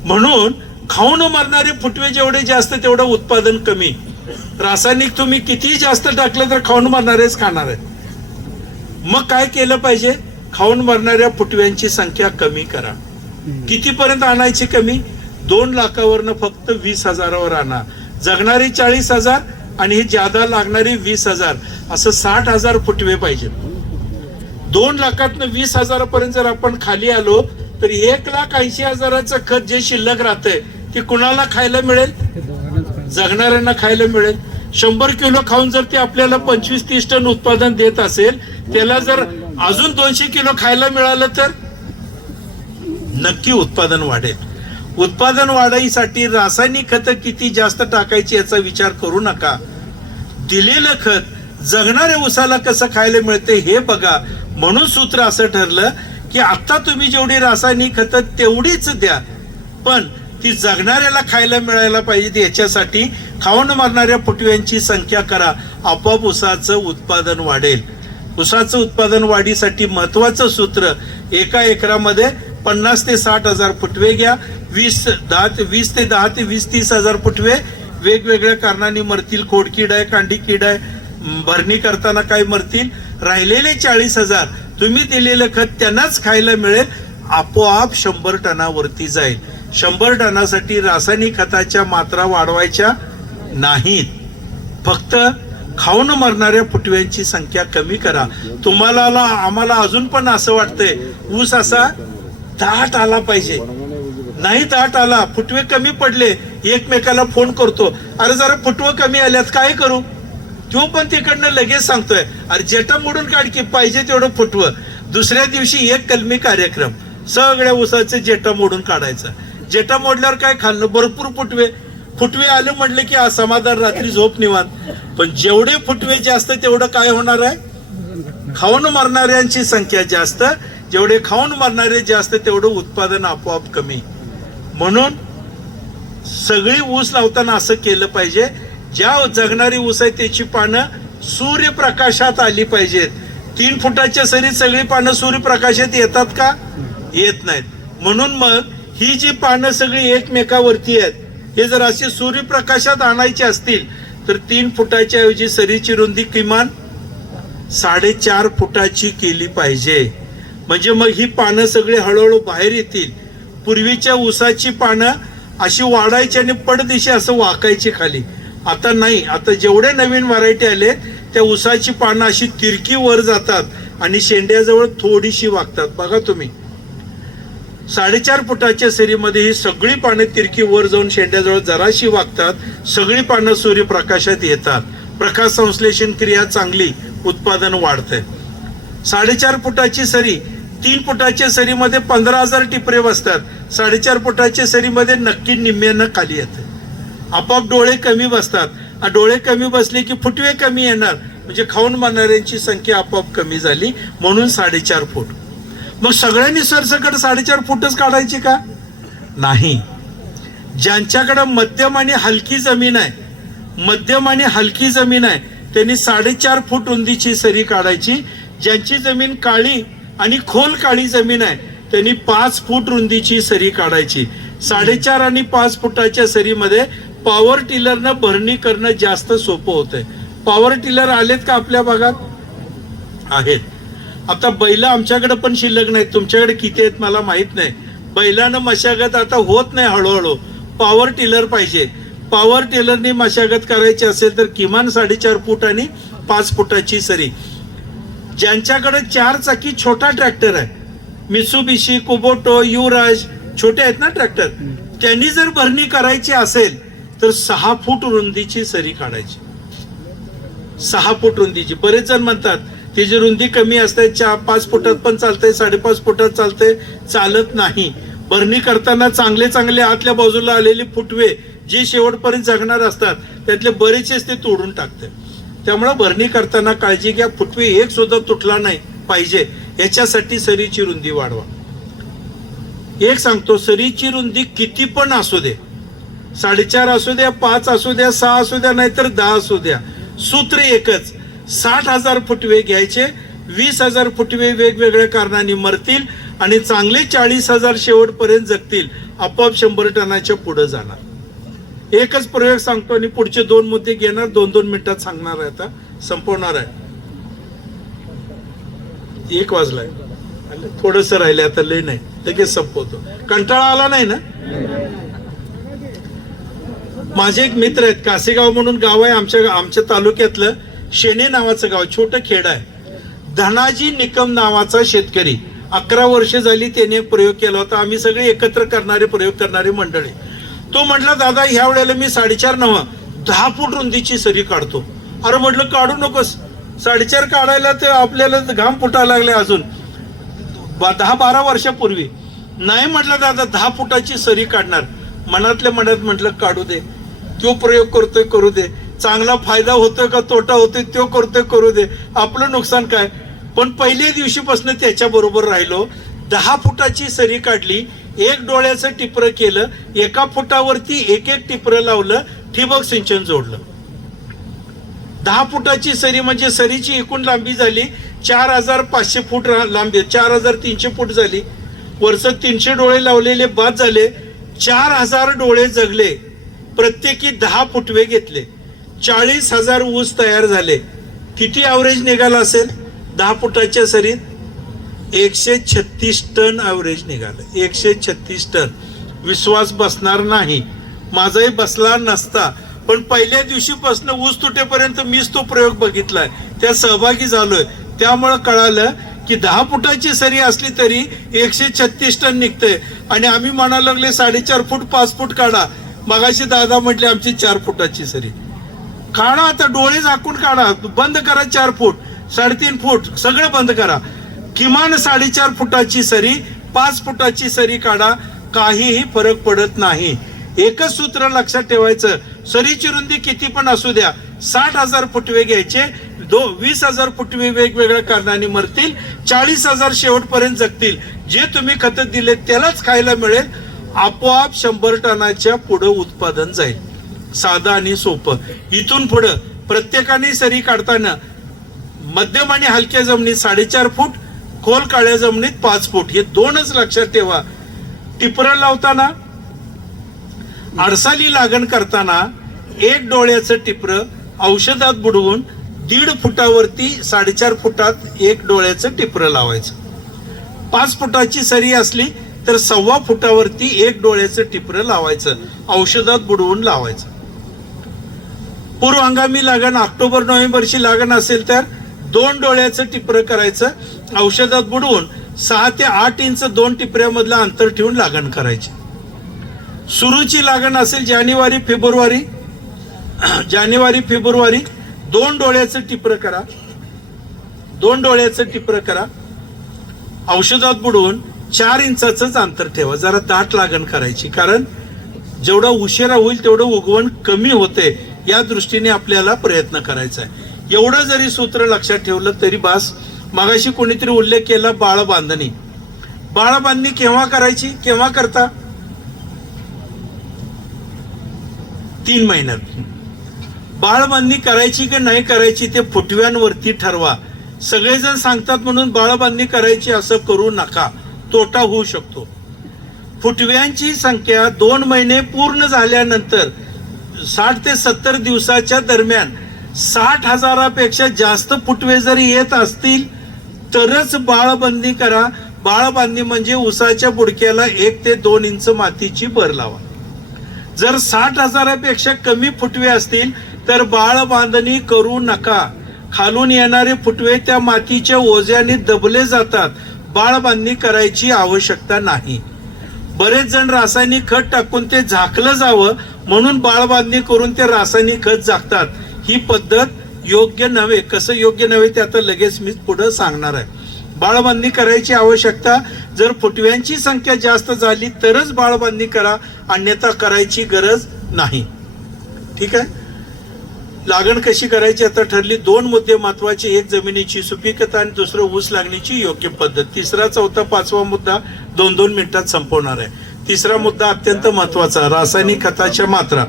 म्हणून खाऊन मरणारे फुटवे जेवढे जास्त तेवढं उत्पादन कमी. रासायनिक तुम्ही कितीही जास्त टाकलं तर खाऊन मरणारेच खाणार आहेत. मग काय केलं पाहिजे? खाऊन मरणाऱ्या फुटव्यांची संख्या कमी करा. कितीपर्यंत आणायची कमी? 2 लाखावरनं फक्त 20,000वर आणा. जगणारी 40,000 आणि हे ज्यादा लागणारी 20,000, असं 60,000 फुटवे पाहिजे. 2 लाखातनं 20,000 पर्यंत जर आपण खाली आलो तर 1,80,000चं खत जे शिल्लक राहतंय ते कुणाला खायला मिळेल? जगणाऱ्यांना खायला मिळेल. 100 किलो खाऊन जर ते आपल्याला 25-30 टन उत्पादन देत असेल, त्याला जर अजून 200 किलो खायला मिळालं तर नक्की उत्पादन वाढेल. उत्पादन वाढीसाठी रासायनिक खतं किती जास्त टाकायची याचा विचार करू नका. दिलेलं खत जगणाऱ्या ऊसाला कसं खायला मिळते हे बघा. म्हणून सूत्र असं ठरलं की आता तुम्ही जेवढी रासायनिक खतं तेवढीच द्या, पण ती जगणाऱ्याला खायला मिळायला पाहिजे. याच्यासाठी खाऊन मारणाऱ्या फुटव्यांची संख्या करा, आपोआप ऊसाचं उत्पादन वाढेल. ऊसाचं उत्पादन वाढीसाठी महत्वाचं सूत्र, एका एकरामध्ये 50 ते 60,000 फुटवे घ्या. 20 ते 30,000 फुटवे वेगवेगळ्या कारणांनी मरतील. खोडकीड आहे, कांडी कीड आहे, भरणी करताना काय मरतील. राहिलेले 40,000 तुम्ही दिलेलं खत त्यांनाच खायला मिळेल. आपोआप 100 टनावरती जाईल. 100 टनासाठी रासायनिक खताच्या मात्रा वाढवायच्या नाहीत, फक्त खाऊन मरणाऱ्या फुटव्यांची संख्या कमी करा. तुम्हाला आम्हाला अजून पण असं वाटतंय ऊस असा दाट आला पाहिजे. नाही दाट आला, फुटवे कमी पडले, एकमेकाला फोन करतो, अरे जरा फुटवं कमी आल्यात काय करू? तो पण तिकडनं लगेच सांगतोय, अरे जेटा मोडून काढ की पाहिजे तेवढं फुटवं. दुसऱ्या दिवशी एक कलमी कार्यक्रम, सगळ्या ऊसाचे जेटा मोडून काढायचा. जेटा मोडल्यावर काय खाल्लं? भरपूर फुटवे आले म्हटले की असमाधान, रात्री झोप निवांत. पण जेवढे फुटवे जास्त तेवढं काय होणार आहे? खाऊन मरणाऱ्यांची संख्या जास्त. जेवढे खाऊन मरणारे जास्त तेवढं उत्पादन आपोआप कमी. म्हणून सगळी ऊस लावताना असं केलं पाहिजे, ज्या जगणारी ऊस आहे त्याची पानं सूर्यप्रकाशात आली पाहिजेत. 3 फुटाच्या सरीत सगळी पानं सूर्यप्रकाशात येतात का? येत नाहीत. म्हणून मग ही जी पानं सगळी एकमेकावरती आहेत, हे जर असे सूर्यप्रकाशात आणायचे असतील तर 3 फुटाच्या ऐवजी सरीची रुंदी किमान 4.5 फुटाची केली पाहिजे. म्हणजे मग ही पानं सगळी हळूहळू बाहेर येतील. पूर्वीच्या ऊसाची पानं अशी वाढायची आणि पडदिशी असं वाकायची खाली. आता नाही. आता जेवढे नवीन व्हरायटी आले त्या ऊसाची पानं अशी तिरकी वर जातात आणि शेंड्याजवळ थोडीशी वागतात. बघा तुम्ही, 4.5 फुटाच्या सरीमध्ये ही सगळी पानं तिरकी वर जाऊन शेंड्याजवळ जराशी वागतात. सगळी पानं सूर्यप्रकाशात येतात. प्रकाश संश्लेषण क्रिया चांगली, उत्पादन वाढतंय. 4.5 फुटाची सरी, 3 फुटाच्या सरीमध्ये 15,000 टिपरे बसतात. 4.5 फुटाच्या सरीमध्ये नक्की निम्म्यानं खाली येते. आपोआप डोळे कमी बसतात. डोळे कमी बसले की फुटवे कमी येणार, म्हणजे खाऊन मारणाऱ्यांची संख्या आपोआप कमी झाली. म्हणून 4.5 फूट. मग सगळ्यांनी सरसकट 4.5 फूटच काढायची का? नाही. ज्यांच्याकडे मध्यम आणि हलकी जमीन आहे, त्यांनी 4.5 फूट रुंदीची सरी काढायची. ज्यांची जमीन काळी आणि खोल काळी जमीन आहे त्यांनी 5 फूट रुंदीची सरी काढायची. 4.5 आणि 5 फुटाच्या सरीमध्ये पॉवर टिलरनं भरणी करणं जास्त सोपं होतंय. पॉवर टिलर आलेत का आपल्या भागात? आहेत. आता बैल आमच्याकडे पण शिल्लक नाहीत. तुमच्याकडे किती आहेत मला माहित नाही. बैलानं मशागत आता होत नाही. हळूहळू पॉवर टिलर पाहिजे. पॉवर टिलरनी मशागत करायची असेल तर किमान 4.5 फूट आणि 5 फुटाची सरी. ज्यांच्याकडे 4 चाकी छोटा ट्रॅक्टर आहे, मित्सुबिशी, कुबोटो, युवराज, छोटे आहेत ना ट्रॅक्टर, त्यांनी जर भरणी करायची असेल तर 6 फूट रुंदीची सरी काढायची. 6 फूट रुंदीची. बरेच जण म्हणतात त्याची रुंदी कमी असते, 5 फुटात पण चालते, 5.5 फुटात चालते. चालत नाही. भरणी करताना चांगले चांगले आतल्या बाजूला आलेले फुटवे जे शेवटपर्यंत जगणार असतात त्यातले बरेचसेच ते तोडून टाकते. त्यामुळे भरणी करताना काळजी घ्या, फुटवे एक सुद्धा तुटला नाही पाहिजे याच्यासाठी सरीची रुंदी वाढवा. एक सांगतो, सरीची रुंदी किती पण असू दे, 4.5 असू द्या, 5 असू द्या, 6 असू द्या, नाहीतर 10 असू द्या, सूत्र एकच. 60,000 फुटवे घ्यायचे, 20,000 फुटवे वेगवेगळ्या कारणाने मरतील आणि चांगले 40,000 शेवटपर्यंत जगतील. आपोआप 100 टनाच्या पुढे जाणार. एकच प्रयोग सांगतो आणि पुढचे 2 मुद्दे घेणार, 2-2 मिनिटात सांगणार आहे, आता संपवणार आहे. 1 वाजलाय, थोडस राहिले आता, लय नाही, लगेच संपवतो. कंटाळा आला नाही ना? माझे एक मित्र आहेत, कासेगाव म्हणून गाव आहे आमच्या तालुक्यातलं, शेणे नावाचं गाव, छोटं खेड आहे. धनाजी निकम नावाचा शेतकरी, 11 वर्ष झाली त्याने प्रयोग केला होता. आम्ही सगळे एकत्र करणारे, प्रयोग करणारे मंडळी. तो म्हटला, दादा ह्या वेळेला मी 4.5 नव्हे 10 फूट रुंदीची सरी काढतो. अरे म्हटलं, काढू नकोस, 4.5 काढायला ते आपल्याला घाम फुटायला लागले अजून 10-12 वर्षापूर्वी. नाही म्हटलं दादा 10 फुटाची सरी काढणार. मनातल्या मनात म्हटलं काढू दे, तो प्रयोग करतोय करू दे, चांगला फायदा होतोय का तोटा होतोय तो करतोय करू दे, आपलं नुकसान काय. पण पहिल्या दिवशीपासून त्याच्या बरोबर राहिलो. 10 फुटाची सरी काढली, 1 डोळ्याचं टिपरं केलं, 1 फुटावरती 1 टिपरं लावलं, ठिबक सिंचन जोडलं. 10 फुटाची सरी म्हणजे सरीची एकूण लांबी झाली 4,500 फूट लांबी, 4,300 फूट झाली. वरचं 300 डोळे लावलेले बाद झाले, 4,000 डोळे जगले. प्रत्येकी 10 फुटवे घेतले, 40,000 ऊस तयार झाले. किती ॲव्हरेज निघाला असेल 10 फुटाच्या सरीत? 136 टन ॲव्हरेज निघालं. 136 टन. विश्वास बसणार नाही, माझाही बसला नसता, पण पहिल्या दिवशीपासून ऊस तुटेपर्यंत मीच तो प्रयोग बघितलाय, त्या सहभागी झालोय. त्यामुळं कळालं की 10 फुटाची सरी असली तरी 136 टन निघतंय. आणि आम्ही म्हणायला लागले 4.5 फूट 5 फूट काढा. मगाशी दादा म्हटले आमची 4 फुटाची सरी काढा. आता डोळे झाकून काढा, बंद करा 4 फूट 3.5 फूट सगळं बंद करा. किमान 4.5 फुटाची सरी, 5 फुटाची सरी काढा, काहीही फरक पडत नाही. एकच सूत्र लक्षात ठेवायचं, सरीची रुंदी किती पण असू द्या, 60,000 फुटवे घ्यायचे, 20,000 फुटवे वेगवेगळ्या कारणाने मरतील, 40,000 शेवटपर्यंत जगतील. जे तुम्ही खत दिले त्यालाच खायला मिळेल. आपोआप 100 टनाच्या पुढे उत्पादन जाईल. साधं आणि सोपं. इथून पुढं प्रत्येकाने सरी काढताना मध्यम आणि हलक्या जमिनीत 4.5 फूट, खोल काळ्या जमिनीत 5 फूट, हे 2च लक्षात ठेवा. टिपरं लावताना, आडसाली लागण करताना 1 डोळ्याचं टिपरं औषधात बुडवून 1.5 फुटावरती 4.5 फुटात 1 डोळ्याचं टिपरं लावायचं. 5 फुटाची सरी असली तर 1.25 फुटावरती 1 डोळ्याचं टिपरं लावायचं, औषधात बुडवून लावायचं. पूर्व हंगामी लागण ऑक्टोबर-नोव्हेंबरची लागण असेल तर 2 डोळ्याचं टिपरं करायचं, औषधात बुडवून 6 ते 8 इंच 2 टिपऱ्यामधलं अंतर ठेवून लागण करायची. सुरूची लागण असेल जानेवारी-फेब्रुवारी 2 डोळ्याचं टिपरं करा. 2 डोळ्याचं टिपरं करा, औषधात बुडवून 4 इंचाचंच अंतर ठेवा. जरा दाट लागण करायची, कारण जेवढा उशिरा होईल तेवढं उगवण कमी होते. या दृष्टीने आपल्याला प्रयत्न करायचा आहे. एवढं जरी सूत्र लक्षात ठेवलं तरी बास. मगाशी कोणीतरी उल्लेख केला बाळ बांधणी. बाळ बांधणी केव्हा करायची, केव्हा करता? 3 महिन्यात. बाळ बांधणी करायची की नाही करायची ते फुटव्यांवरती ठरवा. सगळेजण सांगतात म्हणून बाळ बांधणी करायची असं करू नका, तोटा होऊ शकतो. फुटव्यांची संख्या 2 महिने पूर्ण झाल्यानंतर 60 ते 70 दिवसाच्या दरम्यान 60,000पेक्षा जास्त फुटवे जरी येत असतील तरच बाळबांधणी करा. बाळबांधणी म्हणजे उसाच्या बुडक्याला 1 ते 2 इंच मातीची भर लावा. जर 60,000पेक्षा कमी फुटवे असतील तर बाळबांधणी करू नका. खालून येणारे फुटवे त्या मातीच्या ओझ्याने दबले जातात. बाळबांधणी करायची आवश्यकता नाही. बरेच जण रासायनिक खत टाकून ते झाकलं जावं म्हणून बाळबांधणी करून ते रासायनिक खत झाकतात. ही पद्धत योग्य नव्हे. कसं योग्य नव्हे ते आता लगेच मी पुढे सांगणार आहे. बाळबांधणी करायची आवश्यकता जर फुटव्यांची संख्या जास्त झाली तरच बाळबांधणी करा, अन्यथा करायची गरज नाही. ठीक आहे. लागण कशी करायची आता ठरली. 2 मुद्दे महत्वाचे, एक जमिनीची सुपीकता आणि दुसरं ऊस लागणीची योग्य पद्धत. तिसरा, चौथा, 5वा मुद्दा 2-2 मिनिटात संपवणार आहे. तिसरा मुद्दा अत्यंत महत्वाचा, रासायनिक खताच्या मात्रा.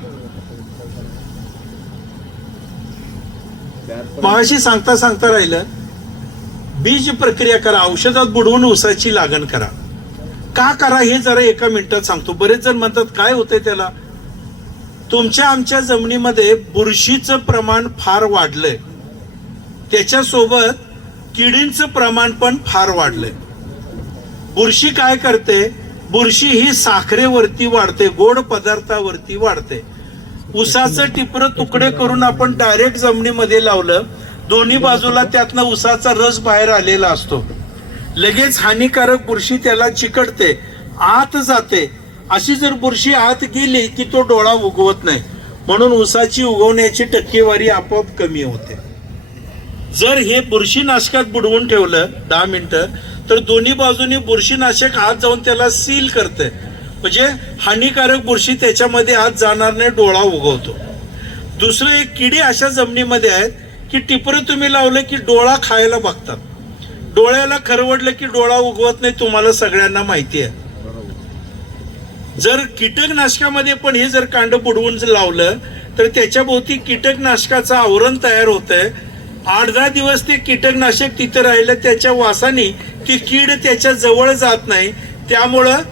मगाशी सांगता सांगता राहिलं, बीज प्रक्रिया करा, औषधात बुडवून ऊसाची लागण करा. का करा हे जरा एका मिनिटात सांगतो. बरेच जण म्हणतात काय होतंय त्याला. तुमच्या आमच्या जमिनीमध्ये बुरशीचं प्रमाण फार वाढलंय, त्याच्यासोबत किडींचं प्रमाण पण फार वाढलंय. बुरशी काय करते, बुरशी ही साखरेवरती वाढते, गोड पदार्थावरती वाढते. ऊसाचं टिपरं तुकडे करून आपण डायरेक्ट जमिनीमध्ये लावलं, दोन्ही बाजूला त्यातनं ऊसाचा रस बाहेर आलेला असतो. लगेच हानिकारक बुरशी त्याला चिकटते, आत जाते. अशी जर बुरशी आत गेली की तो डोळा उगवत नाही, म्हणून ऊसाची उगवण्याची टक्केवारी आपोआप कमी होते. जर हे बुरशीनाशकात बुडवून ठेवलं 10 मिनिटं तर दोन्ही बाजूनी बुरशीनाशक आत जाऊन त्याला सील करते, म्हणजे हानिकारक बुरशी त्याच्यामध्ये आत जाणार नाही, डोळा उगवतो. दुसरं, एक किडी अशा जमिनीमध्ये आहेत की टिपरं तुम्ही लावलं की डोळा खायला बघतात. डोळ्याला खरवडलं की डोळा उगवत नाही, तुम्हाला सगळ्यांना माहिती आहे. जर कीटकनाशकामध्ये पण हे जर कांड बुडवून लावलं तर त्याच्या भोवती कीटकनाशकाचं आवरण तयार होतंय. 8-10 दिवस ते कीटकनाशक तिथं राहिलं, त्याच्या वासाने ती कीड त्याच्या जवळ जात नाही, त्यामुळं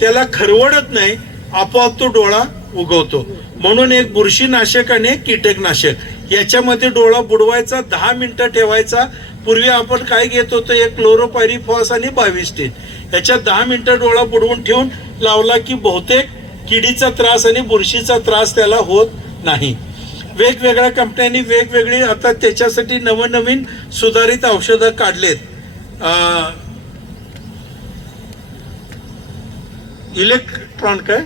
त्याला खरवडत नाही, आपोआप तो डोळा उगवतो. म्हणून एक बुरशीनाशक आणि एक कीटकनाशक याच्यामध्ये डोळा बुडवायचा, 10 मिनिटं ठेवायचा. पूर्वी आपण काय घेत होतो, एक क्लोरोपायरीफॉस आणि 22 टीन याच्यात 10 मिनिटं डोळा बुडवून ठेवून लावला की बहुतेक किडीचा त्रास आणि बुरशीचा त्रास त्याला होत नाही. वेगवेगळ्या कंपन्यांनी वेगवेगळी आता त्याच्यासाठी नवनवीन सुधारित औषधं काढलेत. इलेक्ट्रॉन काय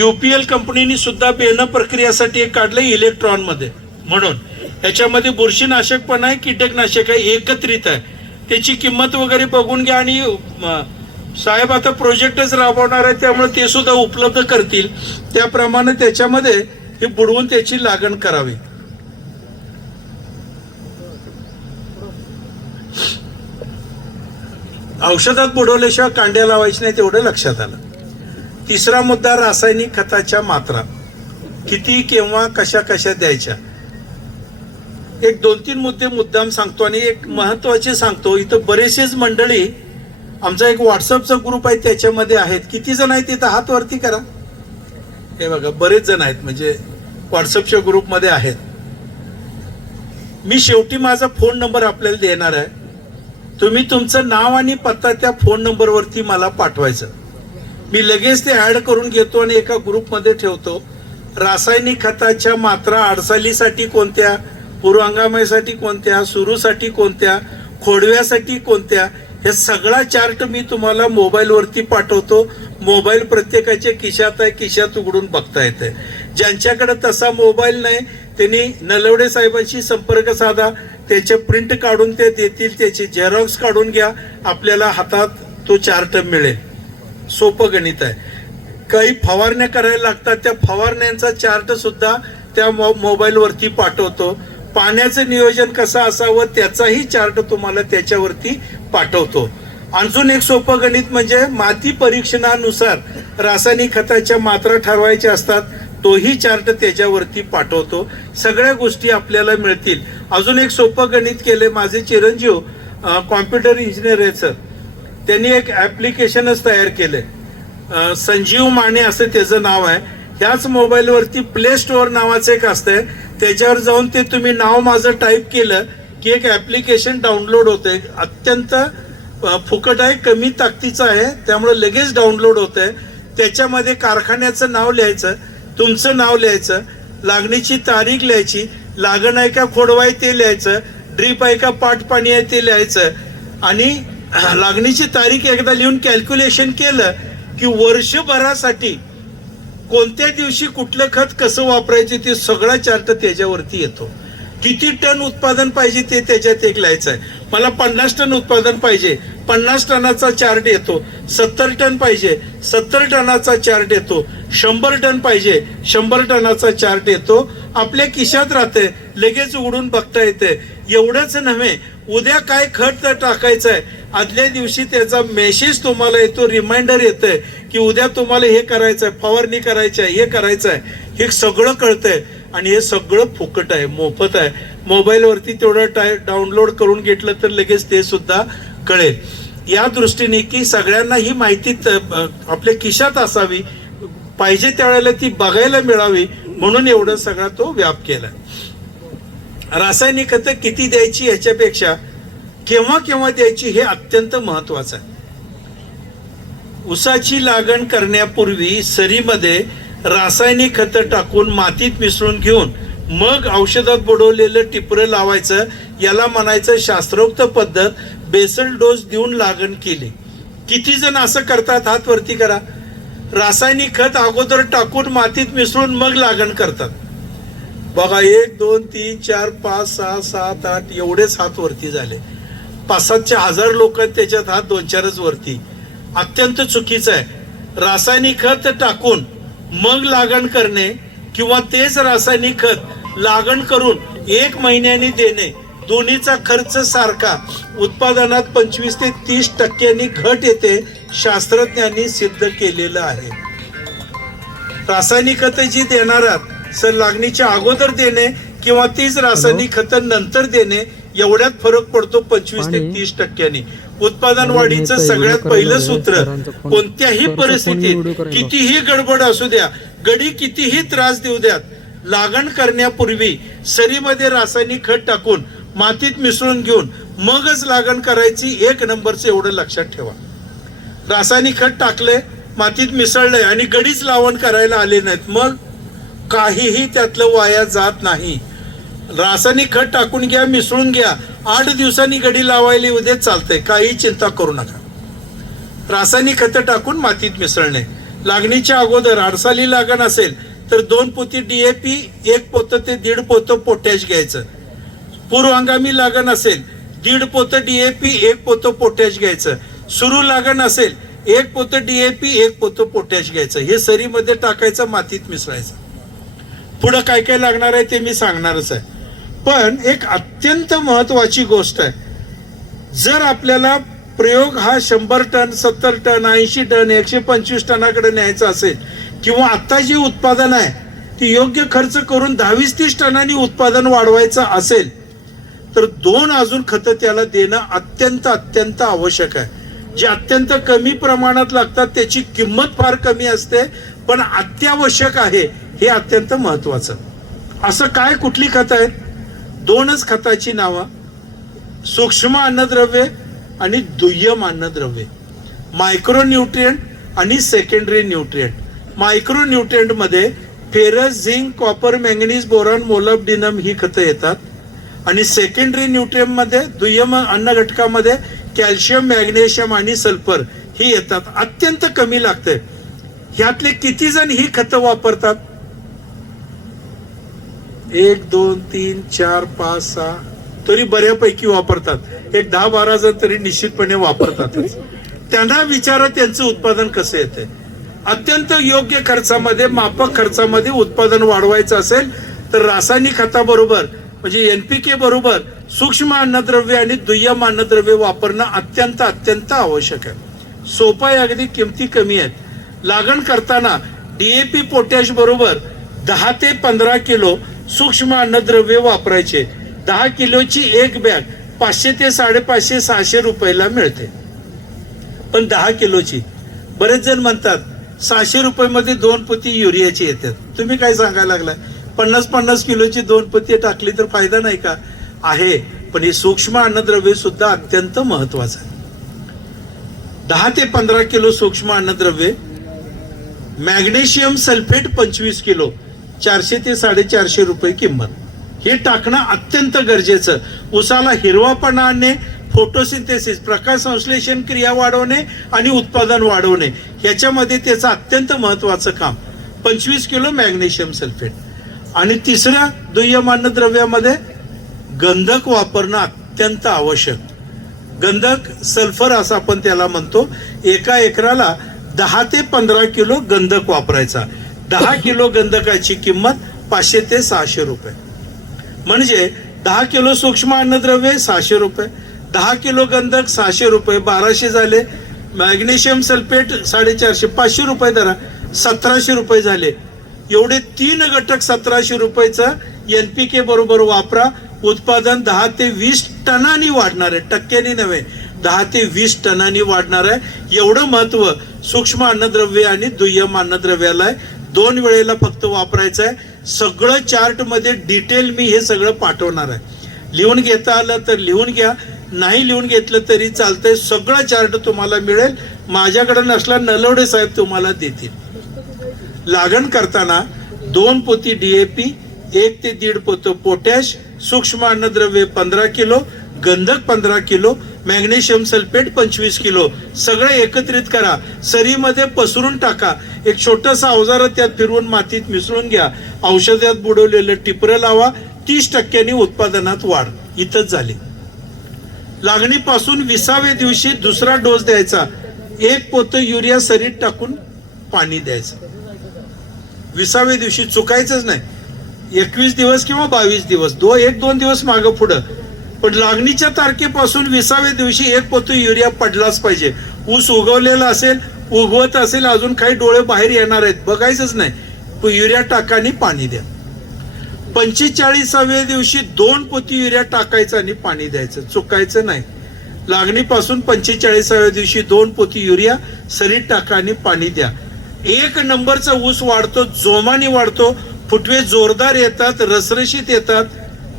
UPL कंपनीने सुद्धा बेन प्रक्रियासाठी एक काढलंय इलेक्ट्रॉन मध्ये. म्हणून याच्यामध्ये बुरशीनाशक पण आहे, कीटकनाशक आहे, एकत्रित आहे. त्याची किंमत वगैरे बघून घ्या. आणि साहेब आता प्रोजेक्टच राबवणार आहे, त्यामुळे ते सुद्धा उपलब्ध करतील. त्याप्रमाणे त्याच्यामध्ये हे बुडवून त्याची लागण करावी. औषधात बुडवल्याशिवाय कांड्या लावायची नाही, तेवढं लक्षात आलं. तिसरा मुद्दा, रासायनिक खताच्या मात्रा किती, केव्हा, कशा कशा द्यायच्या. एक 2-3 मुद्दे मुद्दाम सांगतो आणि एक महत्वाचे सांगतो. इथं बरेचसेच मंडळी, आमचा एक व्हॉट्सअपचा ग्रुप आहे त्याच्यामध्ये आहेत. किती जण आहेत तिथं हात वरती करा. हे बघा बरेच जण आहेत, म्हणजे व्हॉट्सअपच्या ग्रुपमध्ये आहेत. मी शेवटी माझा फोन नंबर आपल्याला देणार आहे. तुम्ही तुमचं नाव आणि पत्ता त्या फोन नंबरवरती मला पाठवायचं. मी लगेच ते ऍड करून घेतो आणि एका ग्रुपमध्ये ठेवतो. रासायनिक खताच्या मात्रा अडसालीसाठी कोणत्या, पूर्वांगामासाठी कोणत्या, सुरूसाठी कोणत्या, खोडव्यासाठी कोणत्या, हे सगळा चार्ट मी तुम्हाला मोबाईलवरती पाठवतो. मोबाईल प्रत्येकाच्या खिशात आहे, खिशात उघडून बघता येते. ज्यांच्याकडे तसा मोबाईल नाही त्यांनी नलवडे साहेबांशी संपर्क साधा, त्याचे प्रिंट काढून ते देतील, त्याचे झेरॉक्स काढून घ्या, आपल्याला हातात तो चार्ट मिळेल. सोपं गणित आहे. काही फवारण्या करायला लागतात, त्या फवारण्यांचा चार्ट सुद्धा त्या मोबाईलवरती पाठवतो. पाण्याचं नियोजन कसं असावं त्याचाही चार्ट तुम्हाला त्याच्यावरती पाठवतो. अजून एक सोपं गणित म्हणजे माती परीक्षणानुसार रासायनिक खताच्या मात्रा ठरवायच्या असतात, तोही चार्ट त्याच्यावरती पाठवतो. सगळ्या गोष्टी आपल्याला मिळतील. अजून एक सोपं गणित केले माझे चिरंजीव कॉम्प्युटर इंजिनियर आहेत सर, त्यांनी एक ॲप्लिकेशनच तयार केलंय. संजीव माने असं त्याचं नाव आहे. ह्याच मोबाईलवरती प्ले स्टोअर नावाचं एक असतंय, त्याच्यावर जाऊन ते तुम्ही नाव माझं टाईप केलं की एक ॲप्लिकेशन डाउनलोड होतंय. अत्यंत फुकट आहे, कमी ताकदीचं आहे, त्यामुळे लगेच डाउनलोड होतंय. त्याच्यामध्ये कारखान्याचं नाव लिहायचं, तुमचं नाव लिहायचं, लागणीची तारीख लिहायची, लागण आहे का खोडवा आहे ते लिहायचं, ड्रीप आहे का पाट पाणी आहे ते लिहायचं आणि लागणीची तारीख एकदा लिहून कॅल्क्युलेशन केलं की वर्षभरासाठी कोणत्या दिवशी कुठलं खत कसं वापरायचं ते सगळा चार्ट त्याच्यावरती येतो. किती टन उत्पादन पाहिजे ते त्याच्यात एक लिहायचं आहे. मला 50 टन उत्पादन पाहिजे, 50 टनाचा चार्ट येतो. 70 टन पाहिजे, 70 टनाचा चार्ट येतो. 100 टन पाहिजे, 100 टनाचा चार्ट येतो. आपल्या खिशात राहते, लगेच उघडून बघता येते. एवढंच नव्हे, उद्या काय खत टाकायचं आहे आदल्या दिवशी त्याचा मेसेज तुम्हाला येतो, रिमाइंडर येतंय की उद्या तुम्हाला हे करायचं आहे, फवारणी करायची आहे, हे करायचं आहे. हे सगळं कळतंय आणि हे सगळं फुकट आहे, मोफत आहे. मोबाईलवरती तेवढं डाउनलोड करून घेतलं तर लगेच ते सुद्धा कळेल. या दृष्टीने की सगळ्यांना ही माहिती आपल्या खिशात असावी, पाहिजे त्यावेळेला ती बघायला मिळावी म्हणून एवढं सगळा तो व्याप केला. रासायनिक खतं किती द्यायची याच्यापेक्षा केव्हा केव्हा द्यायची हे अत्यंत महत्वाचं आहे. ऊसाची लागण करण्यापूर्वी सरीमध्ये रासायनिक खतं टाकून मातीत मिसळून घेऊन मग औषधात बुडवलेलं टिपरं लावायचं. याला म्हणायचं शास्त्रोक्त पद्धत. बेसल डोस देऊन लागण केली. किती जण असं करतात? हात वरती करा. रासायनिक खत अगोदर टाकून मातीत मिसळून मग लागण करतात. बघा, 1 2 3 4 5 6 7 8 एवढेच हात वरती झाले. 5-7 हजार लोक त्याच्यात हात 2-4च वरती. अत्यंत चुकीचं आहे. रासायनिक खत टाकून मग लागण करणे किंवा तेच रासायनिक खत लागण करून 1 महिन्याने देणे, दोन्हीचा खर्च सारखा. उत्पादनात 25 ते 30% घट येते, शास्त्रज्ञांनी सिद्ध केलेलं आहे. रासायनिक खत जी देणार सर लागणीच्या अगोदर देणे किंवा तीच रासायनिक खत नंतर देणे एवढ्यात फरक पडतो 25 ते 30%. उत्पादन वाढीचं सगळ्यात पहिलं सूत्र, कोणत्याही परिस्थितीत कितीही गडबड असू द्या, गडी कितीही त्रास देऊ द्यात, लागण करण्यापूर्वी सरीमध्ये रासायनिक खत टाकून मातीत मिसळून घेऊन मगच लागण करायची. 1 नंबरचं एवढं लक्षात ठेवा. रासायनिक खत टाकले, मातीत मिसळलंय आणि गडीच लावण करायला आले नाहीत, मग काहीही त्यातलं वाया जात नाही. रासायनिक खत टाकून घ्या, मिसळून घ्या, 8 दिवसांनी गडी लावायला उद्या चालतंय, काही चिंता करू नका. रासायनिक खत टाकून मातीत मिसळणे. लागणीच्या अगोदर आडसाली लागण असेल तर 2 पोती DAP, 1 पोतं ते 1.5 पोतं पोटॅश घ्यायचं. पूर्व हंगामी लागण असेल 1.5 पोतं DAP, 1 पोतं पोटॅश घ्यायचं. सुरू लागण असेल 1 पोतं DAP, 1 पोतं पोटॅश घ्यायचं. हे सरीमध्ये टाकायचं, मातीत मिसळायचं. पुढं काय काय लागणार आहे ते मी सांगणारच आहे. पण एक अत्यंत महत्वाची गोष्ट आहे, जर आपल्याला प्रयोग हा 100 टन, 70 टन, 80 टन, 125 टनाकडे न्यायचा असेल किंवा आता जे उत्पादन आहे ते योग्य खर्च करून 10-20-30 टनांनी उत्पादन वाढवायचं असेल तर 2 अजून खतं त्याला देणं अत्यंत अत्यंत आवश्यक आहे. जे अत्यंत कमी प्रमाणात लागतात त्याची किंमत फार कमी असते, पण अत्यावश्यक आहे हे अत्यंत महत्वाचं. असं काय, कुठली खतं आहेत? 2च खताची नावं, सूक्ष्म अन्नद्रव्ये आणि दुय्यम अन्नद्रव्ये. मायक्रो न्यूट्रिएंट आणि सेकंडरी न्यूट्रिएंट. मायक्रो न्यूट्रिएंट मध्ये ferrous, zinc, copper, manganese, boron, molybdenum ही खतं येतात. आणि सेकंडरी न्यूट्रिएंट मध्ये, दुय्यम अन्न घटकामध्ये कॅल्शियम, मॅग्नेशियम आणि सल्फर ही येतात. अत्यंत कमी लागते. ह्यातले किती जण ही खतं वापरतात? 1 2 3 4 5 6 तरी बऱ्यापैकी वापरतात. एक 10-12 जण तरी निश्चितपणे वापरतातच. त्यांना विचारा त्यांचं उत्पादन कसं येते. अत्यंत योग्य खर्चामध्ये, माफक खर्चामध्ये उत्पादन वाढवायचं असेल तर रासायनिक खताबरोबर म्हणजे NPK बरोबर सूक्ष्म अन्नद्रव्य आणि दुय्यम अन्नद्रव्य वापरणं अत्यंत अत्यंत आवश्यक आहे. सोपं आहे, अगदी किमती कमी आहेत. लागण करताना DAP, पोटॅश बरोबर 10 ते 15 किलो सूक्ष्म अन्नद्रव्य वापरायचे. 10 किलोची एक बॅग 500 ते 550, 600 रुपयाला मिळते. पण 10 किलोची, बरेच जण म्हणतात 600 रुपयामध्ये 2 पोती युरियाची येतात. तुम्ही काय सांगायला लागलाय? 50-50 किलोची 2 पोती टाकली तर फायदा नाही का? आहे, पण हे सूक्ष्म अन्नद्रव्य सुद्धा अत्यंत महत्वाचं आहे. 10 ते 15 किलो सूक्ष्म अन्नद्रव्य. मॅग्नेशियम सल्फेट 25 किलो, 400 ते 450 रुपये किंमत. हे टाकणं अत्यंत गरजेचं. ऊसाला हिरवापणा आणणे, फोटोसिंथेसिस, प्रकाश संश्लेषण क्रिया वाढवणे आणि उत्पादन वाढवणे, ह्याच्यामध्ये त्याचं अत्यंत महत्वाचं काम. 25 किलो मॅग्नेशियम सल्फेट. आणि तिसऱ्या दुय्यम अन्नद्रव्यामध्ये गंधक वापरणं अत्यंत आवश्यक. गंधक सल्फर असं आपण त्याला म्हणतो. एका एकराला 10 ते 15 किलो गंधक वापरायचा. 10 किलो गंधकाची किंमत 500 ते 600 रुपये. म्हणजे 10 किलो सूक्ष्म अन्नद्रव्ये 600 रुपये, 10 किलो गंधक 600 रुपये, 1200 झाले. मॅग्नेशियम सल्फेट 450, 500 रुपये धरा, 1700 रुपये झाले. एवढे 3 घटक 1700 रुपयेचं NPK बरोबर वापरा. उत्पादन 10 ते 20 टनांनी वाढणार आहे, टक्क्यांनी नव्हे, 10 ते 20 टनांनी वाढणार आहे. एवढं महत्व सूक्ष्म अन्नद्रव्य आणि दुय्यम अन्नद्रव्याला आहे. 2 वेळेला फक्त वापरायचं आहे. सगळं चार्ट मध्ये डिटेल मी हे सगळं पाठवणार आहे. लिहून घेता आलं तर लिहून घ्या, नाही लिहून घेतलं तरी चालतंय. सगळं चार्ट तुम्हाला मिळेल. माझ्याकडे नसला नलवडे साहेब तुम्हाला देतील. लागण करताना 2 पोती DAP, 1 ते 1.5 पोतं पोटॅश, सूक्ष्म अन्नद्रव्ये 15 किलो, गंधक 15 किलो, मॅग्नेशियम सल्फेट 25 किलो, सगळं एकत्रित करा. सरीमध्ये पसरून टाका. एक छोटंसं अवजार त्यात फिरवून मातीत मिसळून घ्या. औषधात बुडवलेलं टिपरं लावा. 30% उत्पादनात वाढ इथंच झाली. लागणीपासून 20व्या दिवशी दुसरा डोस द्यायचा. 1 पोतं युरिया सरीत टाकून पाणी द्यायचं. 20व्या दिवशी चुकायचंच नाही. 21 दिवस किंवा 22 दिवस, 1-2 दिवस मागं पुढं, पण लागणीच्या तारखेपासून 20व्या दिवशी 1 पोतं युरिया पडलाच पाहिजे. ऊस उगवलेला असेल, उगवत असेल, अजून काही डोळे बाहेर येणार आहेत, बघायचंच नाही. युरिया टाका आणि पाणी द्या. 45व्या दिवशी 2 पोती युरिया टाकायचं आणि पाणी द्यायचं, चुकायचं नाही. लागणीपासून 45व्या दिवशी 2 पोती युरिया सरीत टाका आणि पाणी द्या. 1 नंबरचा ऊस वाढतो, जोमाने वाढतो, फुटवे जोरदार येतात, रसरशीत येतात.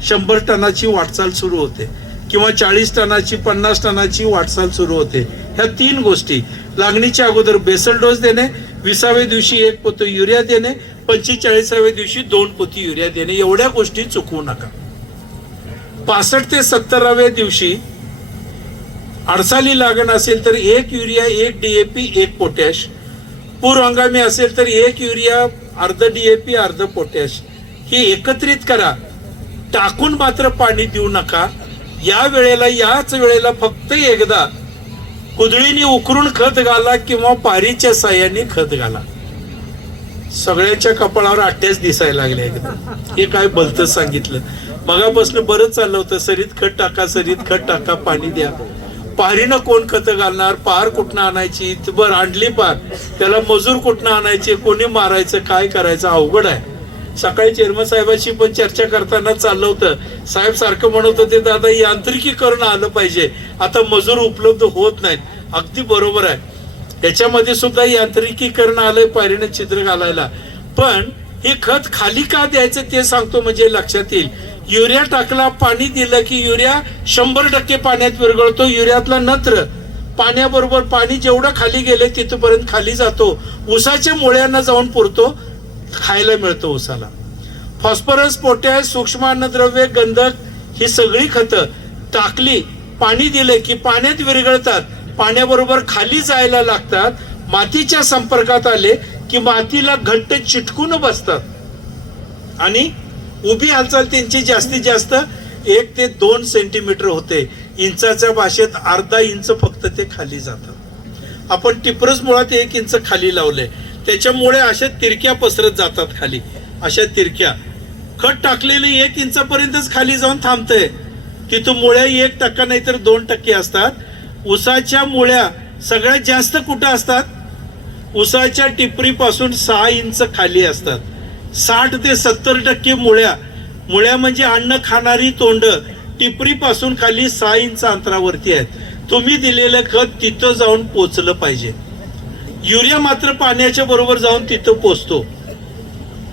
100 टनाची वाटचाल सुरू होते किंवा 40 टनाची, 50 टनाची वाटचाल सुरू होते. ह्या 3 गोष्टी. लागणीच्या अगोदर बेसल डोस देणे, 20व्या दिवशी 1 पोतं युरिया देणे, 45व्या दिवशी 2 पोती युरिया देणे. एवढ्या गोष्टी चुकवू नका. 65 ते 70व्या दिवशी अडसाली लागण असेल तर 1 युरिया, 1 DAP, 1 पोटॅश. पूर हंगामी असेल तर 1 युरिया, अर्ध DAP, अर्ध पोटॅश. हे एकत्रित करा. टाकून मात्र पाणी देऊ नका. याच वेळेला फक्त एकदा कुदळीने उकरून खत घाला किंवा पारीच्या साह्याने खत घाला. सगळ्यांच्या कपाळावर आट्याच दिसायला लागले एकदम. हे काय भलतं सांगितलं. मगापासून बरंच चाललं होतं, सरीत खत टाका, सरीत खत टाका, पाणी द्या. पारीनं कोण खत घालणार, पार कुठनं आणायची, बरं आणली पार, त्याला मजूर कुठनं आणायचे, कोणी मारायचं, काय करायचं, अवघड आहे. सकाळी चेअरमन साहेबांशी पण चर्चा करताना चाललं होतं. साहेब सारखं म्हणत होते, दादा यांत्रिकीकरण आलं पाहिजे, आता मजूर उपलब्ध होत नाहीत. अगदी बरोबर आहे. त्याच्यामध्ये सुद्धा यांत्रिकीकरण आलंय, पारीनं छिद्र घालायला. पण हे खत खाली का द्यायचं ते सांगतो म्हणजे लक्षात येईल. युरिया टाकला, पाणी दिलं की युरिया 100% पाण्यात विरघळतो. युरियातला नत्र पाण्याबरोबर, पाणी जेवढं खाली गेले तिथपर्यंत खाली जातो, ऊसाच्या मुळ्यांना जाऊन पुरतो, खायला मिळतो ऊसाला. फॉस्फरस, पोटॅश, सूक्ष्म अन्नद्रव्ये, गंधक ही सगळी खतं टाकली, पाणी दिले की पाण्यात विरघळतात, पाण्याबरोबर खाली जायला लागतात. मातीच्या संपर्कात आले की मातीला घट्ट चिटकून बसतात आणि उभी हालचाल त्यांची जास्तीत जास्त 1 ते 2 सेंटीमीटर होते. इंचाच्या भाषेत अर्धा इंच फक्त ते खाली जातात. आपण टिपरस मुळात 1 इंच खाली लावले, त्याच्यामुळे अशा तिरक्या पसरत जातात खाली. अशा तिरक्या खत टाकलेले 1 इंचापर्यंतच खाली जाऊन थांबतंय. तिथं मुळ्या 1% नाही तर 2% असतात. ऊसाच्या मुळ्या सगळ्यात जास्त कुठं असतात? ऊसाच्या टिपरीपासून 6 इंच खाली असतात. 60 ते 70% मुळ्या म्हणजे अन्न खाणारी तोंड टिपरीपासून खाली 6 इंच अंतरावरती आहेत. तुम्ही दिलेलं खत तिथं जाऊन पोचलं पाहिजे. युरिया मात्र पाण्याच्या बरोबर जाऊन तिथं पोचतो.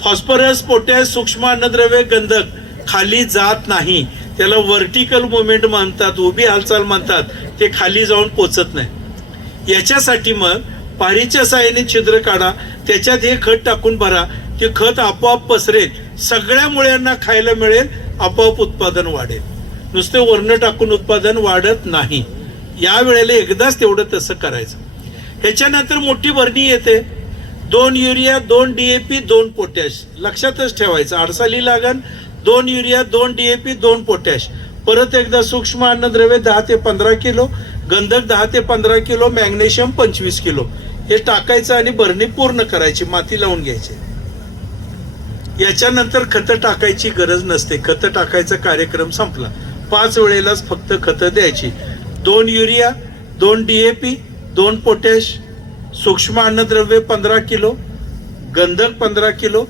फॉस्फरस, पोटॅश, सूक्ष्म अन्नद्रव्ये, गंधक खाली जात नाही. त्याला व्हर्टिकल मुवमेंट म्हणतात, उभी हालचाल म्हणतात. ते खाली जाऊन पोचत नाही. याच्यासाठी मग पारीच्या साहाय्याने छिद्र काढा, त्याच्यात हे खत टाकून भरा. ते खत आपोआप पसरेल, सगळ्या मुळ्यांना खायला मिळेल, आपोआप उत्पादन वाढेल. नुसते वर्ण टाकून उत्पादन वाढत नाही. या वेळेला एकदाच तेवढं तसं करायचं. ह्याच्यानंतर मोठी भरणी येते. 2 युरिया, 2 DAP, 2 पोटॅश. लक्षातच ठेवायचं, अडसाली लागण 2 युरिया, 2 DAP, 2 पोटॅश. परत एकदा सूक्ष्म अन्नद्रव्य 10 ते 15 किलो, गंधक 10 ते 15 किलो, मॅग्नेशियम 25 किलो हे टाकायचं आणि भरणी पूर्ण करायची, माती लावून घ्यायची. याच्यानंतर खतं टाकायची गरज नसते. खतं टाकायचा कार्यक्रम संपला. 5 वेळेलाच फक्त खतं द्यायची. 2 युरिया, 2 DAP, 2 पोटॅश, सूक्ष्म अन्नद्रव्य 15 किलो, गंधक 15 किलो,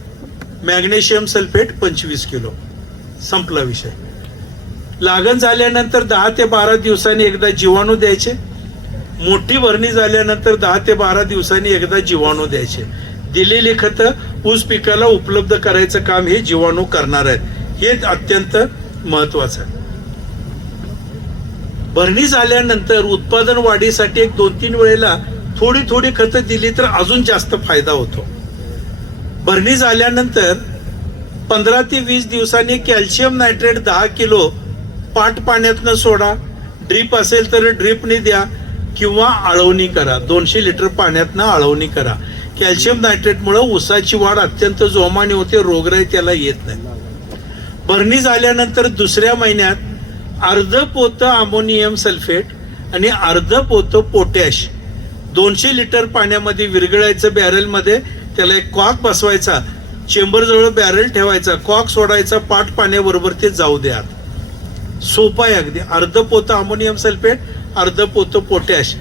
मॅग्नेशियम सल्फेट 25 किलो. संपला विषय. लागण झाल्यानंतर 10 ते 12 दिवसांनी एकदा जीवाणू द्यायचे. मोठी भरणी झाल्यानंतर 10 ते 12 दिवसांनी एकदा जीवाणू द्यायचे. दिलेली खतं ऊस पिकाला उपलब्ध करायचं काम हे जीवाणू करणार आहेत. हे अत्यंत महत्वाचं आहे. भरणी झाल्यानंतर उत्पादन वाढीसाठी 1-2-3 वेळेला थोडी थोडी खतं दिली तर अजून जास्त फायदा होतो. भरणी झाल्यानंतर 15 ते 20 दिवसांनी कॅल्शियम नायट्रेट 10 किलो पाट पाण्यातनं सोडा. ड्रीप असेल तर ड्रीपने द्या किंवा आळवणी करा. 200 लिटर पाण्यातनं आळवणी करा. कॅल्शियम नायट्रेटमुळे ऊसाची वाढ अत्यंत जोमाने होते, रोगराई त्याला येत नाही. भरणी झाल्यानंतर दुसऱ्या महिन्यात अर्ध पोतं अमोनियम सल्फेट आणि अर्ध पोतं पोटॅश 200 लिटर पाण्यामध्ये विरघळायचं बॅरलमध्ये. त्याला एक कॉक बसवायचा, चेंबरजवळ बॅरल ठेवायचा, कॉक सोडायचा, पाट पाण्याबरोबर ते जाऊ द्या. सोपा आहे अगदी. अर्ध पोतं अमोनियम सल्फेट, अर्ध पोतं पोटॅश.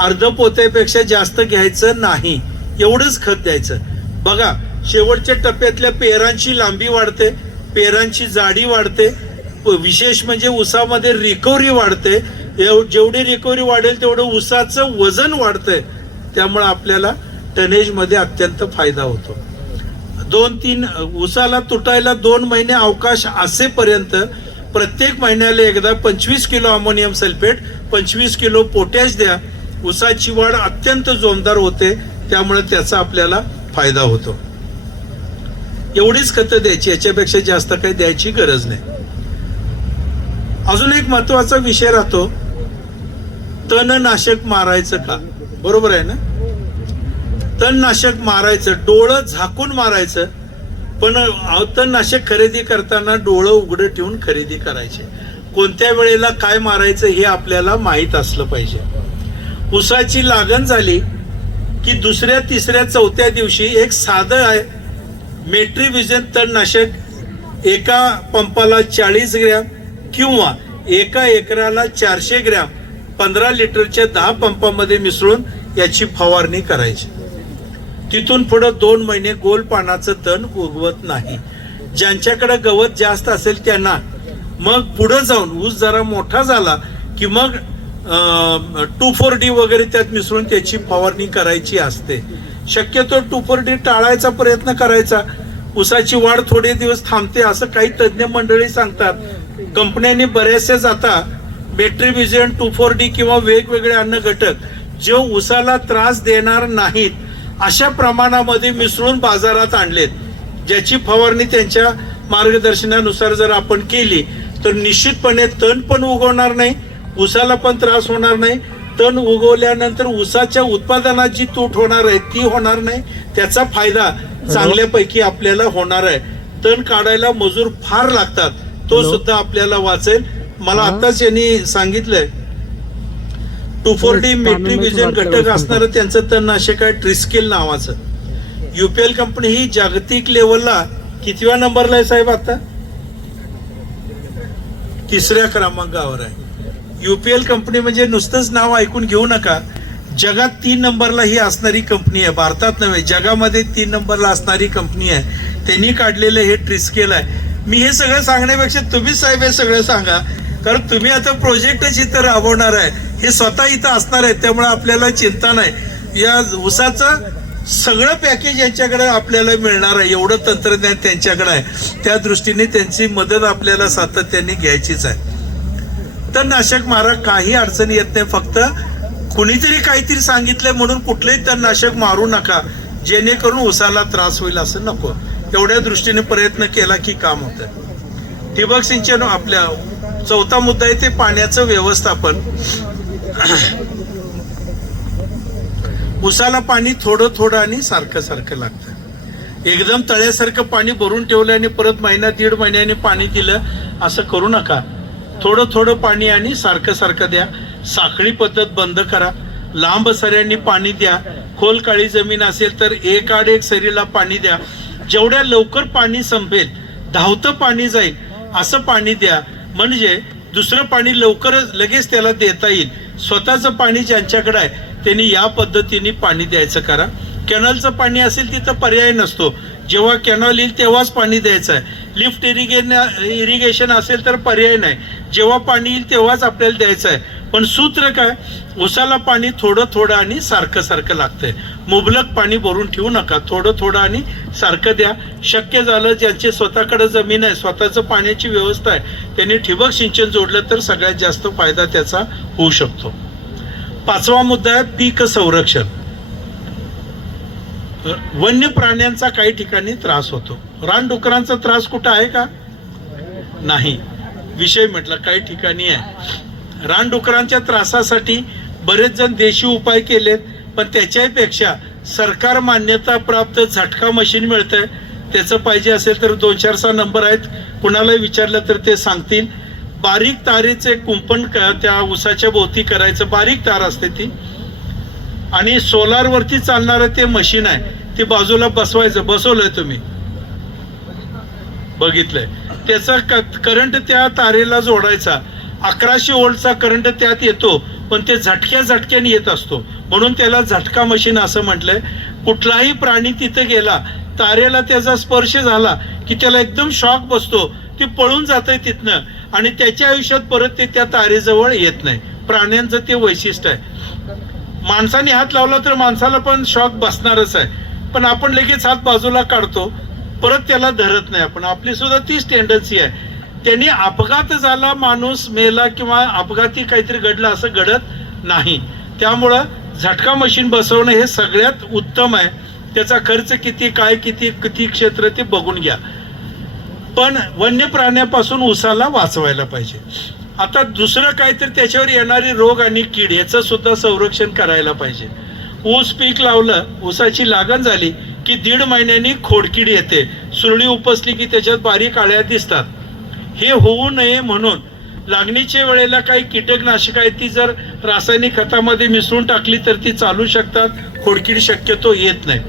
अर्ध पोत्यापेक्षा जास्त घ्यायचं नाही, एवढंच खत द्यायचं. बघा, शेवटच्या टप्प्यातल्या पेरांची लांबी वाढते, पेरांची जाडी वाढते. विशेष म्हणजे ऊसामध्ये रिकव्हरी वाढते. जेवढी रिकव्हरी वाढेल तेवढं ऊसाचं वजन वाढतंय. त्यामुळे आपल्याला टनेजमध्ये अत्यंत फायदा होतो. 2-3 ऊसाला तुटायला 2 महिने अवकाश असेपर्यंत प्रत्येक महिन्याला एकदा 25 kilo ammonium sulphate, 25 kilo potash द्या. ऊसाची वाढ अत्यंत जोमदार होते. त्यामुळे त्याचा आपल्याला फायदा होतो. एवढीच खतं द्यायची, याच्यापेक्षा जास्त काही द्यायची गरज नाही. अजून एक महत्वाचा विषय राहतो, तणनाशक मारायचं का? बरोबर आहे ना? तणनाशक मारायचं, डोळं झाकून मारायचं. पण तणनाशक खरेदी करताना डोळं उघडं ठेवून खरेदी करायचे. कोणत्या वेळेला काय मारायचं हे आपल्याला माहीत असलं पाहिजे. ऊसाची लागण झाली की दुसऱ्या, तिसऱ्या, चौथ्या दिवशी एक साधं आहे मेट्रीव्हिजन तणनाशक एका पंपाला 40 ग्रॅम किंवा एका एकराला 400 ग्रॅम 15 लिटरच्या 10 पंपामध्ये मिसळून याची फवारणी करायची. तिथून पुढे 2 महिने गोल पानाचं तण उगवत नाही. ज्यांच्याकडे गवत जास्त असेल त्यांना मग पुढे जाऊन ऊस जरा मोठा झाला की मग 2,4-D वगैरे त्यात मिसळून त्याची फवारणी करायची असते. शक्यतो 2,4-D टाळायचा प्रयत्न करायचा. ऊसाची वाढ थोडे दिवस थांबते असं काही तज्ज्ञ मंडळी सांगतात. कंपन्यांनी बऱ्याचशा जाता मेट्रीव्हिजन, 2,4-D किंवा वेगवेगळे अन्न घटक जे ऊसाला त्रास देणार नाहीत अशा प्रमाणामध्ये मिसळून बाजारात आणलेत. ज्याची फवारणी त्यांच्या मार्गदर्शनानुसार जर आपण केली तर निश्चितपणे तण पण उगवणार नाही, ऊसाला पण त्रास होणार नाही. तण उगवल्यानंतर ऊसाच्या उत्पादनात जी तूट होणार आहे ती होणार नाही. त्याचा फायदा चांगल्यापैकी आपल्याला होणार आहे. तण काढायला मजूर फार लागतात, तो सुद्धा आपल्याला वाचेल. मला आताच यांनी सांगितलंय 2,4-D मेट्रीव्हिजन घटक असणारं त्यांचं तणनाशक आहे ट्रिस्केल नावाचं. UPL कंपनी ही जागतिक लेवलला कितव्या नंबरला आहे साहेब? आता 3ऱ्या क्रमांकावर आहे. UPL कंपनी म्हणजे नुसतंच नाव ऐकून घेऊ नका. जगात 3 नंबरला ही असणारी कंपनी आहे. भारतात नव्हे, जगामध्ये 3 नंबरला असणारी कंपनी आहे. त्यांनी काढलेलं हे ट्रिस्केल आहे. मी हे सगळं सांगण्यापेक्षा तुम्हीच साहेब हे सगळं सांगा, कारण तुम्ही आता प्रोजेक्टच इथं राबवणार आहे. हे स्वतः इथं असणार आहे, त्यामुळे आपल्याला चिंता नाही. या ऊसाचं सगळं पॅकेज यांच्याकडे आपल्याला मिळणार आहे. एवढं तंत्रज्ञान त्यांच्याकडे आहे. त्या दृष्टीने त्यांची मदत आपल्याला सातत्याने घ्यायचीच आहे. तणनाशक मारा, काही अडचणी येत नाही. फक्त कुणीतरी काहीतरी सांगितलंय म्हणून कुठलंही तणनाशक मारू नका, जेणेकरून ऊसाला त्रास होईल असं नको. एवढ्या दृष्टीने प्रयत्न केला की काम होतं. ठिबक सिंचन आपल्या चौथा मुद्दा आहे ते पाण्याचं व्यवस्थापन. उसाला पाणी थोडं थोडं आणि सारखं सारखं लागतं. एकदम तळ्यासारखं पाणी भरून ठेवलं आणि परत महिना दीड महिन्याने पाणी दिलं असं करू नका. थोडं थोडं पाणी आणि सारखं सारखं द्या. साखळी पद्धत बंद करा. लांब सऱ्यांनी पाणी द्या. खोल काळी जमीन असेल तर एक आड एक सरीला पाणी द्या. जेवढ्या लवकर पाणी संपेल, धावतं पाणी जाईल असं पाणी द्या. म्हणजे दुसरं पाणी लवकरच लगेच त्याला देता येईल. स्वतःचं पाणी ज्यांच्याकडे आहे त्यांनी या पद्धतीने पाणी द्यायचं करा. कॅनलचं पाणी असेल तिथं पर्याय नसतो. जेव्हा कॅनल येईल तेव्हाच पाणी द्यायचं आहे. लिफ्ट इरिगेशन असेल तर पर्याय नाही. जेव्हा पाणी येईल तेव्हाच आपल्याला द्यायचं आहे. पण सूत्र काय, उसाला पाणी थोडं थोडं आणि सारखं सारखं लागतंय. मुबलक पाणी भरून ठेवू नका. थोडं थोडं आणि सारखं द्या. शक्य झालं ज्यांचे स्वतःकडे जमीन आहे, स्वतःचं पाण्याची व्यवस्था आहे, त्यांनी ठिबक सिंचन जोडलं तर सगळ्यात जास्त फायदा त्याचा होऊ शकतो. पाचवा मुद्दा आहे पीक संरक्षण. वन्य प्राण्यांचा काही ठिकाणी त्रास होतो. रानडुकरांचा त्रास कुठं आहे का? नाही. विषय म्हटलं काही ठिकाणी आहे. रानडुकरांच्या त्रासासाठी बरेच जण देशी उपाय केलेत, पण त्याच्यापेक्षा सरकार मान्यता प्राप्त झटका मशीन मिळतंय. त्याचं पाहिजे असेल तर 2-4 नंबर आहेत, कुणाला विचारलं तर ते सांगतील. बारीक तारेचे कुंपण त्या उसाच्या भोवती करायचं. बारीक तार असते ती आणि सोलारवरती चालणारं ते मशीन आहे. ते बाजूला बसवायचं. बसवलंय तुम्ही, बघितलंय. त्याचा करंट त्या तारेला जोडायचा. 1100 व्होल्टचा करंट त्यात येतो, पण ते झटक्याने येत असतो, म्हणून त्याला झटका मशीन असं म्हटलंय. कुठलाही प्राणी तिथे गेला, तारेला त्याचा स्पर्श झाला की त्याला एकदम शॉक बसतो. ते पळून जातंय तिथनं आणि त्याच्या आयुष्यात परत ते त्या तारेजवळ येत नाही. प्राण्यांचं ते वैशिष्ट्य आहे. माणसाने हात लावला तर माणसाला पण शॉक बसणारच आहे, पण आपण लगेच हात बाजूला काढतो, परत त्याला धरत नाही आपण. आपली सुद्धा तीच टेंडन्सी आहे. त्यांनी अपघात झाला, माणूस मेला किंवा अपघाती काहीतरी घडलं असं घडत नाही. त्यामुळं झटका मशीन बसवणं हे सगळ्यात उत्तम आहे. त्याचा खर्च किती, काय किती क्षेत्र ते बघून घ्या. पण वन्य प्राण्यापासून उसाला वाचवायला पाहिजे. आता दुसरं काय तर त्याच्यावर येणारे रोग आणि कीड याचं सुद्धा संरक्षण करायला पाहिजे. ऊस पीक लावलं, ऊसाची लागण झाली की 1.5 महिन्यांनी खोडकीड येते. सुरळी उपसली की त्याच्यात बारीक आळ्या दिसतात. हे होऊ नये म्हणून लागणीच्या वेळेला काही कीटकनाशक आहेत, ती जर रासायनिक खतामध्ये मिसळून टाकली तर ती चालू शकतात. खोडकीड शक्यतो येत नाही.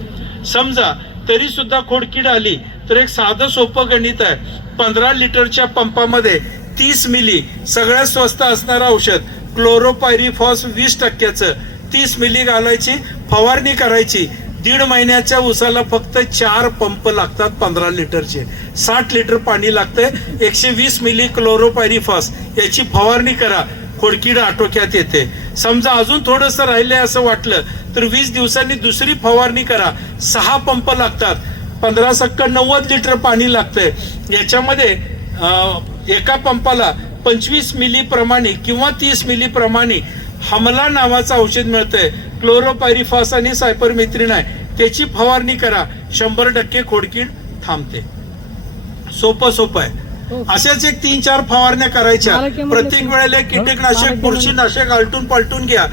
समजा तरी सुद्धा खोडकीड आली तर एक साधं सोपं गणित आहे. 15 लिटरच्या पंपामध्ये 30 मिली सगळ्यात स्वस्त असणारं औषध क्लोरोपायरीफॉस 20% 30 मिली घालायची, फवारणी करायची. 1.5 महिन्याच्या उसाला फक्त 4 पंप लागतात 15 लिटरचे. 60 लिटर पाणी लागतंय. 120 मिली क्लोरोपायरीफॉस याची फवारणी करा, खोडकीड आटोक्यात येते. समजा अजून थोडंसं राहिलंय असं वाटलं तर 20 दिवसांनी दुसरी फवारणी करा. 6 पंप लागतात. 15 90 लिटर पाणी लागतंय. याच्यामध्ये एका पंपाला 25 मिली प्रमाणे किंवा 30 मिली प्रमाणे हमला नावाचं औषध मिळतंय. क्लोरोपायरीफॉस आणि सायपरमेथ्रिन आहे, त्याची फवारणी करा. 100% खोडकीड थांबते. सोपं आहे. अशाच एक 3-4 फवारण्या करायच्या. प्रत्येक वेळेला कीटकनाशक, बुरशीनाशक आलटून पालटून घ्या.